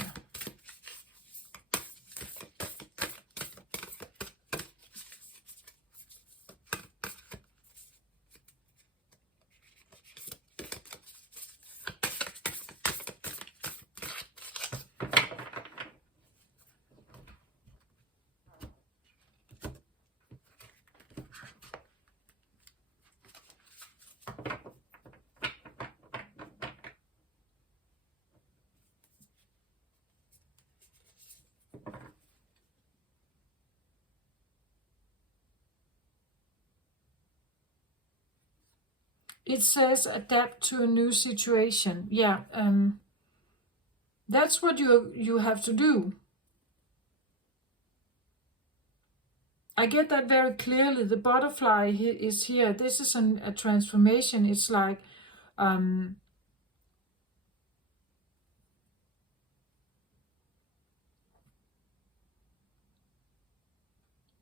It says adapt to a new situation. Yeah, that's what you have to do. I get that very clearly. The butterfly is here. This is a transformation. It's like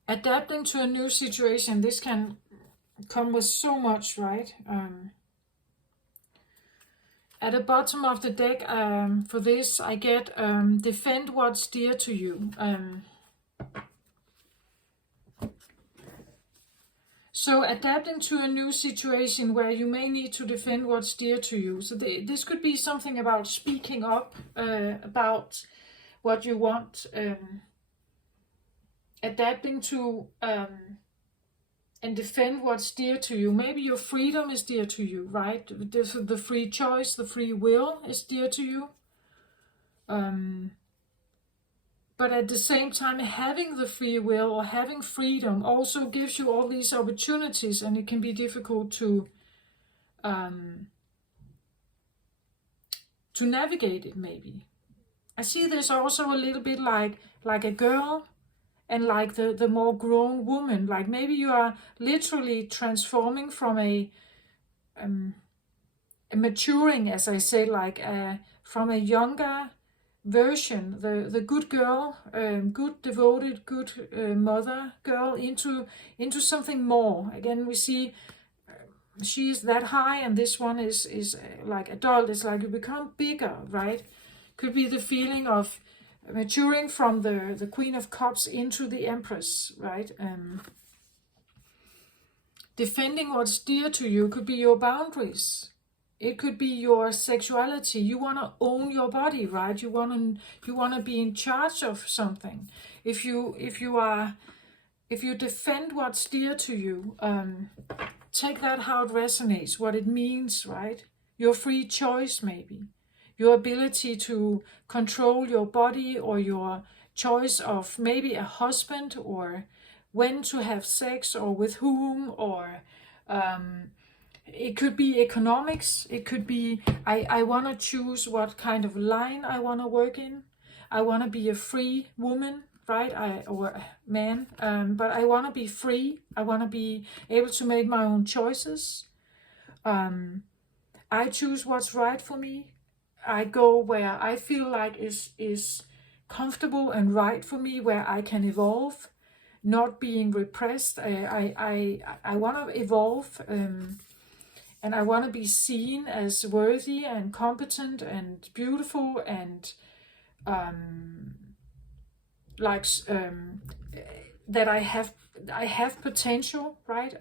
adapting to a new situation. This can come with so much, right? At the bottom of the deck, for this, I get defend what's dear to you. So adapting to a new situation where you may need to defend what's dear to you. So this could be something about speaking up about what you want. Adapting to and defend what's dear to you. Maybe your freedom is dear to you, right? The free choice, the free will is dear to you. But at the same time, having the free will or having freedom also gives you all these opportunities, and it can be difficult to navigate it, maybe. I see this also a little bit like a girl and like the more grown woman. Like maybe you are literally transforming from a maturing, as I say, like from a younger version, the good girl, good devoted, good mother girl, into something more. Again, we see she is that high, and this one is like adult. It's like you become bigger, right? Could be the feeling of maturing from the Queen of Cups into the Empress, right? Defending what's dear to you could be your boundaries. It could be your sexuality. You want to own your body, right? You want to be in charge of something. If you defend what's dear to you, take that how it resonates, what it means, right? Your free choice, maybe. Your ability to control your body, or your choice of maybe a husband, or when to have sex, or with whom, or it could be economics. It could be, I want to choose what kind of line I want to work in. I want to be a free woman, right? Or a man, but I want to be free. I want to be able to make my own choices. I choose what's right for me. I go where I feel like is comfortable and right for me, where I can evolve, not being repressed. I want to evolve, and and I want to be seen as worthy and competent and beautiful and like that I have potential, right?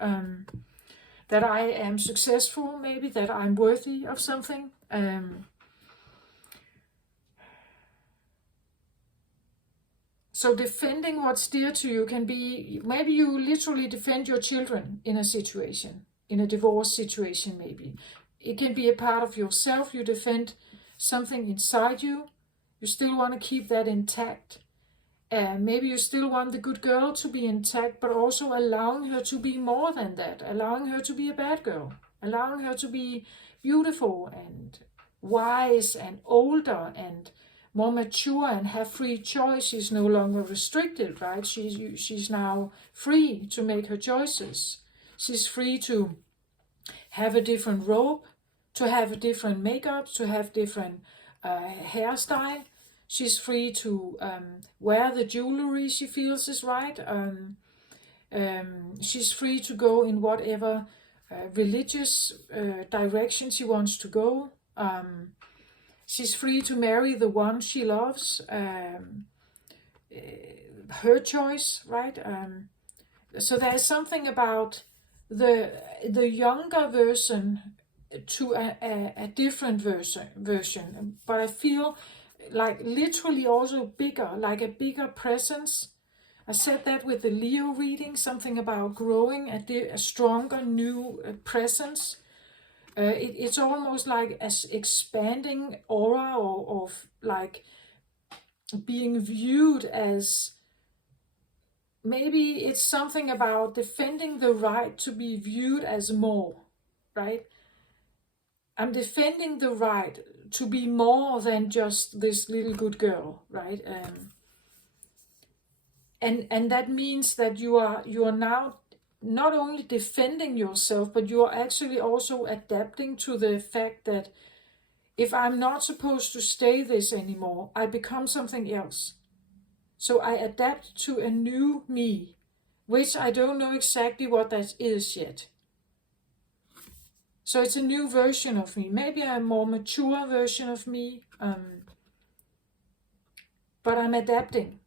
That I am successful, maybe that I'm worthy of something. So defending what's dear to you can be, maybe you literally defend your children in a situation, in a divorce situation maybe. It can be a part of yourself. You defend something inside you. You still want to keep that intact. Maybe you still want the good girl to be intact, but also allowing her to be more than that, allowing her to be a bad girl, allowing her to be beautiful and wise and older and more mature and have free choice. She's no longer restricted, right? She's now free to make her choices. She's free to have a different robe, to have a different makeup, to have different hairstyle. She's free to wear the jewelry she feels is right. She's free to go in whatever religious direction she wants to go. She's free to marry the one she loves. Her choice, right? So there's something about the younger version to a different version. But I feel like literally also bigger, like a bigger presence. I said that with the Leo reading, something about growing a stronger new presence. It's almost like as expanding aura of like being viewed as, maybe it's something about defending the right to be viewed as more, right? I'm defending the right to be more than just this little good girl, right? And that means that you are now not only defending yourself, but you are actually also adapting to the fact that if I'm not supposed to stay this anymore, I become something else. So I adapt to a new me, which I don't know exactly what that is yet. So it's a new version of me, maybe a more mature version of me, but I'm adapting,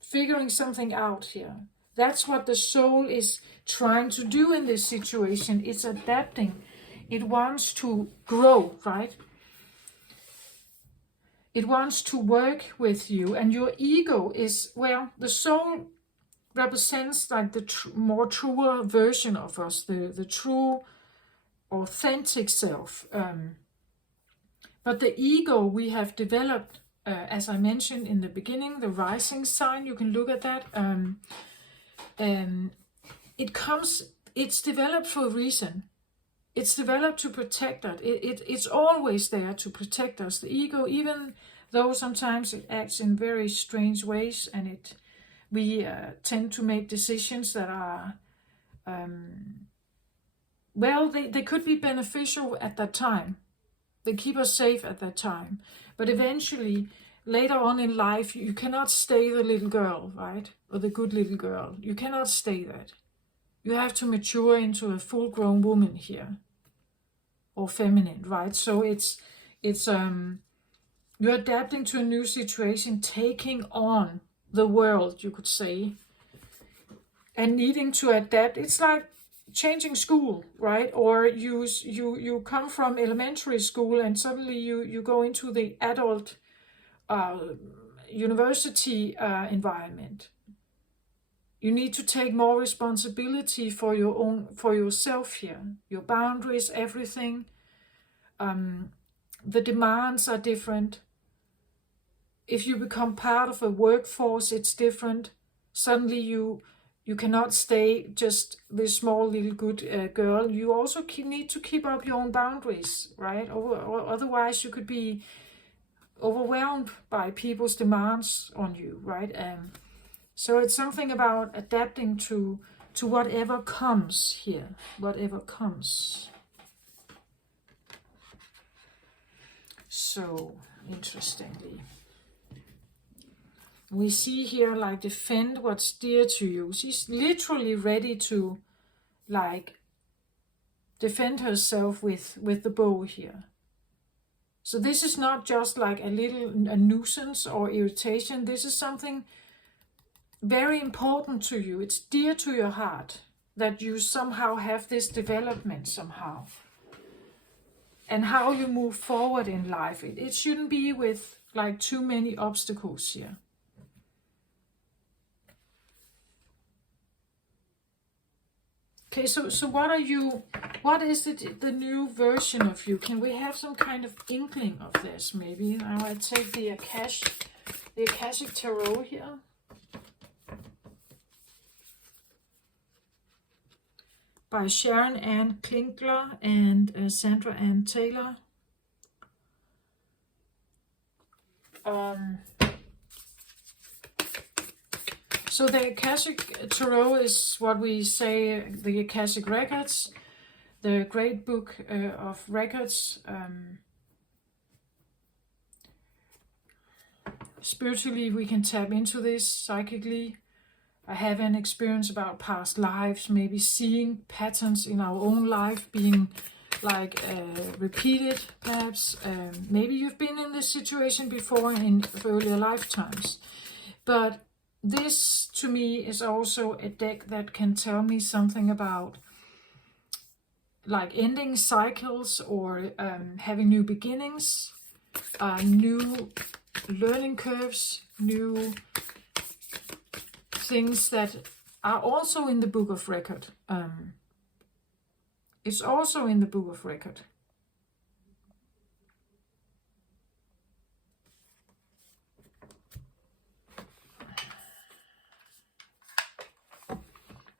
figuring something out here. That's what the soul is trying to do in this situation. It's adapting. It wants to grow, right? It wants to work with you. And your ego is, well, the soul represents like the more truer version of us, the true, authentic self. But the ego we have developed, as I mentioned in the beginning, the rising sign, you can look at that. It's developed for a reason. It's developed to protect us. It's always there to protect us. The ego, even though sometimes it acts in very strange ways, and we tend to make decisions that are, they could be beneficial at that time. They keep us safe at that time. But eventually, later on in life, you cannot stay the little girl, right? Or the good little girl. You cannot stay that. You have to mature into a full-grown woman here, or feminine, right? So it's you're adapting to a new situation, taking on the world, you could say, and needing to adapt. It's like changing school, right? Or you come from elementary school and suddenly you go into the adult university environment. You need to take more responsibility for yourself here. Your boundaries, everything. The demands are different. If you become part of a workforce, it's different. Suddenly you cannot stay just this small little good girl. You also need to keep up your own boundaries, right? Or otherwise you could be overwhelmed by people's demands on you, right? So it's something about adapting to whatever comes here, whatever comes. So, interestingly, we see here, like, defend what's dear to you. She's literally ready to, like, defend herself with the bow here. So this is not just like a nuisance or irritation. This is something very important to you. It's dear to your heart that you somehow have this development somehow. And how you move forward in life. It shouldn't be with like too many obstacles here. Okay, so what is the new version of you? Can we have some kind of inkling of this maybe? Now I take the Akashic Tarot here. By Sharon Ann Klinkler and Sandra Ann Taylor. So the Akashic Tarot is what we say, the Akashic Records, the great book of records. Spiritually, we can tap into this psychically. I have an experience about past lives, maybe seeing patterns in our own life being like repeated, perhaps. Maybe you've been in this situation before in earlier lifetimes. But this, to me, is also a deck that can tell me something about like ending cycles or having new beginnings, new learning curves, new things that are also in the Book of Record. It's also in the Book of Record.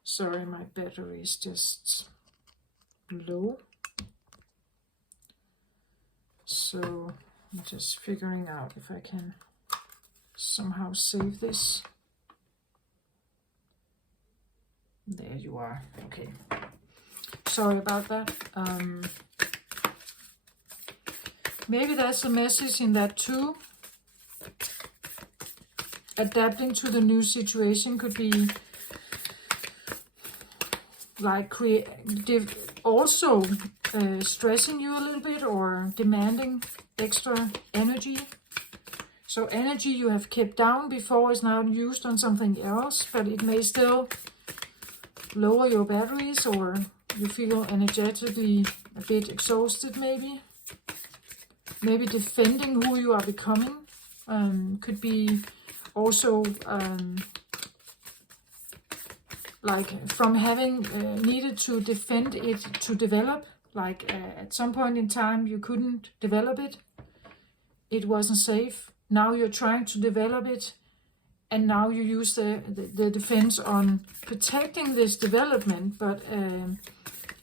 Sorry, my battery is just low. So I'm just figuring out if I can somehow save this. There you are. Okay. Sorry about that. Maybe there's a message in that too. Adapting to the new situation could be like also stressing you a little bit or demanding extra energy. So energy you have kept down before is now used on something else, but it may still lower your batteries, or you feel energetically a bit exhausted maybe. Maybe defending who you are becoming could be also like from having needed to defend it to develop. Like at some point in time you couldn't develop it. It wasn't safe. Now you're trying to develop it. And now you use the defense on protecting this development, but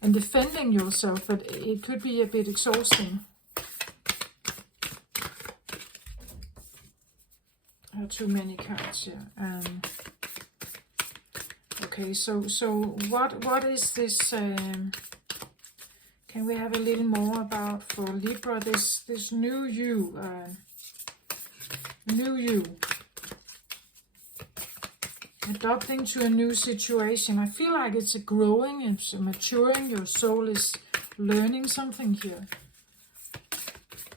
and defending yourself, but it could be a bit exhausting. Too many cards here. Okay, so what is this? Can we have a little more about for Libra? This new you, new you. Adapting to a new situation. I feel like it's a growing, it's a maturing. Your soul is learning something here.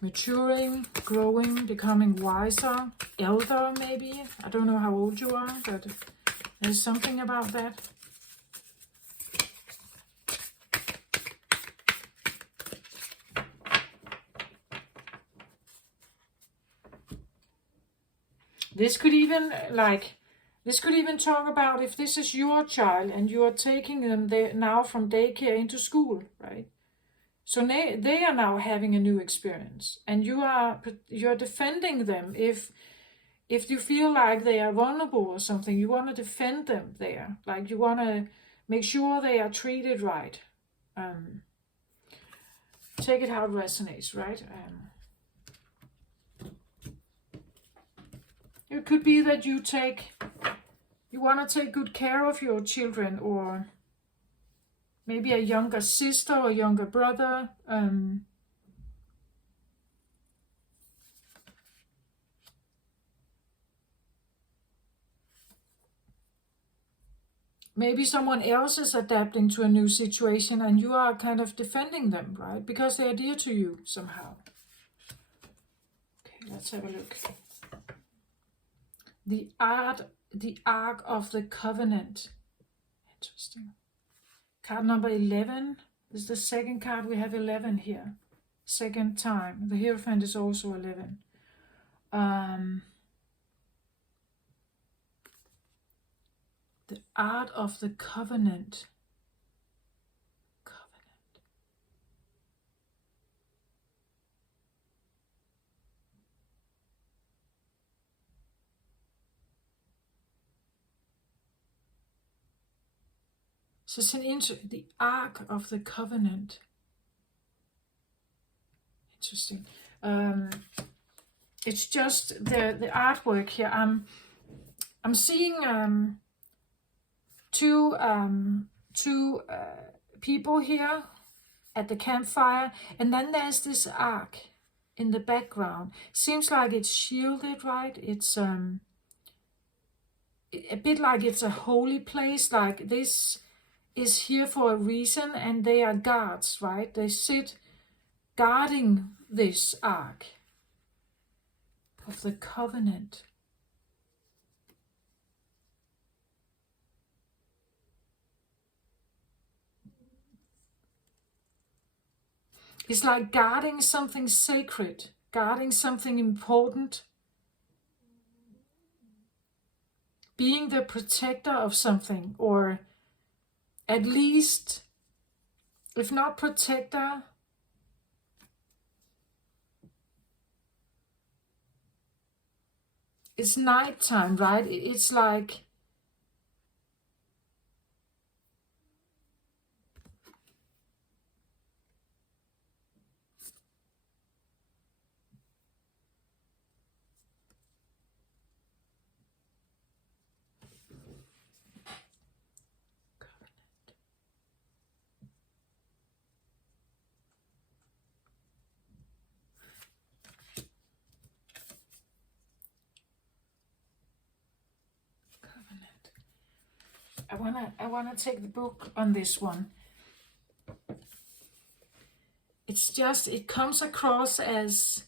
Maturing, growing, becoming wiser, elder maybe. I don't know how old you are, but there's something about that. This could even talk about if this is your child and you are taking them there now from daycare into school, right? So they are now having a new experience, and you're defending them. If you feel like they are vulnerable or something, you want to defend them there. Like you want to make sure they are treated right. Take it how it resonates, right? It could be that you want to take good care of your children, or maybe a younger sister or younger brother. Maybe someone else is adapting to a new situation and you are kind of defending them, right? Because they are dear to you somehow. Okay, let's have a look. The Ark of the Covenant. Interesting. Card number 11. This is the second card. We have 11 here. Second time. The Hierophant is also 11. The Art of the Covenant. So it's the Ark of the Covenant. Interesting. It's just the artwork here. I'm seeing two people here at the campfire, and then there's this ark in the background. Seems like it's shielded, right? It's a bit like it's a holy place, like this is here for a reason, and they are guards, right? They sit guarding this ark of the covenant. It's like guarding something sacred, guarding something important, being the protector of something, or at least, if not protector, it's nighttime, right? It's like I wanna take the book on this one. It's just, it comes across as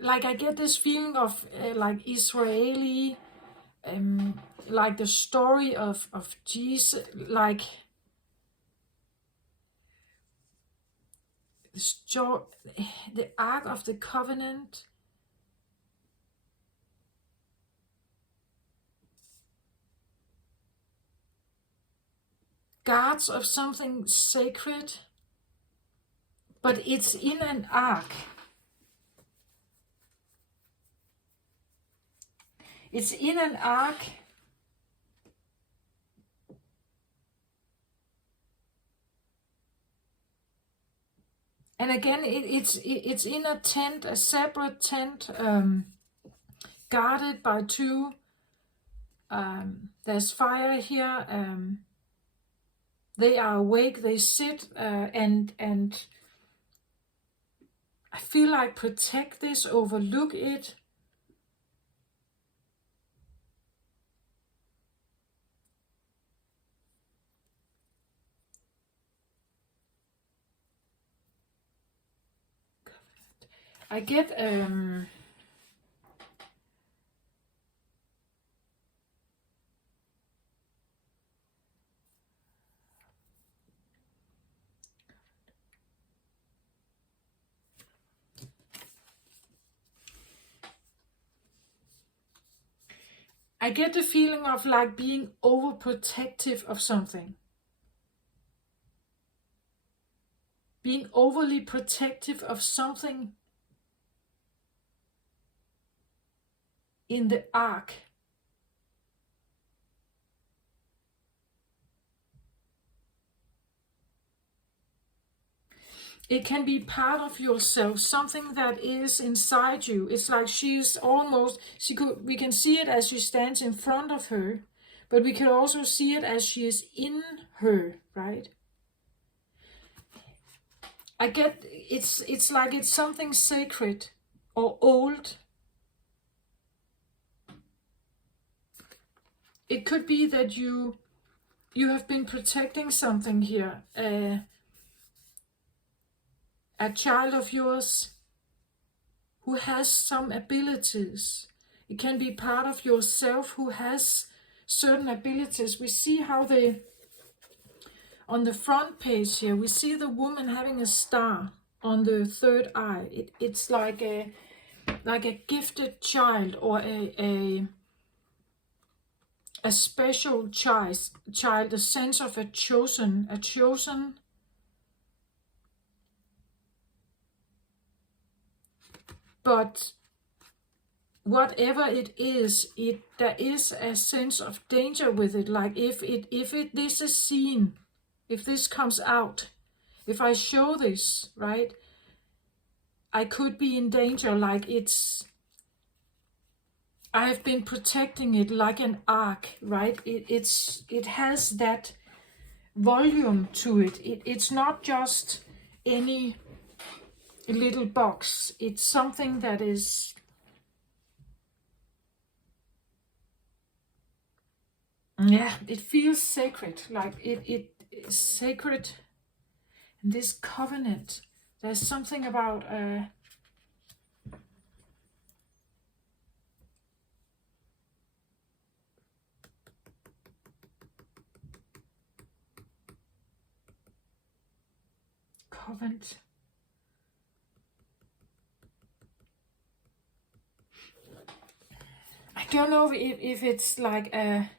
like I get this feeling of like Israeli, like the story of Jesus, like the Ark of the Covenant. Guards of something sacred, but it's in an ark. It's in an ark. And again, it's in a tent, a separate tent, guarded by two. There's fire here. They are awake. They sit and I feel like protect this, overlook it. I get I get the feeling of like being overprotective of something. Being overly protective of something in the ark. It can be part of yourself, something that is inside you. It's like she's almost, we can see it as she stands in front of her, but we can also see it as she is in her, right? I get, it's like it's something sacred or old. It could be that you have been protecting something here. A child of yours who has some abilities. It can be part of yourself who has certain abilities. We see how on the front page here, we see the woman having a star on the third eye. It's like a gifted child, or a special child, a sense of a chosen. But whatever it is, there is a sense of danger with it. Like if this is seen, if this comes out, if I show this, right, I could be in danger. Like I have been protecting it like an ark, right? It has that volume to it. It's not just any little box. It's something that is, yeah, it feels sacred. Like it is sacred. And this covenant, there's something about covenant. I don't know if it's like a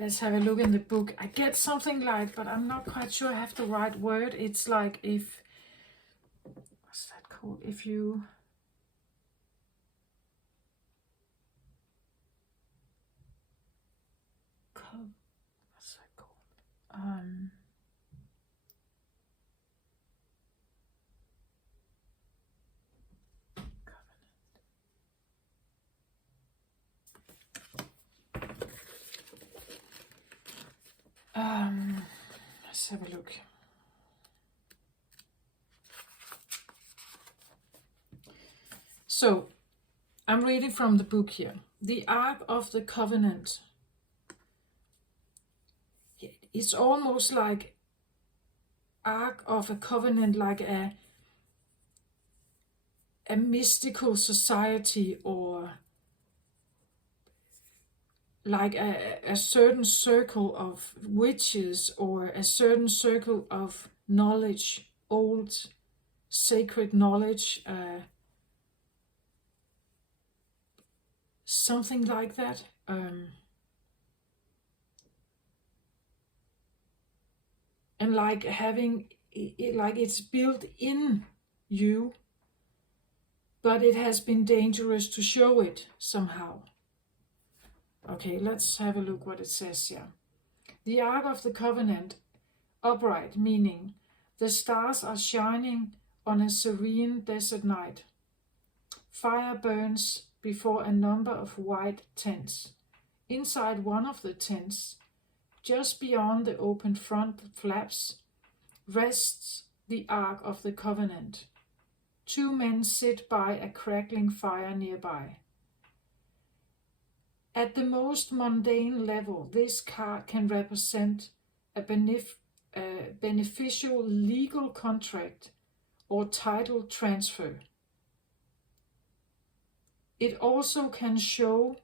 let's have a look in the book. I get something like, but I'm not quite sure I have the right word. It's like if, what's that called? If you, what's that called? Let's have a look. So, I'm reading from the book here. The Ark of the Covenant. It's almost like Ark of a Covenant, like a mystical society, or like a certain circle of witches, or a certain circle of knowledge, old sacred knowledge, something like that. And like having it, like it's built in you, but it has been dangerous to show it somehow. Okay, let's have a look what it says here. The Ark of the Covenant, upright, meaning the stars are shining on a serene desert night. Fire burns before a number of white tents. Inside one of the tents, just beyond the open front flaps, rests the Ark of the Covenant. 2 men sit by a crackling fire nearby. At the most mundane level, this card can represent a beneficial legal contract or title transfer. It also can show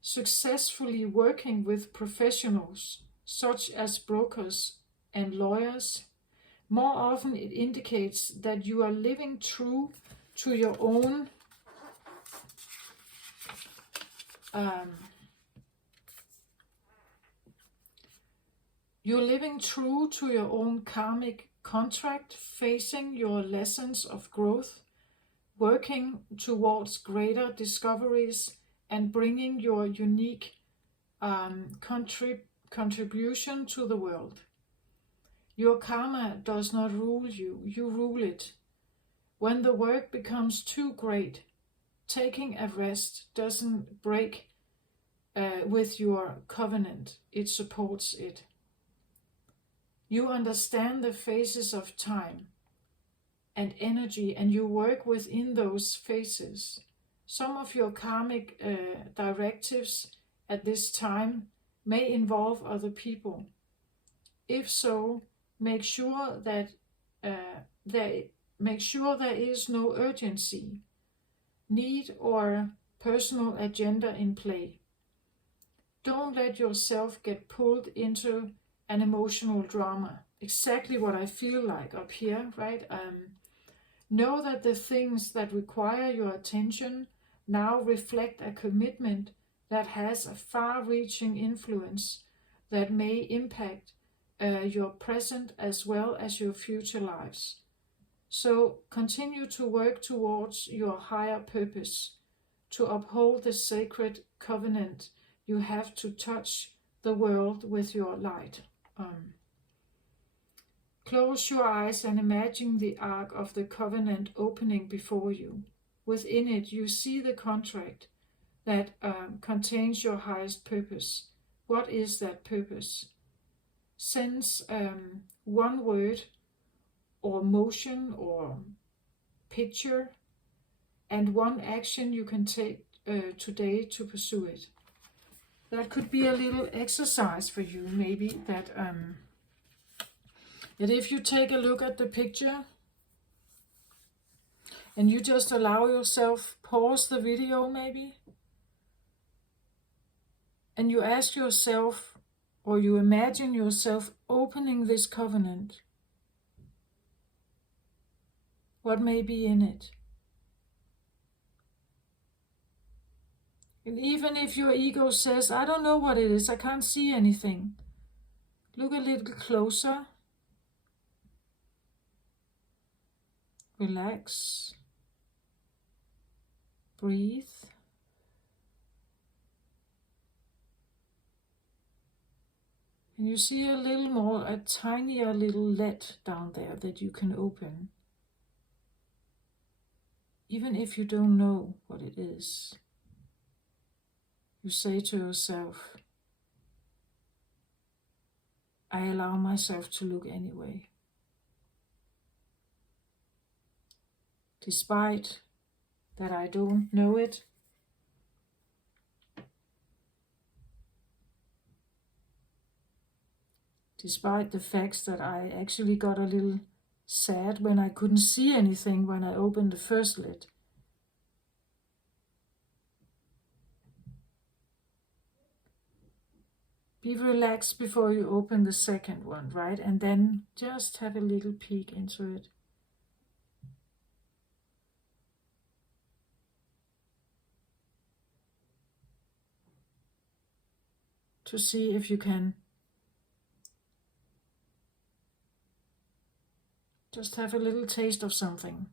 successfully working with professionals, such as brokers and lawyers. More often, it indicates that you are living true to your own You're living true to your own karmic contract, facing your lessons of growth, working towards greater discoveries, and bringing your unique contribution to the world. Your karma does not rule you, you rule it. When the work becomes too great, taking a rest doesn't break with your covenant, it supports it. You understand the phases of time and energy, and you work within those phases. Some of your karmic directives at this time may involve other people. If so, make sure there is no urgency, need, or personal agenda in play. Don't let yourself get pulled into an emotional drama. Exactly what I feel like up here, right? Know that the things that require your attention now reflect a commitment that has a far-reaching influence that may impact your present as well as your future lives. So continue to work towards your higher purpose, to uphold the sacred covenant you have to touch the world with your light. Close your eyes and imagine the ark of the covenant opening before you. Within it, you see the contract that contains your highest purpose. What is that purpose? Sense one word or motion or picture and one action you can take today to pursue it. That could be a little exercise for you, maybe, that if you take a look at the picture and you just allow yourself, pause the video maybe, and you ask yourself, or you imagine yourself opening this covenant, what may be in it? And even if your ego says, I don't know what it is, I can't see anything, look a little closer. Relax. Breathe. And you see a little more, a tinier little lid down there that you can open. Even if you don't know what it is. You say to yourself, I allow myself to look anyway. Despite that I don't know it, despite the facts that I actually got a little sad when I couldn't see anything when I opened the first lid. Be relaxed before you open the second one, right? And then just have a little peek into it. To see if you can just have a little taste of something.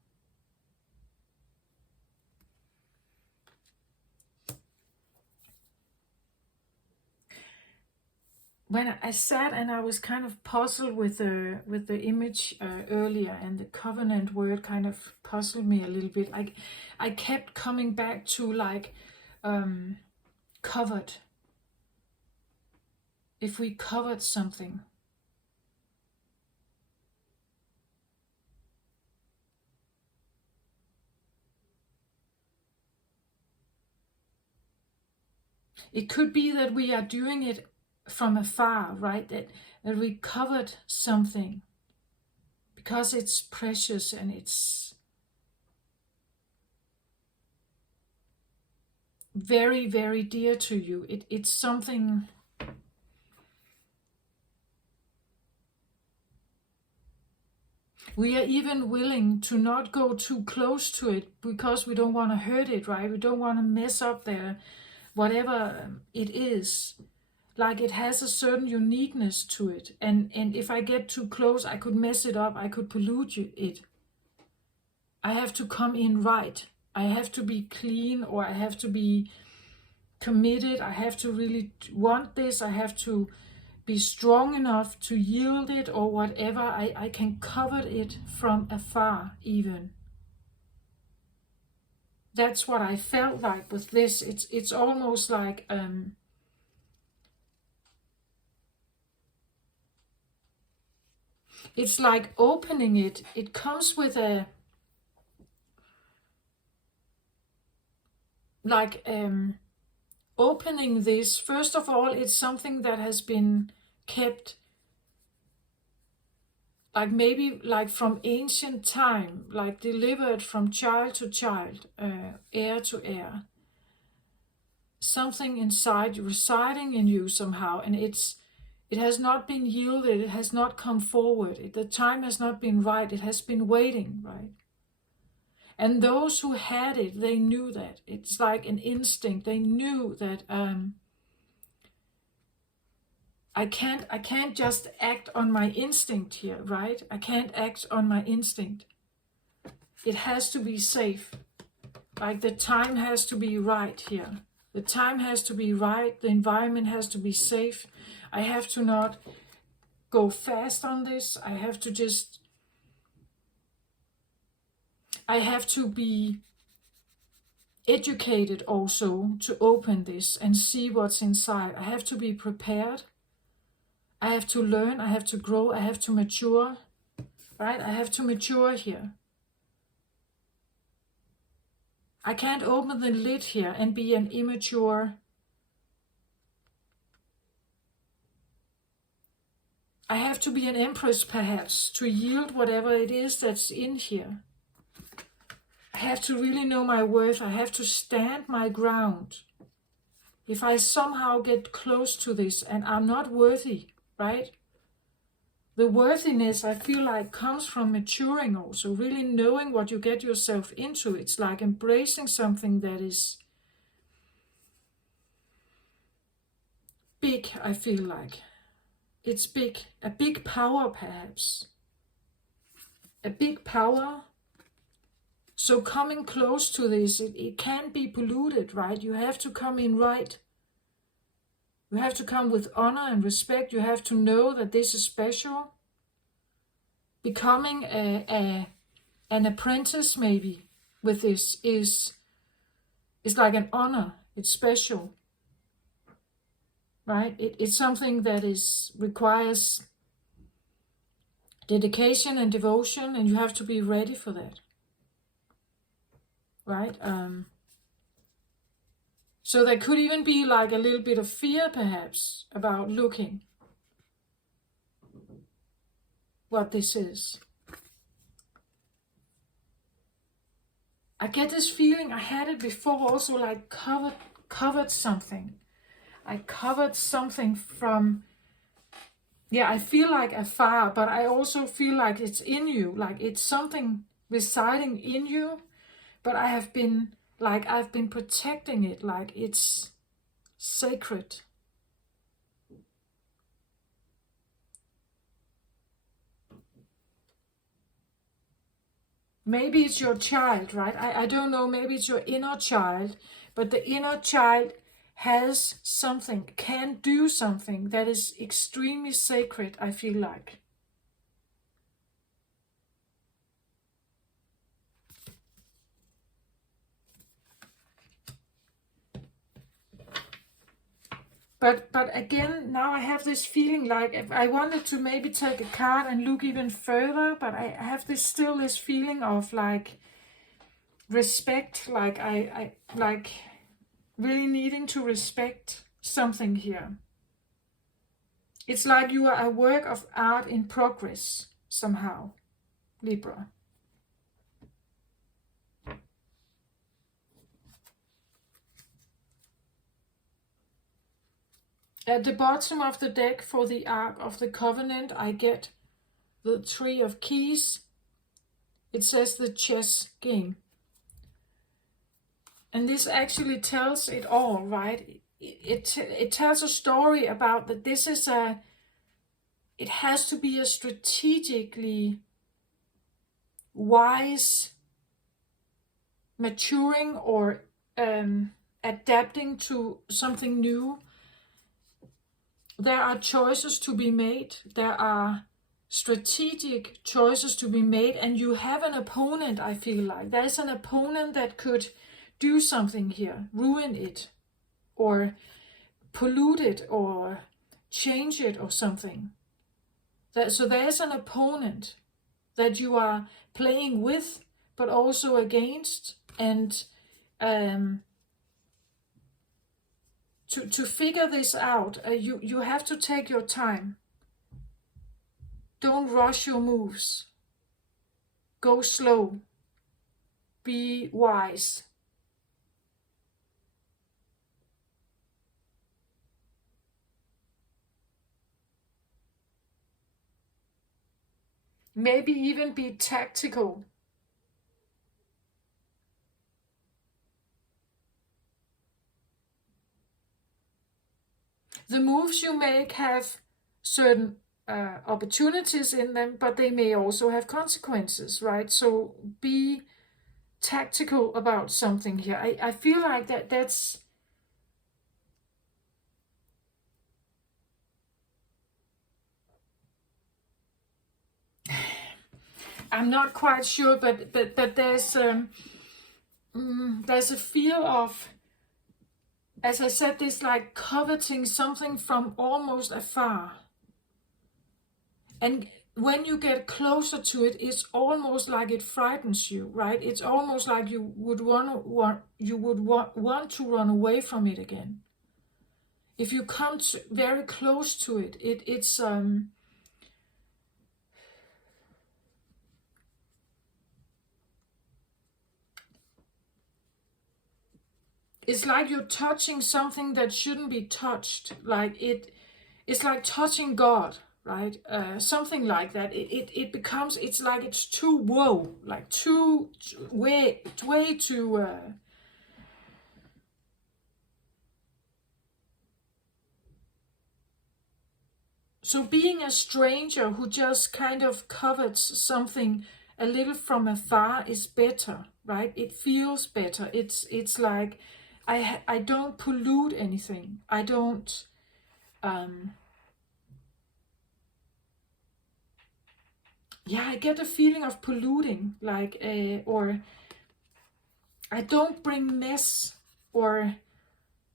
When I sat and I was kind of puzzled with the image earlier, and the covenant word kind of puzzled me a little bit. I kept coming back to like covered. If we covered something. It could be that we are doing it from afar, right? That we covered something because it's precious and it's very, very dear to you. It's something we are even willing to not go too close to it because we don't want to hurt it, right? We don't want to mess up whatever it is, like it has a certain uniqueness to it. And if I get too close, I could mess it up, I could pollute it. I have to come in right. I have to be clean, or I have to be committed. I have to really want this. I have to be strong enough to yield it, or whatever. I can covet it from afar even. That's what I felt like with this. It's almost like it's like opening it. It comes with a opening this. First of all, it's something that has been kept, like maybe like from ancient time, like delivered from child to child, heir to heir. Something inside you, residing in you somehow, and it has not been yielded, it has not come forward, the time has not been right, it has been waiting, right? And those who had it, they knew that. It's like an instinct. They knew that I can't just act on my instinct here, right? I can't act on my instinct. It has to be safe. Like the time has to be right here. The time has to be right. The environment has to be safe. I have to not go fast on this. I have to be educated also to open this and see what's inside. I have to be prepared. I have to learn. I have to grow. I have to mature. Right? I have to mature here. I can't open the lid here and be an immature. I have to be an empress, perhaps, to yield whatever it is that's in here. I have to really know my worth. I have to stand my ground. If I somehow get close to this and I'm not worthy, right? The worthiness, I feel like, comes from maturing also, really knowing what you get yourself into. It's like embracing something that is big, I feel like. It's big, a big power perhaps. A big power. So coming close to this, it can be polluted, right? You have to come in right. You have to come with honor and respect. You have to know that this is special. Becoming an apprentice maybe with this is like an honor. It's special, right? It's something that requires dedication and devotion, and you have to be ready for that, right? So there could even be like a little bit of fear perhaps about looking what this is. I get this feeling, I had it before also, like covered something. I covered something from, I feel like afar, but I also feel like it's in you, like it's something residing in you, but I've been protecting it, like it's sacred. Maybe it's your child, right? I don't know, maybe it's your inner child, but the inner child has something, can do something that is extremely sacred, I feel like. But again, now I have this feeling like if I wanted to maybe take a card and look even further, but I have still this feeling of like respect, like I like really needing to respect something here. It's like you are a work of art in progress somehow, Libra. At the bottom of the deck for the Ark of the Covenant, I get the Three of Keys. It says the chess game. And this actually tells it all, right? It tells a story about that this is it has to be a strategically wise maturing or adapting to something new. There are choices to be made. There are strategic choices to be made, and you have an opponent. I feel like there's an opponent that could do something here, ruin it, or pollute it, or change it, or something. So there's an opponent that you are playing with, but also against, and to figure this out, you have to take your time. Don't rush your moves. Go slow. Be wise. Maybe even be tactical. The moves you make have certain opportunities in them, but they may also have consequences, right? So be tactical about something here. I feel like that's I'm not quite sure, but there's a feel of, as I said, this like coveting something from almost afar. And when you get closer to it, it's almost like it frightens you, right? It's almost like you would want to run away from it again. If you come very close to it, it's it's like you're touching something that shouldn't be touched. Like it's like touching God, right? Something like that. It becomes, it's like it's too whoa, like way too. So being a stranger who just kind of covets something a little from afar is better, right? It feels better. It's like I don't pollute anything. I don't. Yeah, I get a feeling of polluting, like, or I don't bring mess or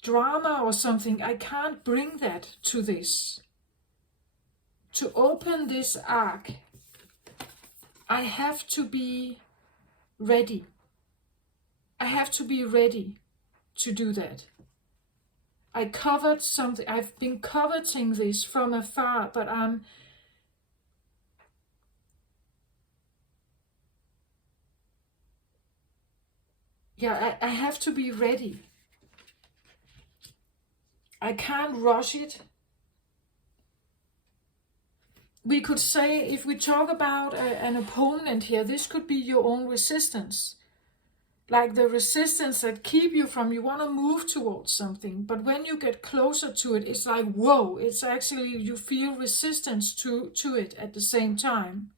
drama or something. I can't bring that to this. To open this arc, I have to be ready. I have to be ready to do that. I covered something. I've been coveting this from afar, but I have to be ready. I can't rush it. We could say, if we talk about an opponent here, this could be your own resistance. Like the resistance that keep you from, you want to move towards something, but when you get closer to it, it's like, whoa, it's actually, you feel resistance to it at the same time.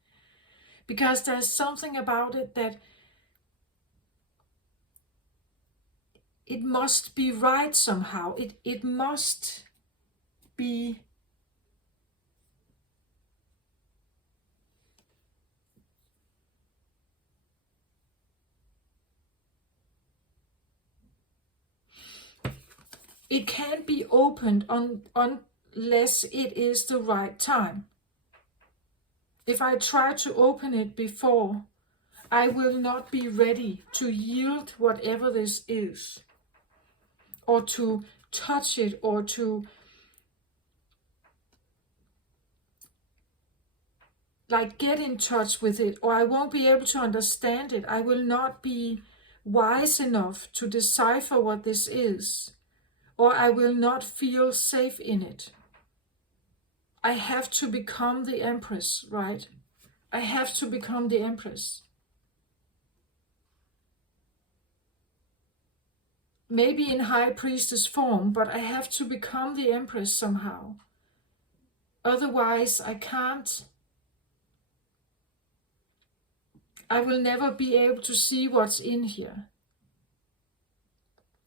Because there's something about it that it must be right somehow. It must be. It can't be opened unless it is the right time. If I try to open it before, I will not be ready to yield whatever this is, or to touch it, or to like get in touch with it, or I won't be able to understand it. I will not be wise enough to decipher what this is, or I will not feel safe in it. I have to become the Empress, right? I have to become the Empress. maybe in high priestess form, but I have to become the Empress somehow. Otherwise, I will never be able to see what's in here.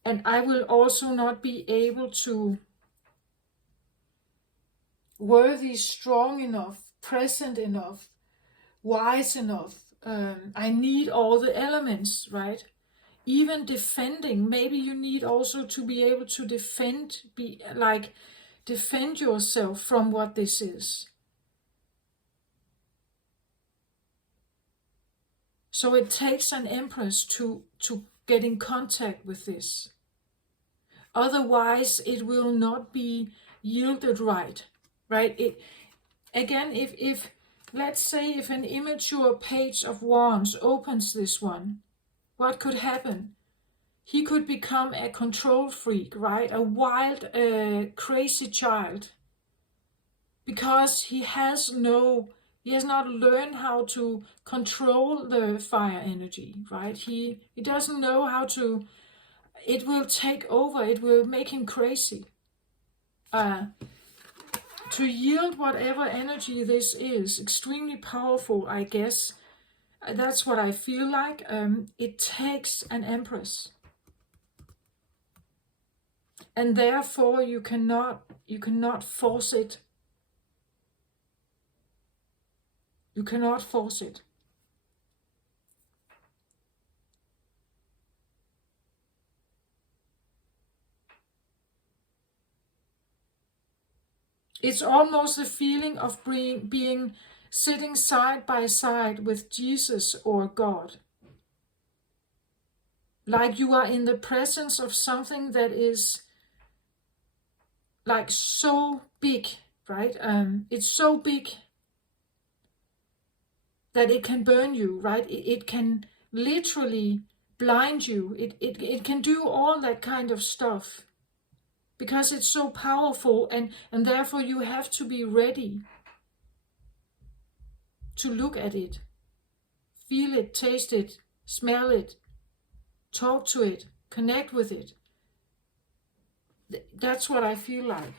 And I will also not be able to worthy, strong enough, present enough, wise enough. I need all the elements, right? Even defending, maybe you need also to be able to defend yourself from what this is. So it takes an Empress to get in contact with this. Otherwise, it will not be yielded right? If let's say if an immature Page of Wands opens this one, what could happen? He could become a control freak, right? A wild, crazy child. Because he has not learned how to control the fire energy, right? He doesn't know how to, it will take over, it will make him crazy. To yield whatever energy this is, extremely powerful, I guess. That's what I feel like. It takes an Empress. And therefore you cannot force it. You cannot force it. It's almost a feeling of being sitting side by side with Jesus or God. Like you are in the presence of something that is like so big, right? It's so big that it can burn you, right? It can literally blind you. It can do all that kind of stuff. Because it's so powerful, and therefore you have to be ready to look at it, feel it, taste it, smell it, talk to it, connect with it. That's what I feel like.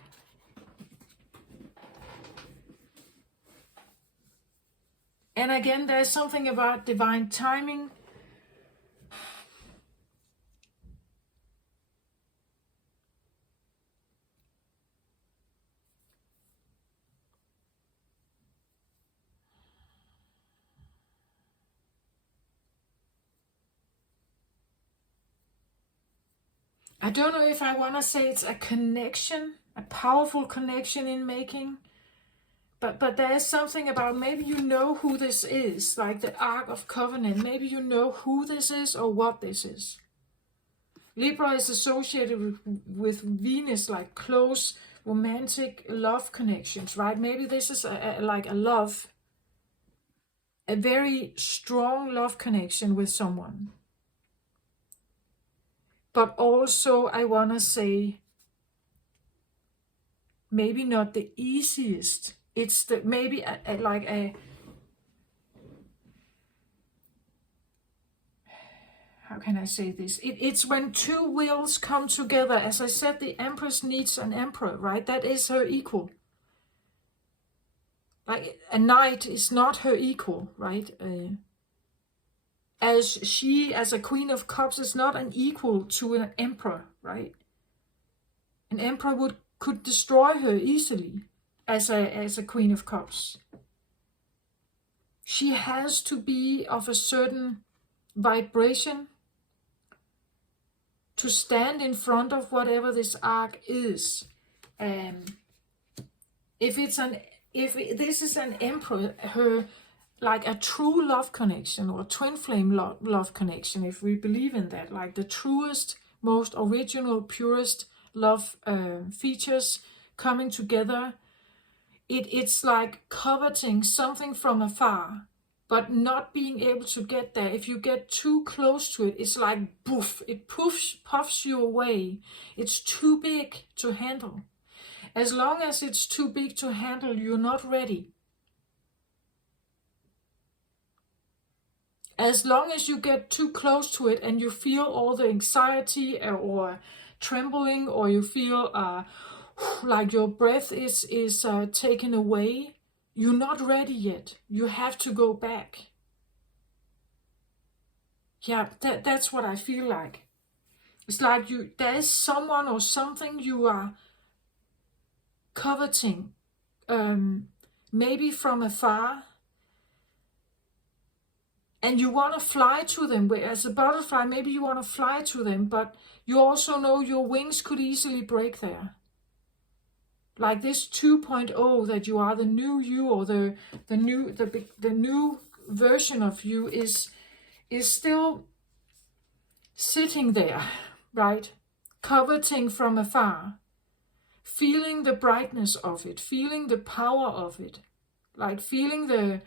And again, there's something about divine timing. I don't know if I want to say it's a connection, a powerful connection in making. But there is something about, maybe you know who this is, like the Ark of Covenant. Maybe you know who this is or what this is. Libra is associated with Venus, like close romantic love connections, right? Maybe this is like a love, a very strong love connection with someone. But also, I want to say, maybe not the easiest. It's maybe like a how can I say this? It's when two wills come together. As I said, the Empress needs an emperor, right? That is her equal. Like a knight is not her equal, right? As she, as a Queen of Cups, is not an equal to an emperor, right? An emperor could destroy her easily as a Queen of Cups. She has to be of a certain vibration to stand in front of whatever this arc is. If this is an emperor, her like a true love connection or twin flame love connection, if we believe in that, like the truest, most original, purest love features coming together, it's like coveting something from afar, but not being able to get there. If you get too close to it, it's like poof, it puffs you away. It's too big to handle. As long as it's too big to handle, you're not ready. As long as you get too close to it and you feel all the anxiety or trembling, or you feel like your breath is taken away, you're not ready yet. You have to go back. Yeah, that's what I feel like. It's like there is someone or something you are coveting, maybe from afar, and you want to fly to them. As a butterfly, maybe you want to fly to them, but you also know your wings could easily break there. Like this 2.0, that you are the new you, or the new version of you is still sitting there, right? Coveting from afar, feeling the brightness of it, feeling the power of it, like feeling the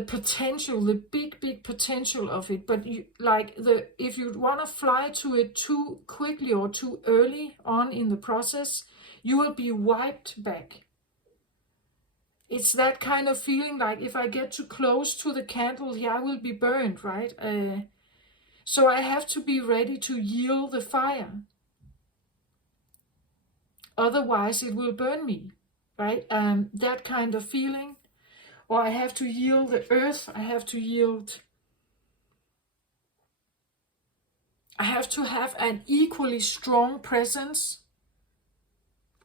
potential, the big potential of it. But if you want to fly to it too quickly or too early on in the process, you will be wiped back. It's that kind of feeling, like if I get too close to the candle here, I will be burned, right? So I have to be ready to yield the fire. Otherwise it will burn me, right? That kind of feeling. Or I have to yield the earth. I have to have an equally strong presence,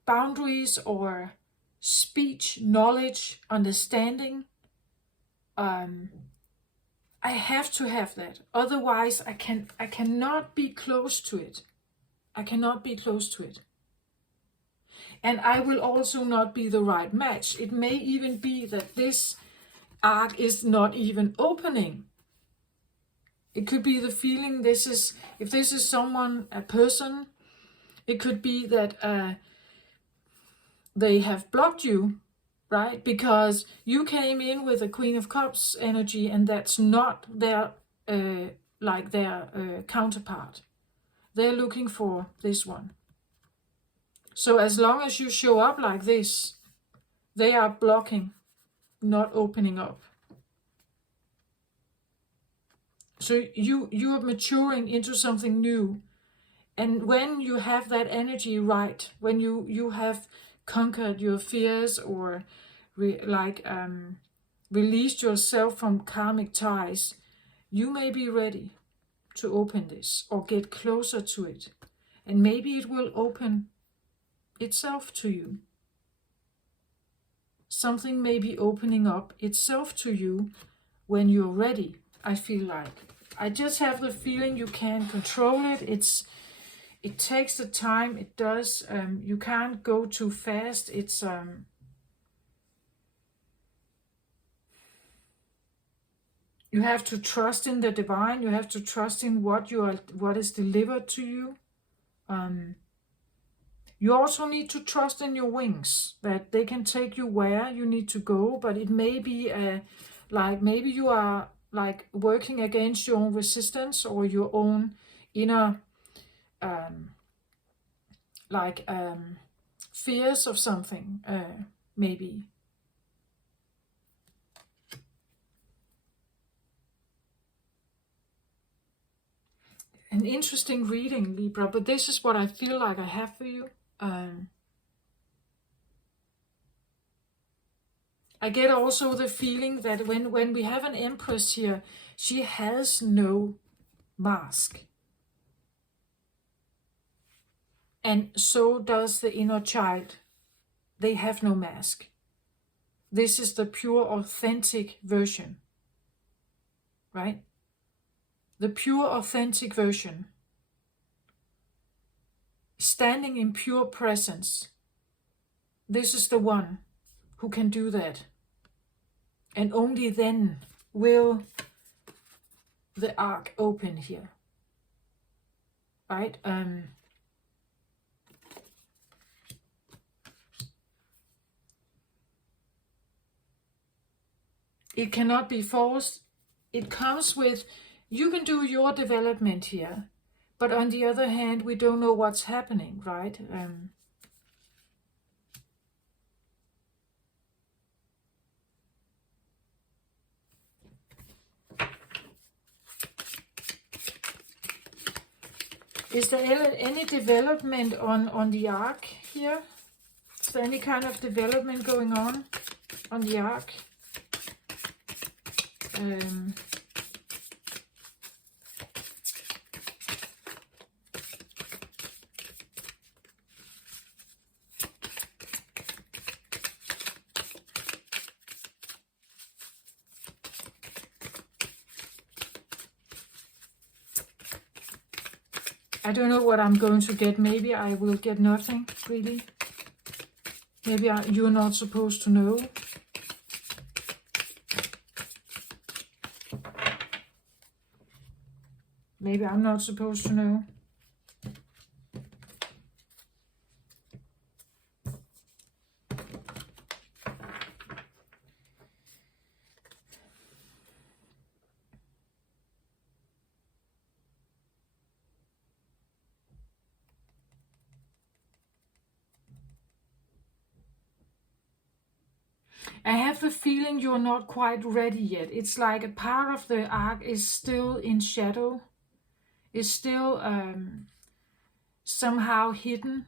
boundaries, or speech, knowledge, understanding. I have to have that. Otherwise I cannot be close to it. I cannot be close to it. And I will also not be the right match. It may even be that this arc is not even opening. It could be the feeling if this is someone, a person, it could be that they have blocked you, right? Because you came in with a Queen of Cups energy, and that's not their counterpart. They're looking for this one. So as long as you show up like this, they are blocking, not opening up. So you are maturing into something new. And when you have that energy right, when you have conquered your fears, or released yourself from karmic ties, you may be ready to open this or get closer to it. And maybe it will open itself to you. Something may be opening up itself to you when you're ready, I feel like. I just have the feeling you can't control it. It takes the time, it does. You can't go too fast. You have to trust in the divine. You have to trust in what is delivered to you. You also need to trust in your wings, that they can take you where you need to go. But it may be maybe you are working against your own resistance, or your own inner fears of something, maybe. An interesting reading, Libra, but this is what I feel like I have for you. I get also the feeling that when we have an Empress here, she has no mask. And so does the inner child. They have no mask. This is the pure, authentic version. Right? The pure, authentic version. Standing in pure presence. This is the one who can do that. And only then will the arc open here. Right? It cannot be forced. It comes with, you can do your development here. But on the other hand, we don't know what's happening, right? Is there any development on the arc here? Is there any kind of development going on the arc? I don't know what I'm going to get. Maybe I will get nothing, really. Maybe you're not supposed to know. Maybe I'm not supposed to know. I have the feeling you're not quite ready yet. It's like a part of the arc is still in shadow, is still somehow hidden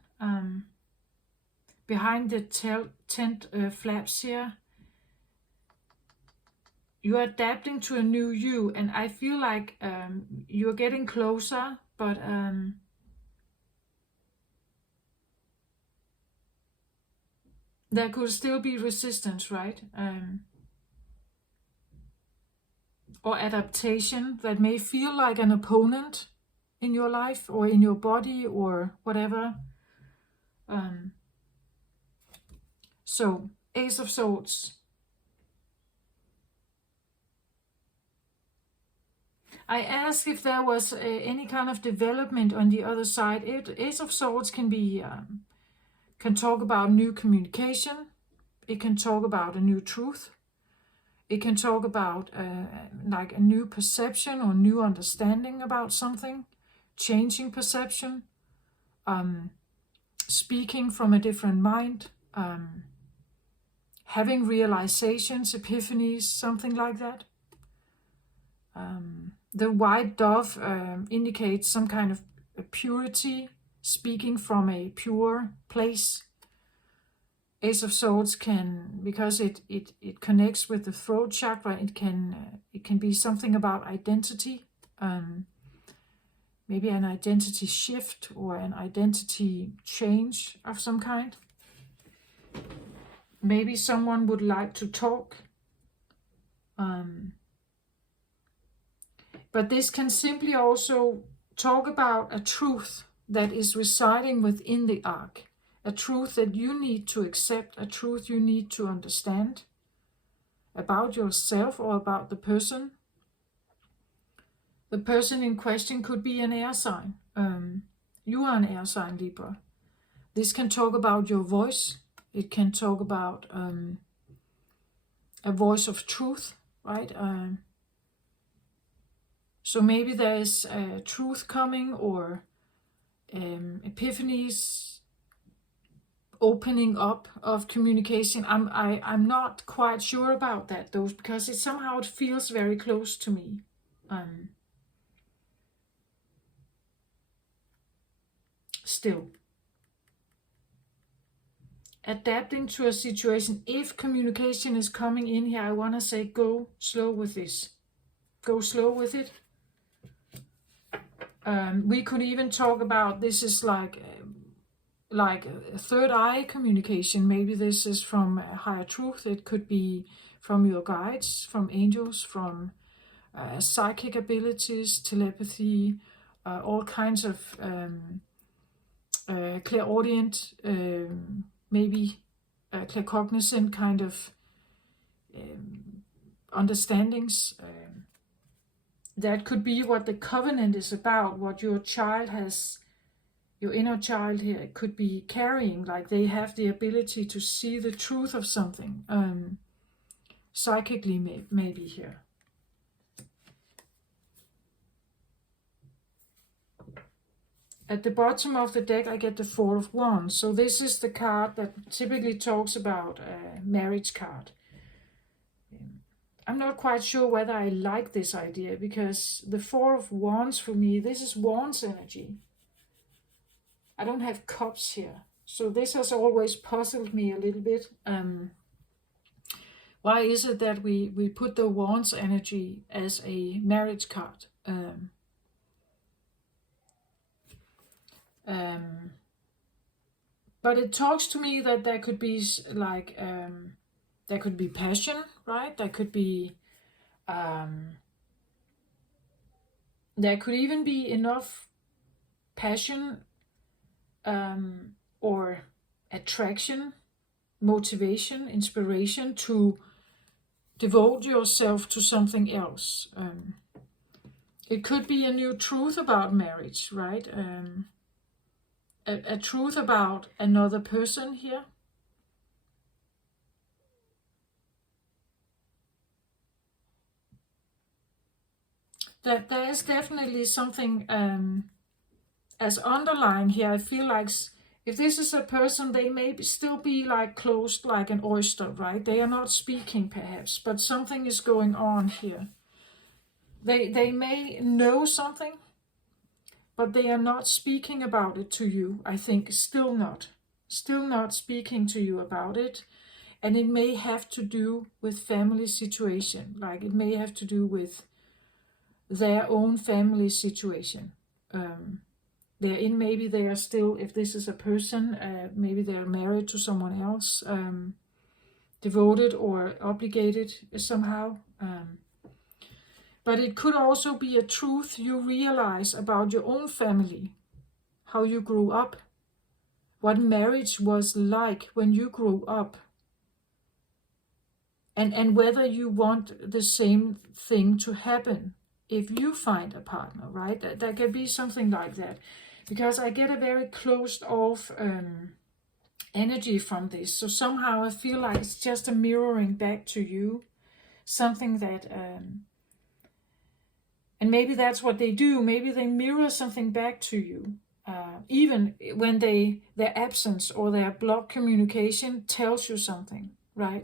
behind the tent flaps here. You're adapting to a new you, and I feel like you're getting closer, but there could still be resistance, right? Or adaptation that may feel like an opponent in your life or in your body or whatever. So, Ace of Swords. I asked if there was any kind of development on the other side. Ace of Swords can be can talk about new communication. It can talk about a new truth. It can talk about like a new perception or new understanding about something, changing perception, speaking from a different mind, having realizations, epiphanies, something like that. The white dove indicates some kind of purity, speaking from a pure place. Ace of Swords can, because it connects with the throat chakra, it can be something about identity, maybe an identity shift or an identity change of some kind. Maybe someone would like to talk. But this can simply also talk about a truth that is residing within the arc. A truth that you need to accept, a truth you need to understand about yourself or about the person. The person in question could be an air sign. You are an air sign, Libra. This can talk about your voice. It can talk about a voice of truth, right? So maybe there is truth coming or epiphanies, opening up of communication. I'm not quite sure about that though, because it somehow it feels very close to me. Still, adapting to a situation. If communication is coming in here, I want to say go slow with this. Go slow with it. We could even talk about this is like a third eye communication. Maybe this is from a higher truth. It could be from your guides, from angels, from psychic abilities, telepathy, all kinds of clairaudient, maybe claircognizant kind of understandings. That could be what the covenant is about, what your child has, your inner child here could be carrying, like they have the ability to see the truth of something, psychically maybe here. At the bottom of the deck, I get the Four of Wands. So this is the card that typically talks about a marriage card. I'm not quite sure whether I like this idea, because the Four of Wands for me, this is Wands energy. I don't have cups here. So this has always puzzled me a little bit. Why is it that we put the Wands energy as a marriage card? But it talks to me that there could be like, there could be passion, right? There could be, there could even be enough passion or attraction, motivation, inspiration to devote yourself to something else. It could be a new truth about marriage, right? A truth about another person here. That there is definitely something as underlying here. I feel like if this is a person, they may still be like closed like an oyster, right? They are not speaking perhaps, but something is going on here. They may know something, but they are not speaking about it to you. I think still not speaking to you about it. And it may have to do with family situation. Like it may have to do with their own family situation. They're in, maybe they are still, if this is a person, maybe they're married to someone else, devoted or obligated somehow. But it could also be a truth you realize about your own family, how you grew up, what marriage was like when you grew up, and whether you want the same thing to happen if you find a partner, right? There could be something like that, because I get a very closed off energy from this. So somehow I feel like it's just a mirroring back to you, something that, and maybe that's what they do. Maybe they mirror something back to you, even when their absence or their blocked communication tells you something, right?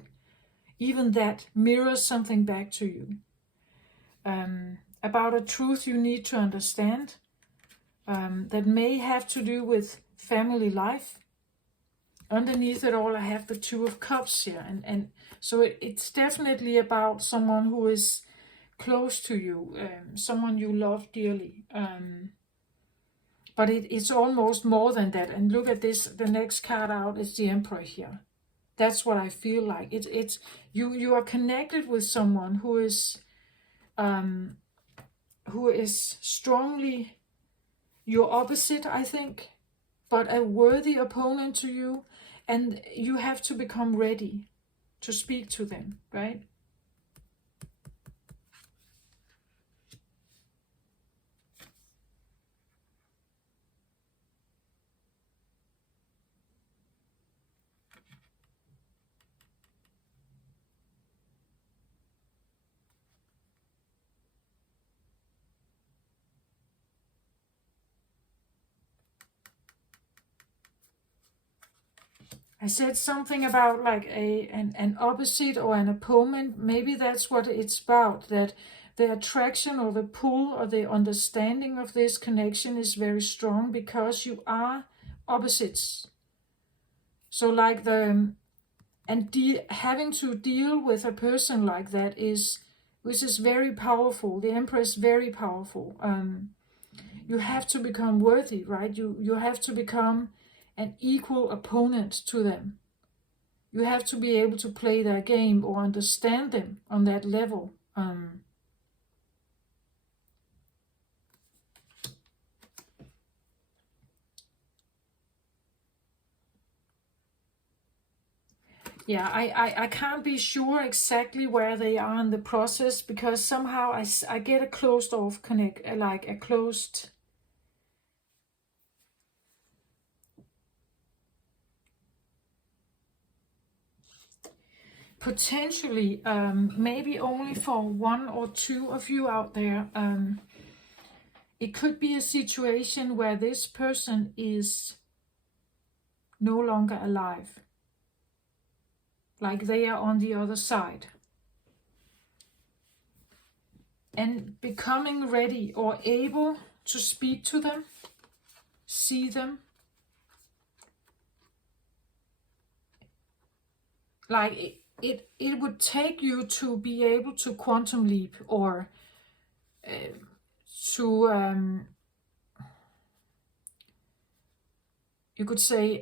Even that mirrors something back to you. About a truth you need to understand, that may have to do with family life. Underneath it all, I have the Two of Cups here. And so it's definitely about someone who is close to you, someone you love dearly. But it's almost more than that. And look at this, the next card out is the Emperor here. That's what I feel like. It's you are connected with someone who is strongly your opposite, I think, but a worthy opponent to you, and you have to become ready to speak to them, right? I said something about like an opposite or an opponent. Maybe that's what it's about, that the attraction or the pull or the understanding of this connection is very strong because you are opposites. So like having to deal with a person like that which is very powerful. The Empress is very powerful. You have to become worthy, right? You have to become an equal opponent to them. You have to be able to play their game or understand them on that level. Yeah, I can't be sure exactly where they are in the process, because somehow I get a closed off connect, like a closed. Potentially, maybe only for one or two of you out there, it could be a situation where this person is no longer alive. Like they are on the other side. And becoming ready or able to speak to them, see them, like it would take you to be able to quantum leap, or to you could say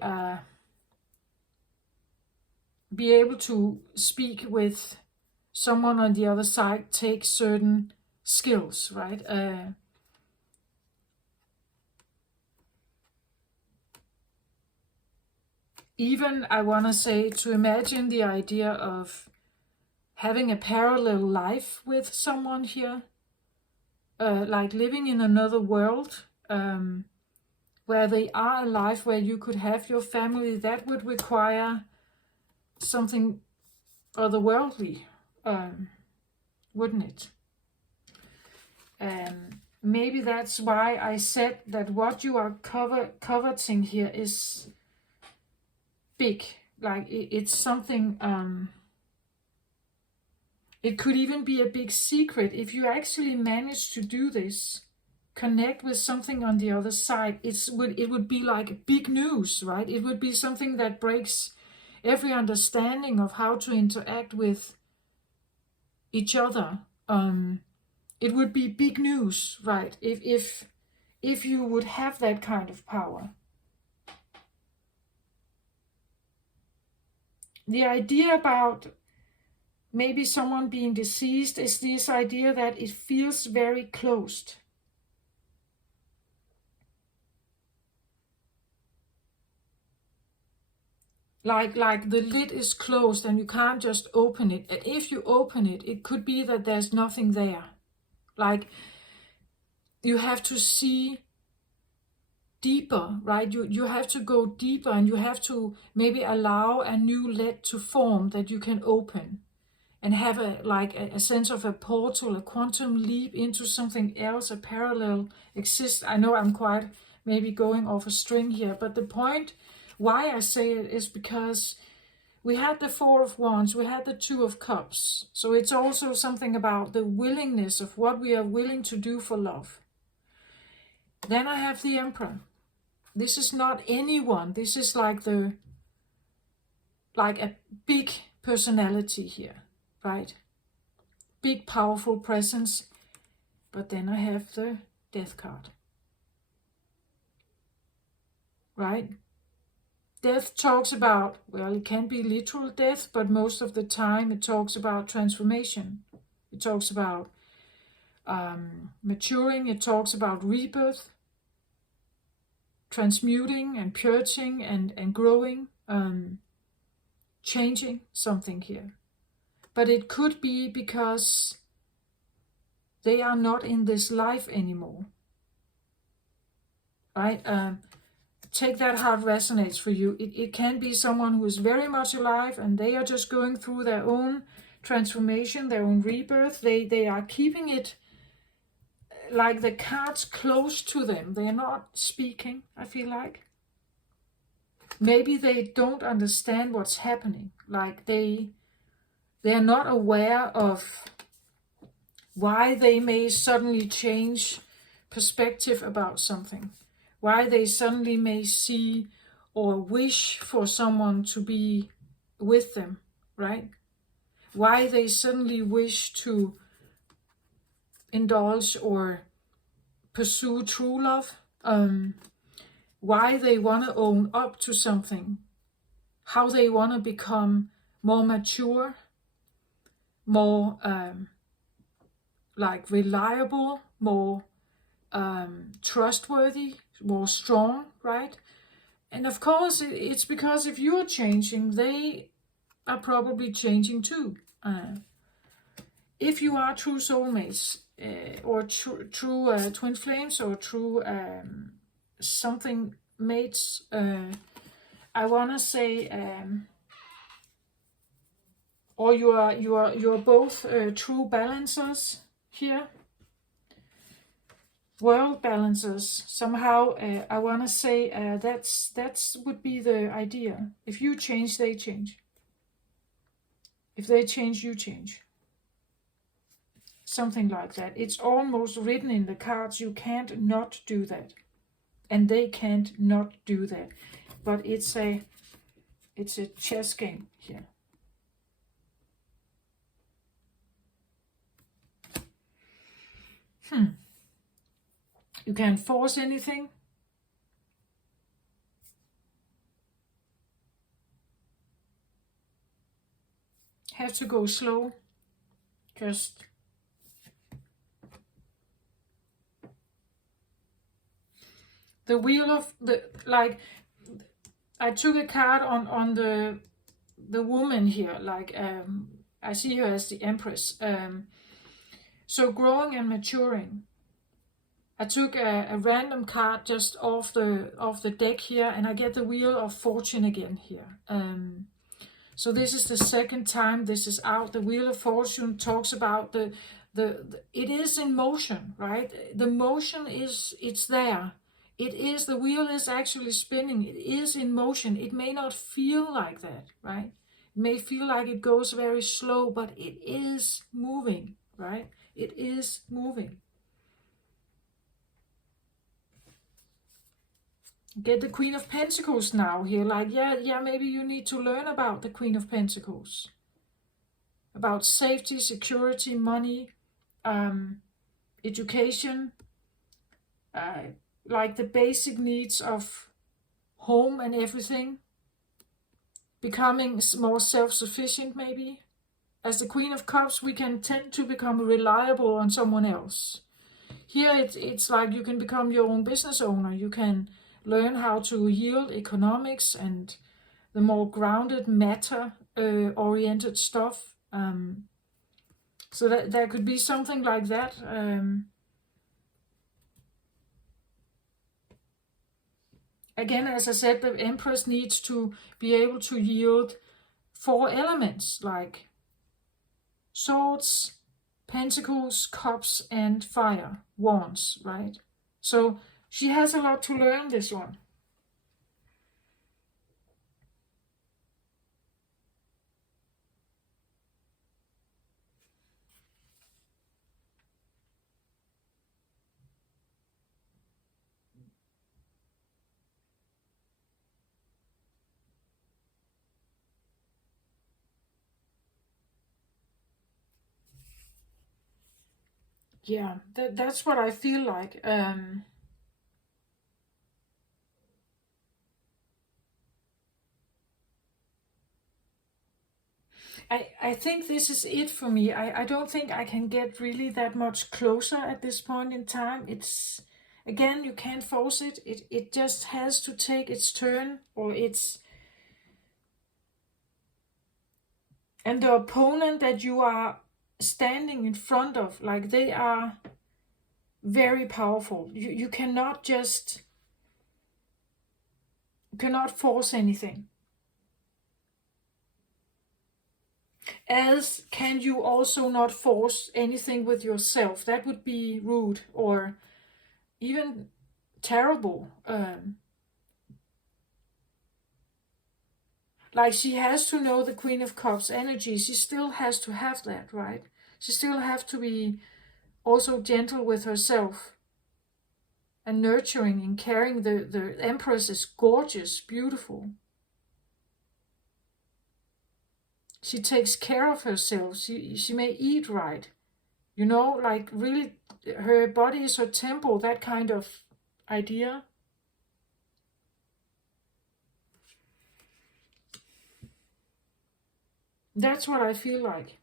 be able to speak with someone on the other side, take certain skills, right? Even I want to say, to imagine the idea of having a parallel life with someone here, like living in another world, where they are alive, where you could have your family, that would require something otherworldly, wouldn't it? Maybe that's why I said that what you are coveting here is big. Like it's something, it could even be a big secret. If you actually manage to do this, connect with something on the other side, it would be like big news, right? It would be something that breaks every understanding of how to interact with each other. It would be big news, right? If you would have that kind of power. The idea about maybe someone being deceased is this idea that it feels very closed. Like the lid is closed and you can't just open it. And if you open it, it could be that there's nothing there. Like you have to see deeper, right? You have to go deeper, and you have to maybe allow a new lid to form that you can open, and have a sense of a portal, a quantum leap into something else, a parallel exists. I know I'm quite maybe going off a string here, but the point why I say it is because we had the Four of Wands, we had the Two of Cups. So it's also something about the willingness of what we are willing to do for love. Then I have the Emperor. This is not anyone. This is like a big personality here, right? Big, powerful presence. But then I have the Death card, right? Death talks about, well, it can be literal death, but most of the time it talks about transformation. It talks about maturing. It talks about rebirth, transmuting and purging and growing, changing something here. But it could be because they are not in this life anymore, right? Take that how it resonates for you. It can be someone who is very much alive and they are just going through their own transformation, their own rebirth. They are keeping it like the cards close to them. They're not speaking, I feel like. Maybe they don't understand what's happening. Like they're not aware of why they may suddenly change perspective about something. Why they suddenly may see or wish for someone to be with them, right? Why they suddenly wish to indulge or pursue true love. Why they want to own up to something. How they want to become more mature, more like reliable, more trustworthy, more strong, right? And of course, it's because if you're changing, they are probably changing too. If you are true soulmates, or true twin flames, or true something mates, I want to say, or you are both true balancers here. World balancers, somehow. I want to say that's would be the idea. If you change, they change. If they change, you change. Something like that. It's almost written in the cards. You can't not do that, and they can't not do that. But it's a chess game here. You can't force anything. Have to go slow. Just the wheel of the, like, I took a card on the woman here, like, I see her as the Empress. So growing and maturing. I took a random card just off the deck here, and I get the Wheel of Fortune again here. So this is the second time this is out. The Wheel of Fortune talks about the it is in motion, right? The motion is, it's there. It is, the wheel is actually spinning. It is in motion. It may not feel like that, right? It may feel like it goes very slow, but it is moving, right? It is moving. Get the Queen of Pentacles now here. Like, yeah, maybe you need to learn about the Queen of Pentacles. About safety, security, money, education, like the basic needs of home and everything. Becoming more self-sufficient, maybe. As the Queen of Cups, we can tend to become reliable on someone else. Here it's like you can become your own business owner. You can learn how to yield economics and the more grounded matter oriented stuff. So that there could be something like that. Again, as I said, the Empress needs to be able to yield 4 elements, like swords, pentacles, cups, and fire, wands, right? So she has a lot to learn, this one. Yeah, that's what I feel like. I think this is it for me. I don't think I can get really that much closer at this point in time. It's, again, you can't force it. It just has to take its turn, or it's... And the opponent that you are standing in front of, like, they are very powerful. You cannot just... You cannot force anything. As can you also not force anything with yourself. That would be rude or even terrible. Like, she has to know the Queen of Cups energy. She still has to have that, right? She still has to be also gentle with herself and nurturing and caring. The Empress is gorgeous, beautiful. She takes care of herself. She may eat right. You know, like, really, her body is her temple, that kind of idea. That's what I feel like.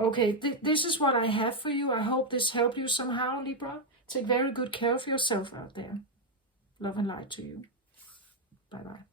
Okay, this is what I have for you. I hope this helped you somehow, Libra. Take very good care of yourself out there. Love and light to you. Bye-bye.